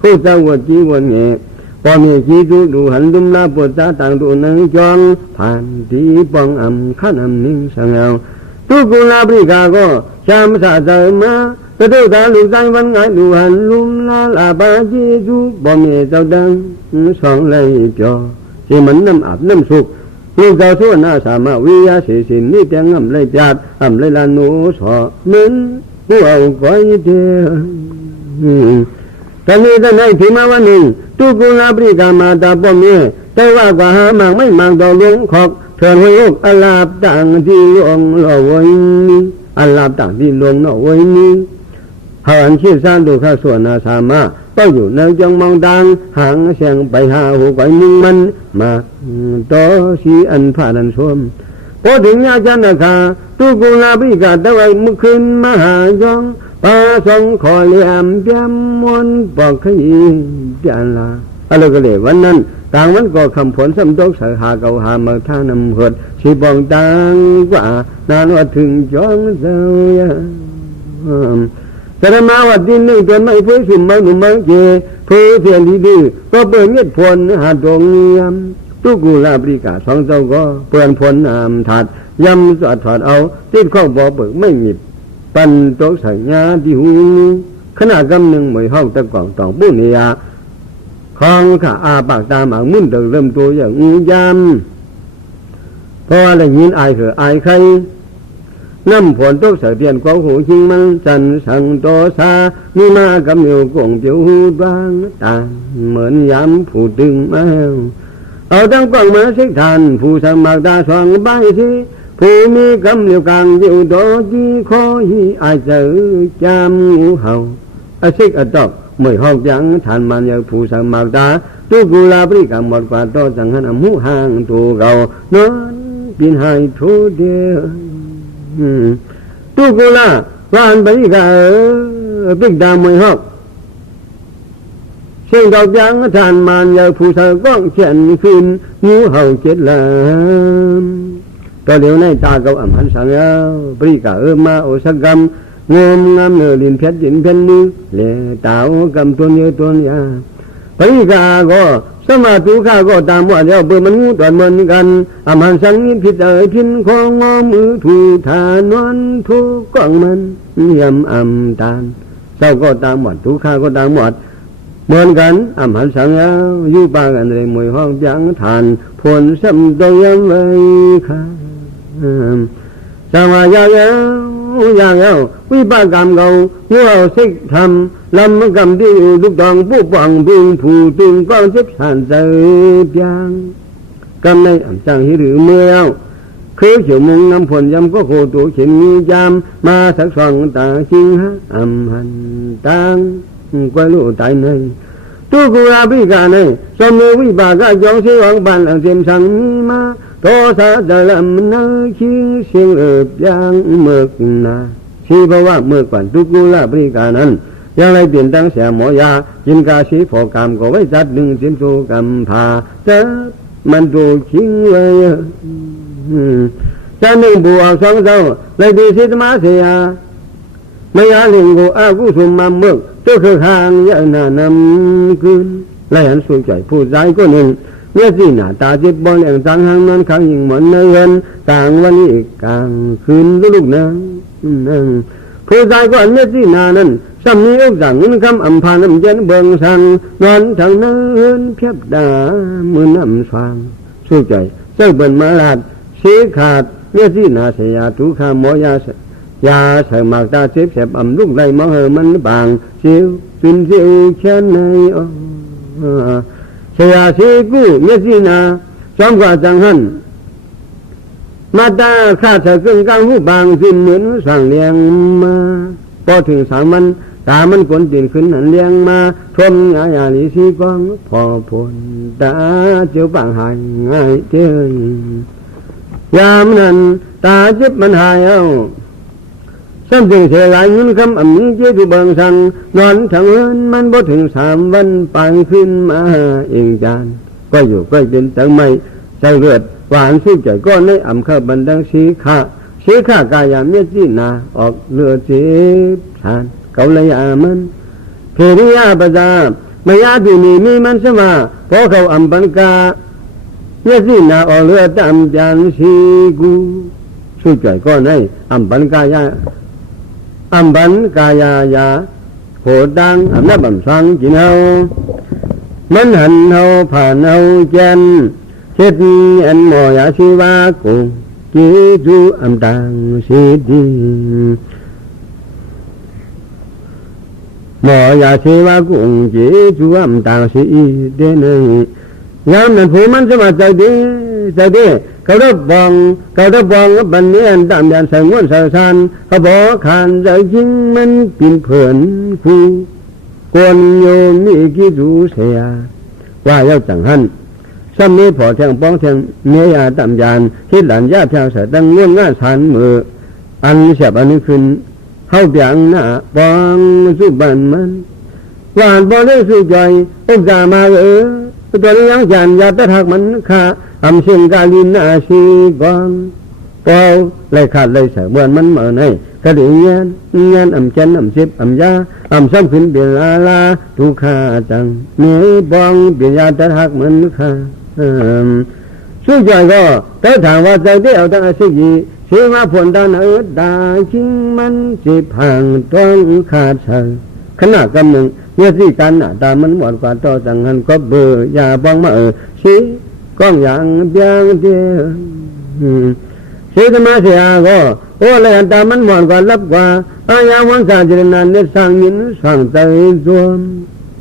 ผู้สาวจีวันเงพอมีจีดูหันดุมลาปวดตาต่างตัวนังจองผ่านตีปองขันนิ่งสังเอาตุกุลาปริกาก็ชามสาใจมาตะดูตาลูกใจวันไงดูหันลุมลาบาจีดูบ่มีเจ้าดังสองเลยจอที่มันน้ำอาบน้ำสุกลูกเจ้าส่วนนาสามารถวิยาสิสินนี่แต่งอำเลยจัดอำเลยลานูสอนั้นผู้เอาก้อยเดียตอนนี้ท่านในที่มาวันหนึ่งตุกุลาปริกามาตาป้อมเนี่ยแต่ว่ากว่าหามากไม่มากดอกลงขอกเถินหัวอกอลาบต่างที่ลวงหล่อไว้นี้อลาบต่างที่ลวงหล่อไว้นี้หานชีพสร้างดูข้าส่วนนาสามารถต้องอยู่ในจังมองดังหางเสียงไปหาหัวก้อยนิ่งมันมาต่อสีอันผ่านันชมพอถึงยาจันทร์ค่ะตุกุลาปริกาตะวันมุขขึ้นมหายองปาสองขอเลี่ยมเปียมมวนปอกขยี้จันลาอะไรก็เลยวันนั้นต่างวันก็คำผลสำตกสหาเก่าหามาท่านำหดสิบองต่างกว่านานว่าถึงจองเจ้าแต่มาวัดดินนี่จนไม่เพื่อสุ่มบางหนุ่มบางเจเพื่อเพียงดีก็เปิดเงียบพลหาดงยำตุกุลาปริกาสองเจ้าก็เปิดพลถัดยำสอดถอดเอาติดข้อบ่อเปิดไม่หยิบปันโต๊ะใส่ยาที่หูขณะกำหนึ่งเหมยห้องตะกล่องตองปุ้นยาของข้าอาปากตาหมางมุ่นเดินเริ่มตัวอย่างยำเพราะอะไรยินอายเถอะอายใครน้ำฝนตกเสียเปลี่ยนกองหูชิงมันจันสังโตซามีมากำเหนียวกงเปียวหูบางตาเหมือนย้ำผู้ดึงมาเอาตั้งกล่องมาเช็คทานผู้สมัครตาสองใบสิผู้มีกำเหนียวกลางอยู่โดจีคอฮีอาจจะจำงูเห่าอาชิกอดอกเมื่อห้องยังทานมันอย่างผู้สมัครตาตุกุลาปริกาหมดกว่าโตสังหันหูห่างตัวเรานอนปีนหายทุเดียตุกุลาวานปริกาปิกดามวยหอกเสียงดอกยางทานมันอย่างผู้สก้องเขียนขึ้นงูเห่าเจ็ดลำก็เดี๋ยวในตาเก่าอ่ำหันสังปริกามาโอสกรรมงมงามเนื้อลินเพชรจินเพชรนี้เล่ตาวกำตัวเนื้อตัวยาปริกาก็สมาตุข้าก็ตามว่าเดี๋ยวเปิดมันงูตอนเหมือนกันอ่ำหันสังนิพิษพินของงอมือถูฐานวันทุกกองมันยำอ่ำตานเจ้าก็ตามหมดทุกข้าก็ตามหมดเหมือนกันอ่ำหันสังอยู่ปากันเลยมวยห้องจังทานผลสำตัวยำไว้ค่ะ สวายายาววิปากรรมเก่าหัวสิกทำลำกรรมที่อยู่ทุกดองผู้ปังพึงผู้ตึงก้องเจ็บสันใจเพียงกำในอันจังหิหรือเมื่อคือเขียวมุงน้ำฝนยำก็โคตัวเข็มมียามมาสักสองตาชิงฮะอำหันตังกวยลูตายในตุกุราบิกาในสมมือวิบากะจองสีวังบันอังเสียมสังมีมาโทสะดลำนาคิเสียงยังเมื่อนาชีเพราะว่าเมื่อก่อนตุกุราบิกานั้นยังไรเปลี่ยนตั้งเสียหมอยาจินกาชีพอกรรมก็ไว้จัดหนึ่งสินสุกรรมพาจะมันดูชิงไว้จะหนึ่งบวกสองเท่าเลยดีสิทมาเสียไม่ยาลิงกูอากุสุมมาเมือกตัวคือหางยันนานำคืนและหันสู่ใจผู้ใจก็หนึ่งเมื่อที่หน้าตาจิตบอลแห่งสังหางนั้นขังยิงเหมือนเนินต่างวันนี้กลางคืนลูกนางผู้ใจก็เมื่อที่หน้านั้นซ้ำนี้อกสั่งเงินคำอัมพาน้ำเย็นเบิงสังนอนทางเนินเพียบดามือน้ำสว่างสู่ใจเจ้าเบิ่นมาลาดสีขาดเมื่อที่หน้าเสียทุกขามอยาใส่หมากตาเจ็บแสบอ่ำลูกไรมองเหมันบางเสียวจุนเสียวเช่นในเสียสีกู้เมื่อที่หน้าจอมกว่าจังหันมาตาข้าเธอกึ่งกลางหูบางสิ้นเหมือนสั่งเลี้ยงมาพอถึง3 วันตามันกวนตีนขึ้นหันเลี้ยงมาทมยาลีสีกองพอผลตาเจียวปางหายง่ายเจ้ยยามนั้นตาเจ็บมันหายเอาซ้ำถึงเสียหลายเงินคำอ่ำนี้เจ้าดูเบิงสั่งนอนทั้งเงินมันบ่ถึง3 วันไปขึ้นมาเองจานก็อยู่ก็เป็นจังไม่ใจเลือดหวานสู้ใจก้อนในอ่ำข้าบันดังสีข้ากายาเมียจีนาออกเลือดเจ็บทานเกาเลยมันเพริยาปจามายาดูนี่มีมันสมาพอเขาอ่ำบันกาเมียจีนาออกเลือดตามจานสีกูสู้ใจก้อนในอ่ำบันกายายาโหดังอ่ำนับอ่ำสังจินเฮามันหันเฮาผ่านเฮาเจนเช็ดอันหมอยาชีวากูกีจูอัมตังสีดีหมอยาชีวากูกีจูอัมตังสีเดนึงยามนั้นผู้มันจะมาใจดีเขาได้บองบันเนียนตามยานใส่งวนใส่ซานเขาบอกขานใจจริงมันปิ่นเผื่อนคู่กวนโยมีกีจูเสียว่าเย้าจังหันซ้ำนี้พอแทงป้องแทงเมียตามยานที่หลานญาติแทงใส่ตั้งง่วงง่าฉันมืออันเสียบอันนี้ขึ้นเข้าเบียงหน้าปองสุบันมันหวานบอได้สุใจอกจามาตัวนี้ยังจันยาตะทักมันขาอำเชียงกาลินอาชีกองเป่าเลยขาดเลยเสือเบือนมันเหมือนไงกระดิ่งเงี้ยอำเชนอำชิบอำยาอำซ้ำขึ้นเบียลาทุกขาจังมีบองเบียยาตะทักมันขาสู้ใจก็แต่ถามว่าใจได้เอาตั้งอาชีพเสียมาผลตาเอิดดาชิงมันสิพังต้องขาดเธอขณะกำหนึ่งเมื่อที่กันตามันหมดกว่าต่อจังหันก็เบื่อยาบ้องมาสีก้องอย่างเบียงเดียวสีธรรมะเสียก็โอ้เลยตามันหมดกว่ารับกว่าอายาวันสาจรนันเนสังยินสังใจรวม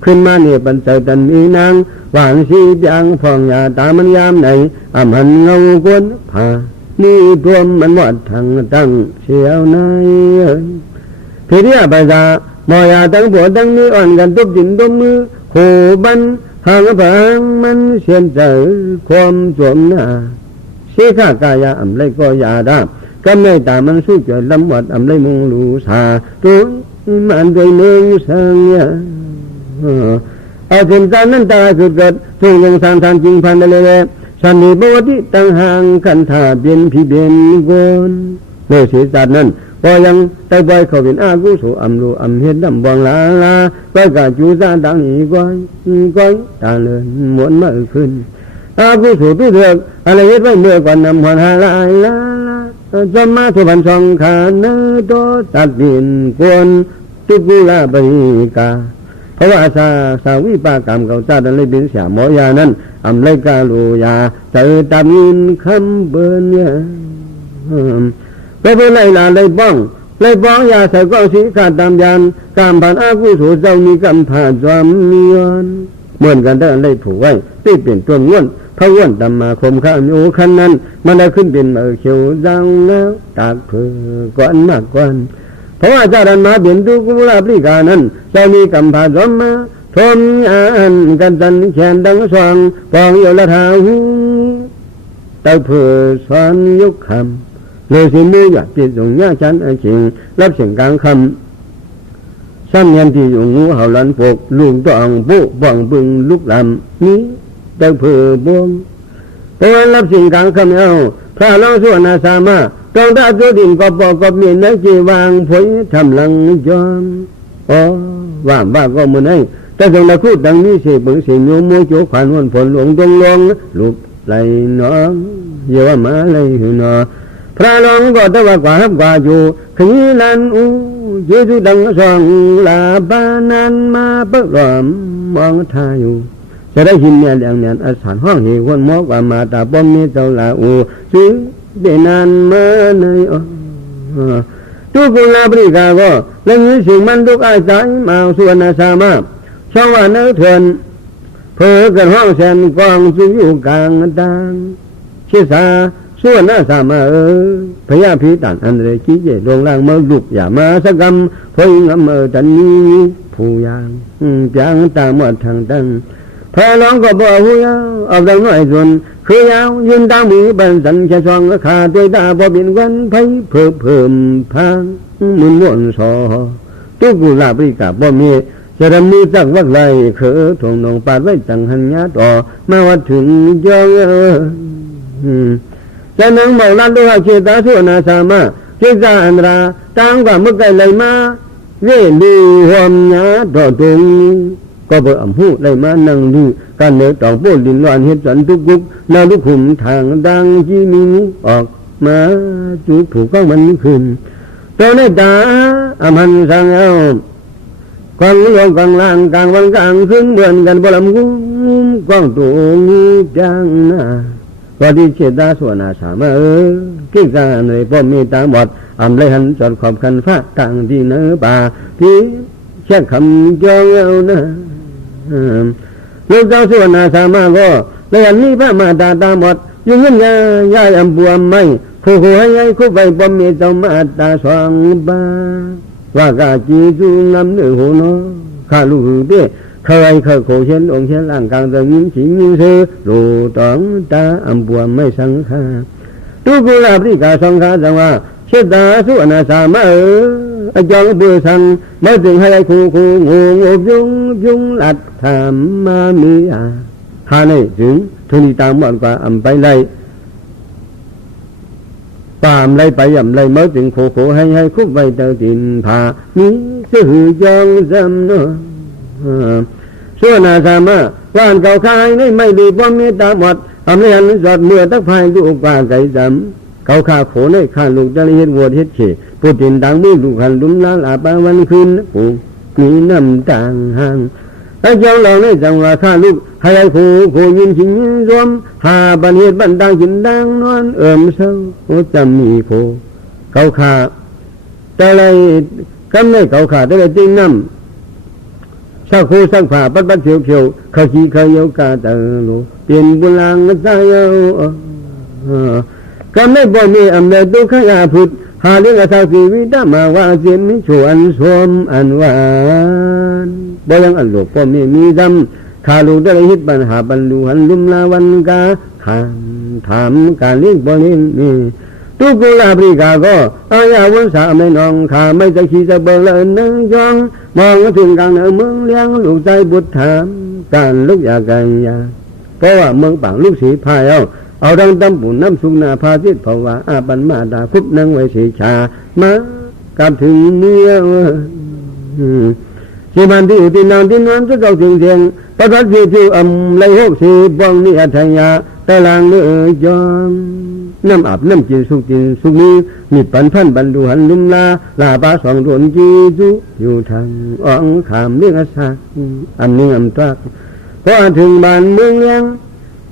ขึ้นมาเนี่ยปัญจตันนีนางหวานสีเบียงฟองยาตามันยามไหนอำหันเงากวนผ่านี่รวมมันหมดทางตั้งเสียวในทีนี้ไปซามอยาตั้งผัวตั้งนี้อ่อนกันทุบดินทุบมือโขบันหางผางมันเสียนใจความสวมหน้าเสียข้ากายาอำไรก็ยาดาบก็ไม่ตามันสู้ใจลำวัดอำไรมงลูสาตัวมันโดยเมืองสังยาเอาถึงตานั้นตาสุดเกิดทุ่งยังสร้างทางจริงพันเลยสันนิบวติตั้งห่างกันท่าเบียนพี่เบียนกวนโลเสียจัดนั้นพอยังไต่ใบเขาเป็นอากุศลอำรูอำเฮ็ดดำบองลาไปกะจูซาดังอีก้อยตาเลินหมวนมาขึ้นอากุศลตู้เถือกอะไรเฮ็ดไว้เมื่อก่อนนำหัวหาลายลาจอมมาทุบันสองขาเนื้อโตตัดดินกวนตุกุลาบริกาเพราะว่าสาวิปากรรมเขาจ้าดันเลยบินเสียหมอยานั้นอำไรกาลูยาเจอตามินคำเบินเนี่ย ไปเป็นไล่ลาไล่บ้องไล่บ้องยาใส่ก้องสีขาดตามยานกามผ่านอากุศลเจ้ามีกรรมผ่านความมีวันเหมือนกันได้ไล่ผูกไว้ตีเปลี่ยนตัวง่วนพระว่นตำมาคมข้ามโยคันนั้นมันได้ขึ้นเป็นเขียวจังแล้วตากเพื่อก่อนมากกว่าเพราะว่าเจ้าดันมาเปลี่ยนตุกุลาปริกานั้นจะมีกรรมผ่านความมาทนอันกันตันแขนดังสว่างปองโยละทาหูตะเพื่อสอนยกคำเลยสิมืออยากปิดตรงย่าฉันจริงรับเสียงกลางคำซ้ำเงินที่อยู่งูเห่าลันปกลุงต้องปุ๊บ้องบึงลุกลำนี้ตะเพื่อบวงเพราะรับสิ่งกลางคำเอาพระร้องส่วนนาสามาต้องได้ตัวดินก็ปอกก็มีนักจีวางผลทำลังยอมอ๋อว่าบ้าก็มันให้แต่ตรงนั้นพูดดังนี้เสียบึงเสียงโยมโมโจขวานวนผลหลวงตรงลงลุกไหลน้องเยอะมาไหลหืนอพระร้องก็ตะว่ากว่าฮับกว่าอยู่ขยี้ลันเยซูดังสองลาบานันมาเปิดล้อมมองท่าอยู่จะได้หินเนี่ยแดงเนี่ยอาสารห้องเหวนมอกว่ามาตาป้อมมีเจ้าลาอูซื้อเดนานมาในทุกคนลาบริกาก็เรื่องนี้สิ่งมันทุกอาศัยมาส่วนนาสามาช่องว่าเนื้อเถื่อนเพื่อกันห้องแสนกองซึ่งอยู่กลางต่างชิสาส่วนนาสามาพญาพิตันอันเรกิเจดวงล่างมาลุกอย่ามาสกรรมพงอตันนี้ผู้ยางจางตาหมดทางตั้งพระร้องก็บอกหูยาวเอาดังน้อยส่วนคือยาวยืนตามีบันสันแค่ช่องขาด้วยตาพอบินวันไผ่เพิ่มพังมุนวนสอตุกุลาบริกาบ่มีจะดำมือจักวักไรเขอทงนองปาดไว้จังหันญาต่อมาวัดถึงยองจะนั่งเมาลันด้วยเจตาส่วนนาสามาเจตาอันราต่างกว่าเมื่อไกลเลยมาเร่ดูหอมญาต่อตรงก็เบื่ออ่ำหูเลยมานั่งดูการเนื้อต่อโป้ดินลอนเห็ดสันทุกกุกนาลุขุมทางดังที่มีออกมาจุดผูกก็มันขึ้นตอนนี้ตาอมันสังเอากองหลวงกองล่างกลางวันกลางขึ้นเดือนกันบลำกุ้มกองตัวนี้จังนะก็ดีเจตาส่วนอาสามากิ้งการในป้อมมีตาบอดอ่ำเลยหันจอดขอบคันฟ้าต่างที่เนื้อป่าที่แค่คำจองเอานะลูกเจ้าส่วนอาสามาก็เลยอันนี้พระมาตาหมดยังเงินยายอัมบวมไม่คู่ให้ยายคู่ไปป้อมมีเจ้ามาตาสองบาว่ากาจีจูงำเนื้อหัวน้อข้าลูกเด้เคยโคเช่นองค์เช่นร่างกลางแต่ยิ้มสียิ้มเสือดูตองตาอัมบวมไม่สังขาตุกุลาบริกาสังขาจังว่าเชตาสุอนาสามาจองเบื่อสังไม่ถึงให้คู่งูยุงหลัดถามมามีหาในถึงทุนิตามวันกว่าอัมไปไล่ปามไล่ไปย่ำไล่เมื่อถึงโคให้คุบไว้เตาตินผานี้ซื้อยองจำเนาะส่วนอาสามาว่านเก่าคายไม่ดีป้อมเมตตาหมดอำเลียนสอดเมื่อตักพายดูกว่าไก่จำเขาขาโขนข้าลูกจะเห็นวัวเห็ดเข่ผู้ตินดังมือลูกหันลุ้มล้านอาบวันคืนปู่มีน้ำต่างห่างไอ้เจ้าเราในจังหวะข้าลูกให้ไอ้ผู้ยินชิงรวมหาบันเหตุบันดังจินดังนอนเอิ่มเศร้าโอ้จำมีผู้เขาขาแต่ไรกำในเขาขาแต่ไรจริงน้ำสักคู่สักผ่าปัดเขียวเขาขี้เขาเยากาตะโลเปลี่ยนบุญลางตายเอากำในบ่มีอำนาจตุขยาพุทธหาเรื่องอาสาชีวิตมาว่าเสียนมิชวนสวมอันวานบ่ยังอันหลบก็มีดำขาลูกได้ฮิตปัญหาบรรลุหันลุมลาวันกาถามการเลี้ยงบ่เลี้ยงนี่ตุกุลาบริกาก็อายาวันสาไม่นองขาไม่จะขี้จะเบิ่งเลยนึงยองมองถึงกลางเนื้อเมืองเลี้ยงลูกใจบุตรถามการลูกอยากกันยาเพราะว่าเมืองป่างลูกสีพายเอาดังตำปุ่นน้ำสุกนาพาทิตภาวะอาบันมาดาคุบนั่งไว้สีชามากลับถึงเมียสีมันที่อยู่ที่นอนที่นอนจะเก่าถึงเทียงประทัดผิวไรหกสีบ้องนี่อัธยาตะลางเลือยองน้ำอาบน้ำกินสุกมีปันพันบรรดุหันลุมลาปาสองดวนจีจุอยู่ทางอ่องขามเลี้ยงอาสาอันนี้อันตรักพอถึงบ้านเมืองเลี้ยง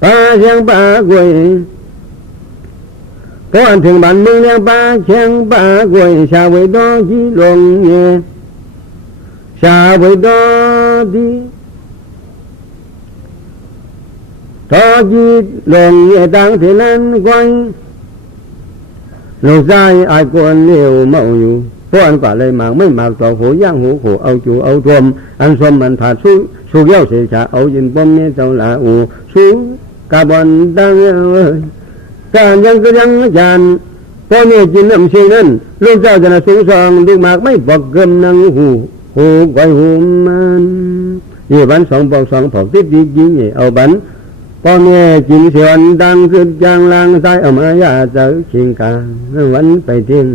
ป่าเชียงป่ากล้วย พออันถึงบ้านเมืองเลี้ยงปลาแข่งปลากล้วยชาไว้ดอที่ลงเย่ชาไว้ดอที่ทอจีลงเย่ดังเทนันกวยลูกชายไอ้กวนเลี้ยวเมาอยู่พออันกว่าเลยหมากไม่หมากต่อหูย่างหูโขเอาจูเอาทวมอันสมมันผาดสู้สู้เย้าเสียชาเอายินป้อมเมียเจ้าลาอูสู้กาบอนดังการยังก็ยังจานพ่อเมียกินน้ำเชียงนั้นลูกเจ้าจะน่ะสูงสองลูกหมากไม่ปอกเกิมนังหูไว้หูมันยี่บันสองปอกสองปอกติดดีจริงเอาบันพ่อแม่กินเสียวันดังขึ้นจางลางใต้เอามายาเจอชิงกาวันไปทิ้ง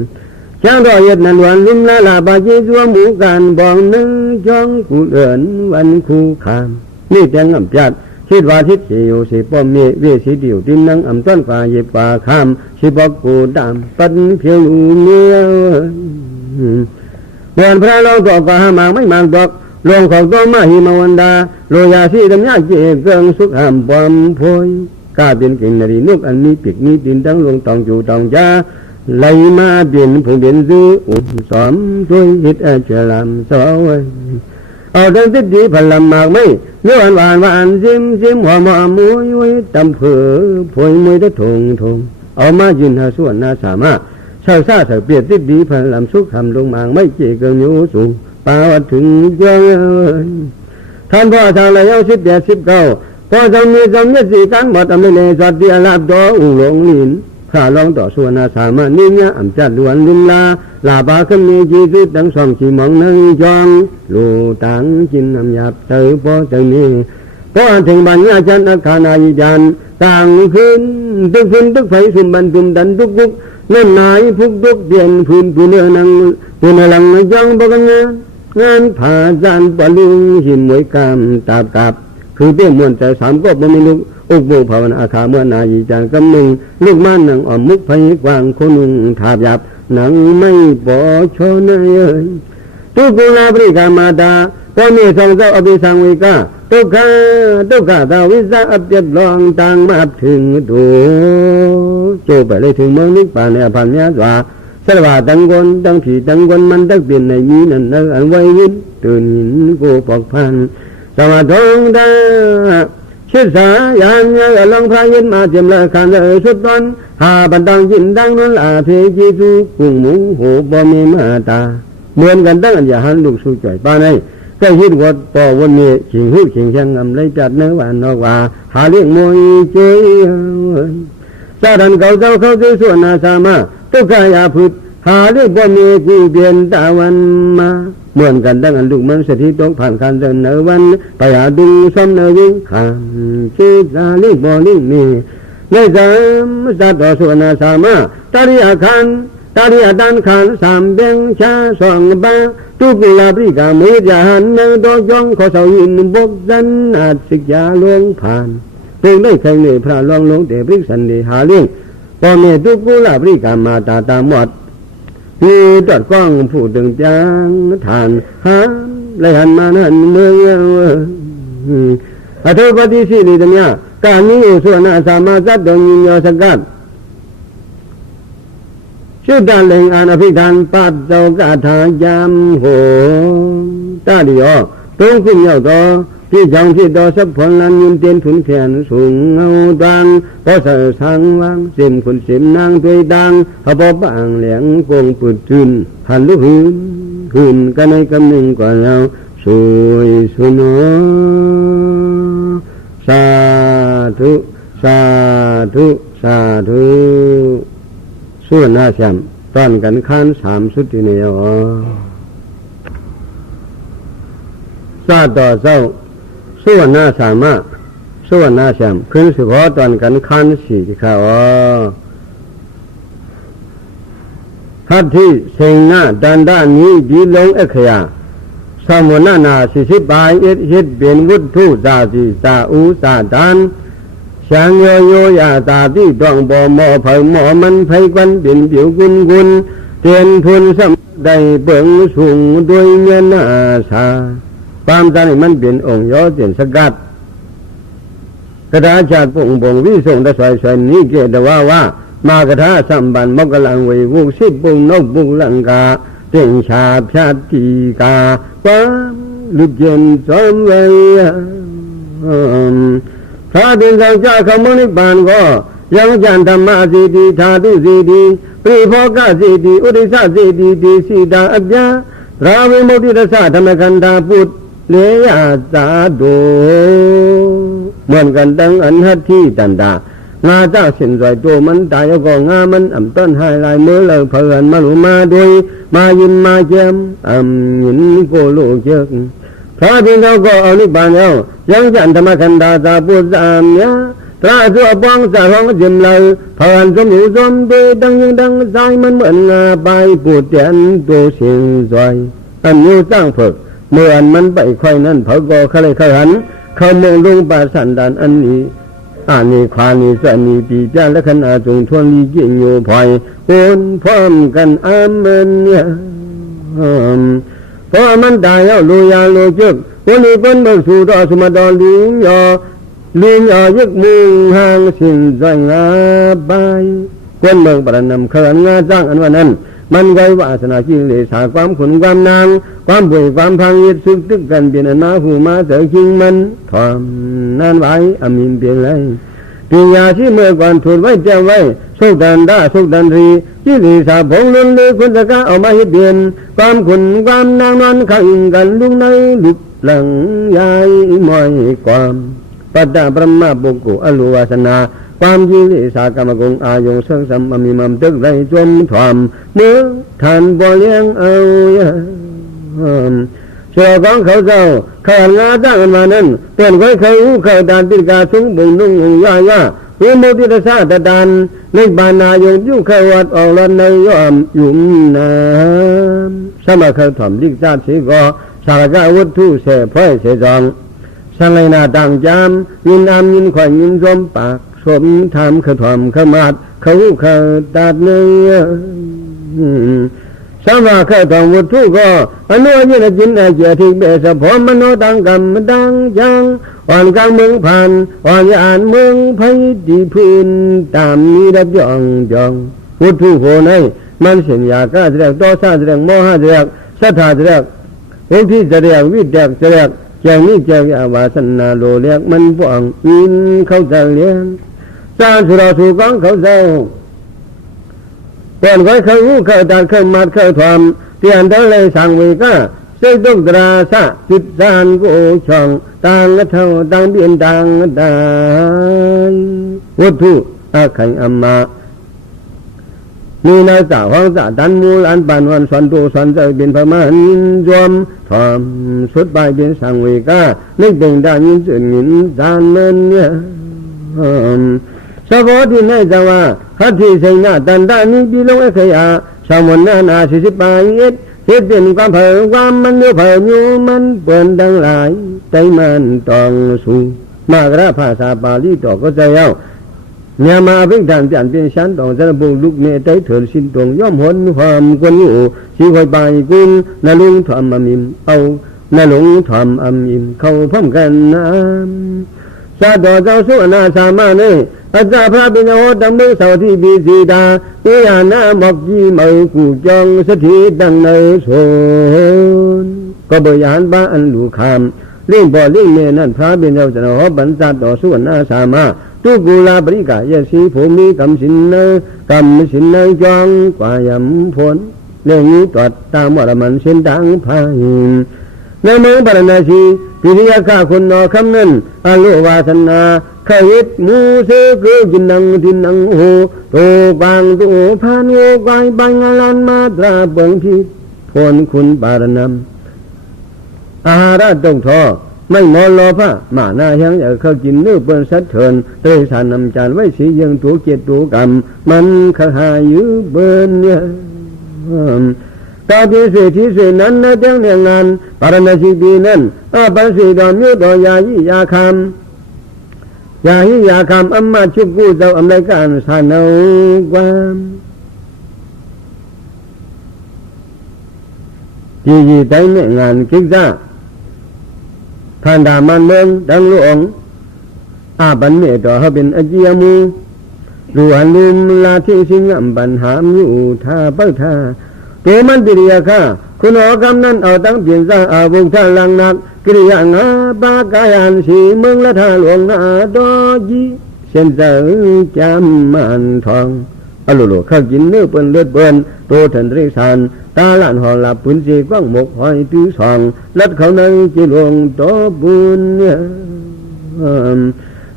ช่างรอเย็ดนันวันลุ่มละลาบาจีจัวหมูการบองนึงจ้องกูเดินวันคู่ขามนี่แตงอ่ำจัดคิดว่าทิศเสียวสิป้อมเมฆเวสีเดียวดินนังอ่ำต้นกว่าเย็บกว่าข้ามสิบอกกูดำปันเพียวเมียวเมื่อพระเราตอกก็หาหมากไม่หมากดอกลงของตัวมาหิมวันดาโลยาสีดำยาเกี่ยเกิงสุขหามปอมพอยกาเป็นกิ่งนารีนุกอันนี้ปิกนี้ดินทั้งลงตองจูตองจ้าไหลมาเปลี่ยนผู้เปลี่ยนซื้อสอมช่วยฮิตเจริญสวยเอาทั้งทิศดีพลังมากไม่เนื้อหวานหวานซิมซิมหัวหมอมวยไว้ตำเผือพวยมวยตะทงทงเอามายืนหาส่วนนาสามารถเช่าซาเสเปียดทิศดีพลังสุขทำลงมางไม่เกี่ยเกินยูสูงป่าวถึงเจ้าท่านพ่อชาวไรเอา18 19ก็จะมีจำเนียสีกันหมดอเมริกาเดียลาบดออุหลงลินข้าลองต่อส่วนนาสามารถนี่เนี่ยอ่ำจัดล้วนลุมลาบาขึ้นมีจีจุดดังสองชีมองนั่งจองลูตังจินน้ำหยาบเตอพอเตอนี้พอถึงบัญญัติจันทร์ขานายิจันต่างขึ้นตึกไฟสุมบันสุมดันทุกนั่นนายพุกทุกเดียนพื้นผู้เนื้อนังผู้เนื้อหลังจังบกันงานผ่าจานปลุงหิมวยกามตาบกับคือเตี้ยมวนใจสามก็บ่มีลูกอุกโบภาวนาคาเมื่อนายีจางกำนึงลูกม่านนังอ่อมมุกไผกวางคนนุ่งทาบหยาบหนังไม่ปอชนเอ้ยทุกุลาบริกามาดาพ่อเมียสองเจ้าอภิสังวิกาตุกะดาวิสาอับเจ็ดลองต่างมาถึงดูโจไปเลยถึงเมืองนิพพานในอภัญญาสวาสระบาตั้งคนตั้งผีตั้งคนมันตั้งเปลี่ยนในยีนั่นเอออันไว้ยินตื่นหินกูปอกพันสวัสดงดาชิดสายานยาลองพระยินมาเจียมละขันสุดตอนหาบันดังยินดังนั้นอาเพจีจูกุ้งหมูโหบอมีมาตาเหมือนกันตั้งอันอย่าหันลูกสู้จ่อยป้าในก็ฮิตวัดปอวันนี้ขิงหูขิงช่างงำเลยจัดเนื้อหวานนอกว่าหาเลี้ยงมวยจุยสาดันเขาเจ้าเขาที่ส่วนนาสามาตุกายาพุทธหาเลี้ยงบ่มีกูเบียนตะวันมาเหมือนกันตั้งอันลูกมันสถิตต้องผ่านการเดินเนวันไปหาดูซ้ำเนวิ่งขามชื่อตาลิบ่ลิมีในสามสัตว์ต่อส่วนนาสามาตาริอาคันตาริอาดันขันสามเบงชาสองบ้าทุกลาบริกามือจหันในดอยองขอเสาหินบกดันอาจสิกยาลวงผ่านเพียงได้แข่งในพระลองลงแต่พริกสันดีหาเลี้ยงพอเมียทุกลาบริกามาตาหมดที่ตอดก้องผู้ดึงจางฐานหาเลยหันมานั่นเมืองอาเทวดิสิริตเนี่ยการนี้ส่วนอาสามาจัดดงยินยอสกัดชื่อการเล่งอภิธานปัดเจ้ากาถายามโหตาดิโอตรงขึ้นยาวต่อที่จังที่ต่อสับผลนั้นยินเตียนถุนแขนสูงเงาดังพอเสดสังวางเสียมคนเสียมนางตัวดังเขาบอกบางเหลียงกงปืนจุนหันลุกหืนกันในกำหนึ่งก่อนเราสวยสุนสาธุสาธุสาธุส่วนหน้าแชมตอนกันข้านสามสุดที่นี่อ๋อซาต่อเจ้าส่วนหน้าสามารถส่วนหน้าแชมขึ้นเฉพาะตอนกันข้านสี่ที่ข้าอ๋อทัดที่เซงหน้าด้านนี้ดีลงเอกยาสมุนนา40 บายเอ็ดเปลี่ยนวุฒิซาสีซาอูซาดานช่างโยยาตาที่ต้องบ่หมอเผยหมอมันไผควันเปลี่ยนผิวกุนเตียนทุนสำได้เบิ่งสูงด้วยเงินอาสาความตานี่มันเป็นองค์ย่อเตียนสกัดกระดาษชาติปุ่งบ่งวิส่งตะสอยนี้เกตว่า มากระทาสัมบันมกลังเววุสิปุงนกปุงลังกาเต่งชาพชาติกาความลุกเย็นสมเวียพระเป็นเจ้าเจ้าขมนิบานก็ยังจันธรรมะสีดีธาตุสีดีปริภกะสีดีอุริสะสีดีดีสีดาอัญญาราวิมุติรสะธรรมคันธาพุทธเลยาสาโดเหมือนกันดังอันหัตที่ตันดางาเจ้าสินใจตัวมันตายก็งามันอ่ำต้นหายลายมือเลยเพื่อนมาหลุมาโดยมายินมาเจียมยินโกโลเจกพระพิงเขาก็เอานิบานเอายังจันธรรมคันธาสาพุทธามยาตราสัวปองสาของจิมเลยเพื่อนสมอยู่สมเดดังยังดังใจมันเหมือนงาใบปูดเตียนตัวเสียงจอยอันอยู่สร้างเพิกเมื่ออันมันไปค่อยนั้นเขาก็เขาเลยเขาหันเขามองลงป่าสันดานอันนี้นี้ควานี้สนีปีจ้าและขณะจงทวนลีเกี่ยงโยพอยโอนพร้อมกันอาเมนเนี่ยเพราะมันตายแล้วลุยาลุจึกวันนี้เป็นเบิกสู่ดอสมาดอลิงยอยึกมุงห่างสิ้นใจงาใบเป็นเบิกประนำเขินงาจ้างอันว่านั้นมันไว้วาสนาจิเลสาความขุนความนางความป่วยความพังยึดซึกตึกกันเปลี่ยนอันมาหูมาเสยชิงมันทอมนั่นไว้อามินเปลี่ยนไรปียาที่เมื่อก่อนถูกไว้เจ้าไว้สุกดันดาสุกดันรีจิเลสาผงลุนเลยคุณตะกาเอามาให้เปลี่ยนความขุนความนางนั้นขังกันลุกในลุกหลังยายมอยความปัตตาปรมาบุกุอลุวาสนาความยิริสากรรมกงอายงเสงสัมมีมัมตึกไรจมถอมเนื้อท่านบ่เลี้ยงเอาเสือของเขาเจ้าข้างาตั้งมานั้นเป็นไว้เขาเขาดานติกาสูงบุญนุ่งย่าวิมุติรสาตดานในบานายงยุ่งเขาวัดออกละในยอมยุ่มน้ำสมัครเขาถ่อมลิกซาสีก็สารกาวัตถุเสพพ่อยเสจองสังไลนาต่างจามยินอามยินข่อยยินจมปากสมทำขถอมขมาดเขาตัดเนื้อสามารถเขาทองวัตถุก็อนุญาตจินอาเจติเบสพรมโนตังกรรมดังยังอ่อนกลางเมืองผ่านอ่อนยานเมืองไผ่ดีพื้นตามนี้รับยองวัตถุโหนให้มันเสียยากาแสดงต่อซาแสดงโมหะแสดงสัทธาแสดงเองที่แสดงวิทยาแสดงแจงนี้แจงอาวาสนาโลเลียกมันบ่องอินเขาจะเลี้ยงสร้างสุราสูกองเขาเจ้าเป็นไว้เขาเขาตัดเขามัดเขาทอมเตียนทั้งเลยสั่งวิกาเสกตุกตราสะจิตสานโกช่องต่างเท่าต่างเบียนต่างได้วัตถุอาขัยอัมมามีนาสาวห้องสาดันมูลอันปานวันสอนตัวสอนใจเป็นพม่านินยอมทอมสุดไปเป็นสังเวกาไม่เป็นด้านยินเสื่อมินจานเมนเนี่ยสะโพที่ในจังว่าขัดที่เสนาตันด้านนี้ปีลงเอขยาสมุนนานาสิสิปายเอ็ดเฮ็ดเป็นความเผยความมันเนื้อเผยอยู่มันเปิ่นดังหลายใจมันต้องสู้มากระภาษาบาลีต่อก็ใจเอาเนี่ยมาเพิ่งทำจันเป็นชั้นต่อจะบุลุกเนตเถิดสิ้นตรงย่อมหนความคนอยู่สีหอยใบกุลนาลุงทำอามิมเอานาลุงทำอามิมเข้าพร้อมกันน้ำซาดอเจ้าสุนาสามาเนอาจารย์พระปิญโญดำเนินเสาที่บีสีดาวิญาณบอกยีเมากูจองสถิตดังในโซนก็บริหารบ้านลูกคำเลี้ยงบ่อเลี้ยงเมนั่นพระปิญโญจะหอบันซาต่อสุนาสามาตุกุลาบริกายสีภูมิกำสินเนกำสินเนจองกว่ายำผลเรื่องนี้ตรวจตามวรมันเส้นทางพาหินในเมืองปรณาชีปิริยาข้าคนนอคำนั้นอโลวาสนาขยิดมูเสกือจินนังทินังโหโตบางโตพานโวกายบางงลันมาตราเบิงทิพลคุณบารนำอาหารตงทอไม่มอลอพระมาหน้ายังเขากินเนื้อเปิ้นสัดเถินเตยสานนำจานไว้สียังตัวเกียรตัวกรรมมันขหายื้อเบิ้นเนี่ยตาที่สุดที่สุดนั้นนะเจ้าเรียงงานปารณสีปีนั้นปันสีดอนยุดอยายิยาคำยาหิยาคำอัมมาชุบกู้เจ้าอำนาจการสานเอาความที่ใจเนี่ยงานคิดซะท่านดามันเมืองดังหลวงอาบันเมตต่อเขาเป็นอจิยมู รวนลืมลาที่สิงห์ปัญหามอยู่ท่าเป้าท่าตัวมันปิริยาค่ะคุณออกำนั้นเอาตั้งเปลี่ยนซาอาบุกท่าลังนักกิริยางาปากายันสีเมืองละท่าหลวงนาดอจีเส้นเสือจำมันทองอลุโลข้ากินเนื้อเปิ้นเลือดเปิ้นโตทันริสานตาล้านหอหลับปืนสีกว้างหมกหอยตื้อสองลัดเขาในจีหลวงโตบุญเนี่ย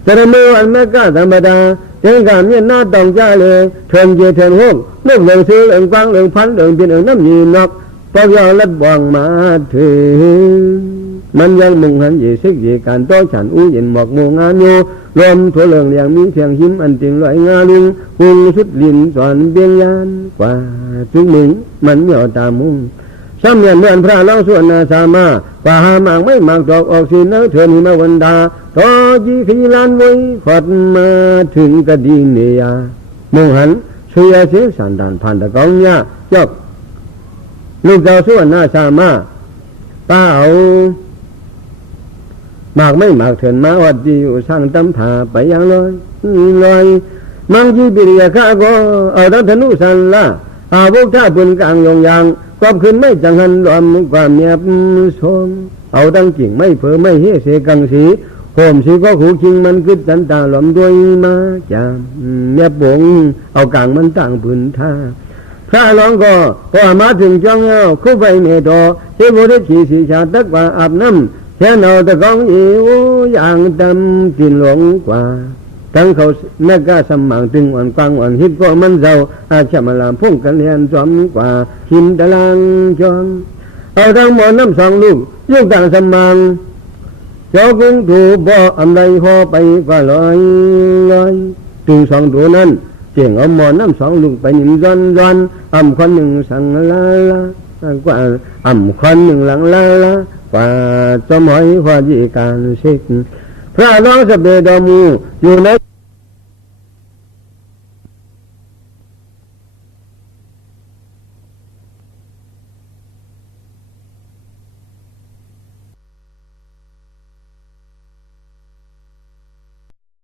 จะได้เมื่อวันแม่ก้าธรรมดาเจ้าการเนี่ยหน้าต้องจ่าเลยเทินเจเทินห้องเรื่องเรื่องซื้อเรื่องกว้างเรื่องพันเรื่องเป็นเรื่องน้ำยีนกพอยาลัดบองมาถึงมันยังมึงหันยีสิกยีการโตฉันอู้เย็นหมอกโมงานโยรวมถั่วเหลืองเลี้ยงมีเสียงหิมอันติงลอยงาลุงหุงชุดลินสอนเบียงยานกว่าจุกมึงมันเหนียวตามุงซ้ำเนียนเมือนพระร้องส่วนนาสามากว่าหามากไม่มากดอกออกสีเนื้อเถื่อนหิมะวันดาต่อจีขีลานไว้ขอดมาถึงกระดิ่งเนียมึงหันเสียเสียสันดานผ่านตะกองเนี่ยจบลูกเจ้าส่วนนาสามาป้าเอามากไม่มากเถินมาวัดดีอยู่สร้างตำถาไปยังลอยมังจีปิริยาข้าก็เอาดังธนุสันละอาบุกท่าปุ่นกลางยงยางความคืนไม่จังหันรวมความเมียบสมเอาดังจริงไม่เผลอไม่เฮเสกังสีโหมสีก็ขู่คิงมันกึดจันตาหลอมด้วยมาจามเมียบงเอากลางมันต่างปืนท่าพระร้องก็พอมาถึงจังเงาคู่ไปเมตโตเทโบได้ขี่สีชาตักว่าอาบน้ำแค่เอาตะกองอีวอย่างดำกินหลงกว่าทั้งเขาแม่ก้าสมังตึงอ่อนกวางอ่อนฮิปก็มันเจ้าอาชมาลามพุ่งกันเรียนจอมกว่าหินตะลังจอมเอาทั้งหมดน้ำสองลูกยุกต่างสมังเจ้ากุ้งถูกบ่ออำไรพอไปก็ลอยตึงสองตัวนั้นเจียงเอาหมอน้ำสองลูกไปนิ่มย้อนคนหนึ่งสั่งละกว่าคนหนึ่งหลังละกว่าจอมหอยพอดีการเช็คพระร้องสเปดอมูอยู่ใน